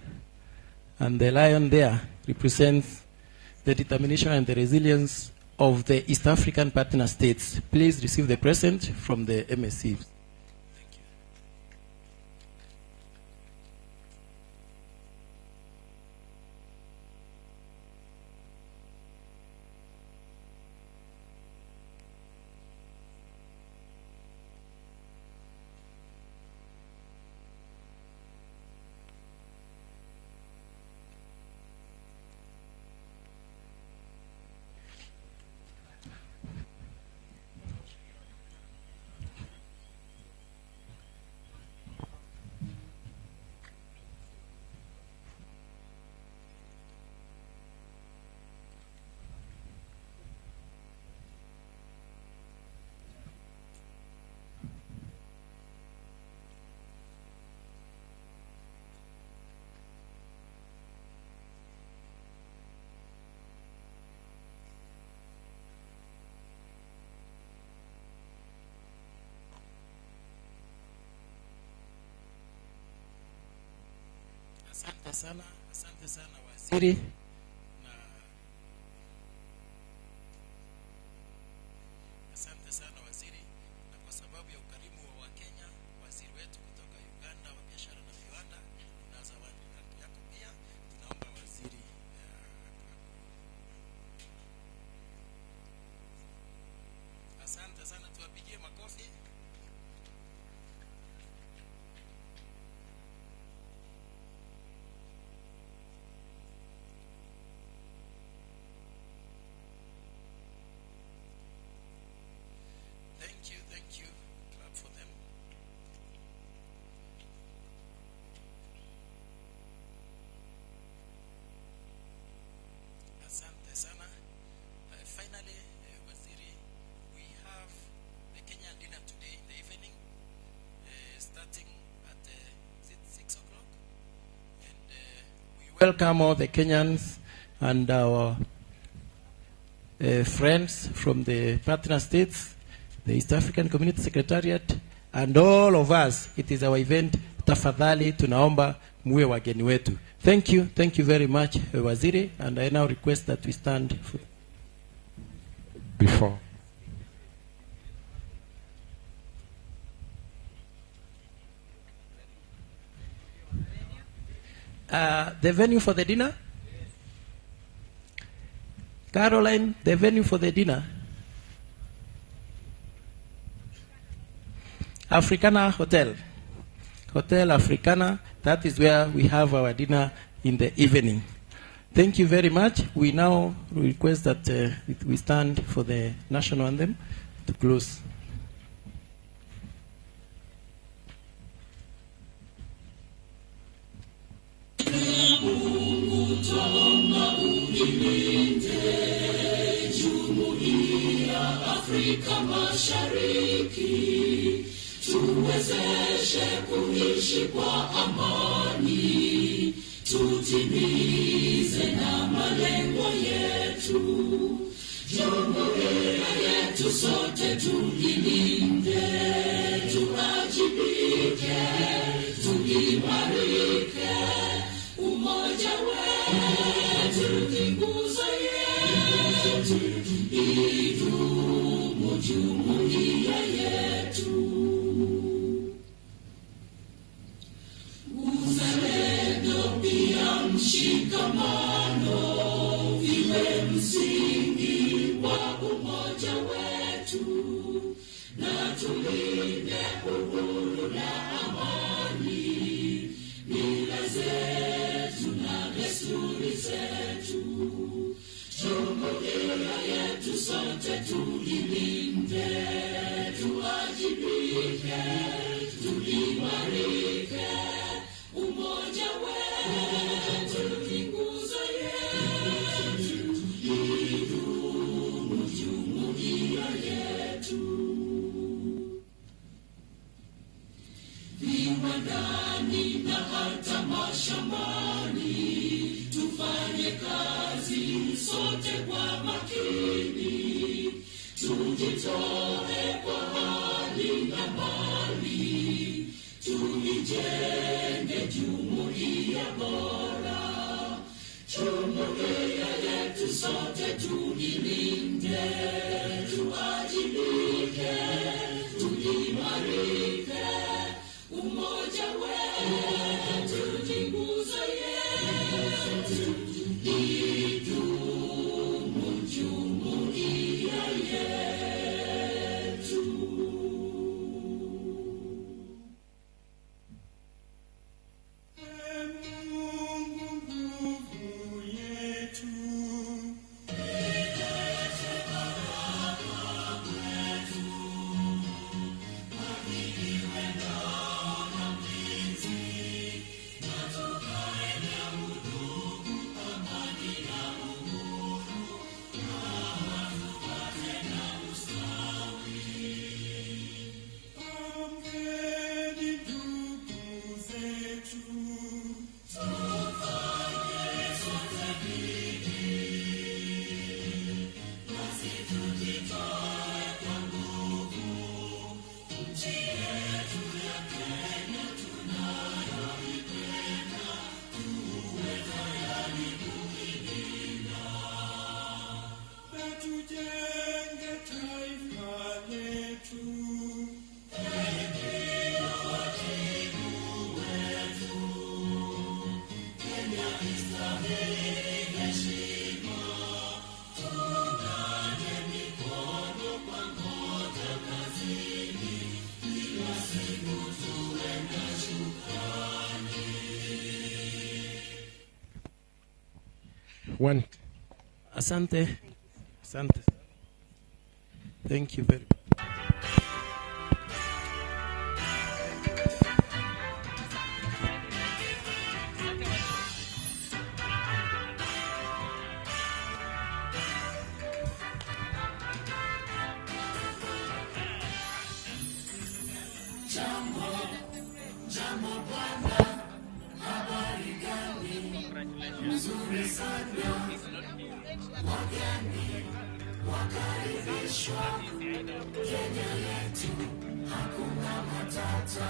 and the lion there represents the determination and the resilience of the East African partner states. Please receive the present from the MSCs. Asante sana waziri. Asante sana waziri, na kwa sababu ya ukarimu wa Wakenya, waziri wetu kutoka Uganda wa biashara na viwanda, na zawadi yako pia, tunaomba waziri asante sana, tuwapigie makofi. Thank you. Clap for them. Asante sana. Finally, waziri, we have the Kenyan dinner today in the evening, starting at 6 o'clock. And we welcome all the Kenyans and our friends from the partner states, the East African Community Secretariat, and all of us. It is our event. Tafadhali tunaomba muwe wageni wetu. Thank you very much, waziri, and I now request that we stand for before. The venue for the dinner? Caroline, the venue for the dinner? Africana Hotel. Hotel Africana, that is where we have our dinner in the evening. Thank you very much. We now request that we stand for the national anthem to close. Afrika Mashariki, tuwezeshe kuishi kwa amani, tutimize na malengo yetu. Jumuiya yetu sote tulilinde, tuwajibike, tuimarike, umoja wetu ni nguzo yetu, idumu jumuiya yetu. Uzalendo pia mshikamano viwe msingi wa umoja wetu, na tulinde uhuru na amani, mila zetu na desturi zetu. Jumuiya yetu sote tuilinde, tuwajibike, tuimarike, umoja wetu ni nguzo yetu, idumu jumuiya yetu. Viwandani na hata mashambani, tufanye kazi sote kwa makini, tujitoe kwa hali na mali, tuilinde, tuwajibike, tuimarike, umoja wetu ni nguzo yetu, idumu jumuiya yetu. One. Asante. Asante. Thank you very much. Jambo bwana, habari gani? Nzuri sana. Wageni wakaribishwa, Kenya yetu hakuna matata.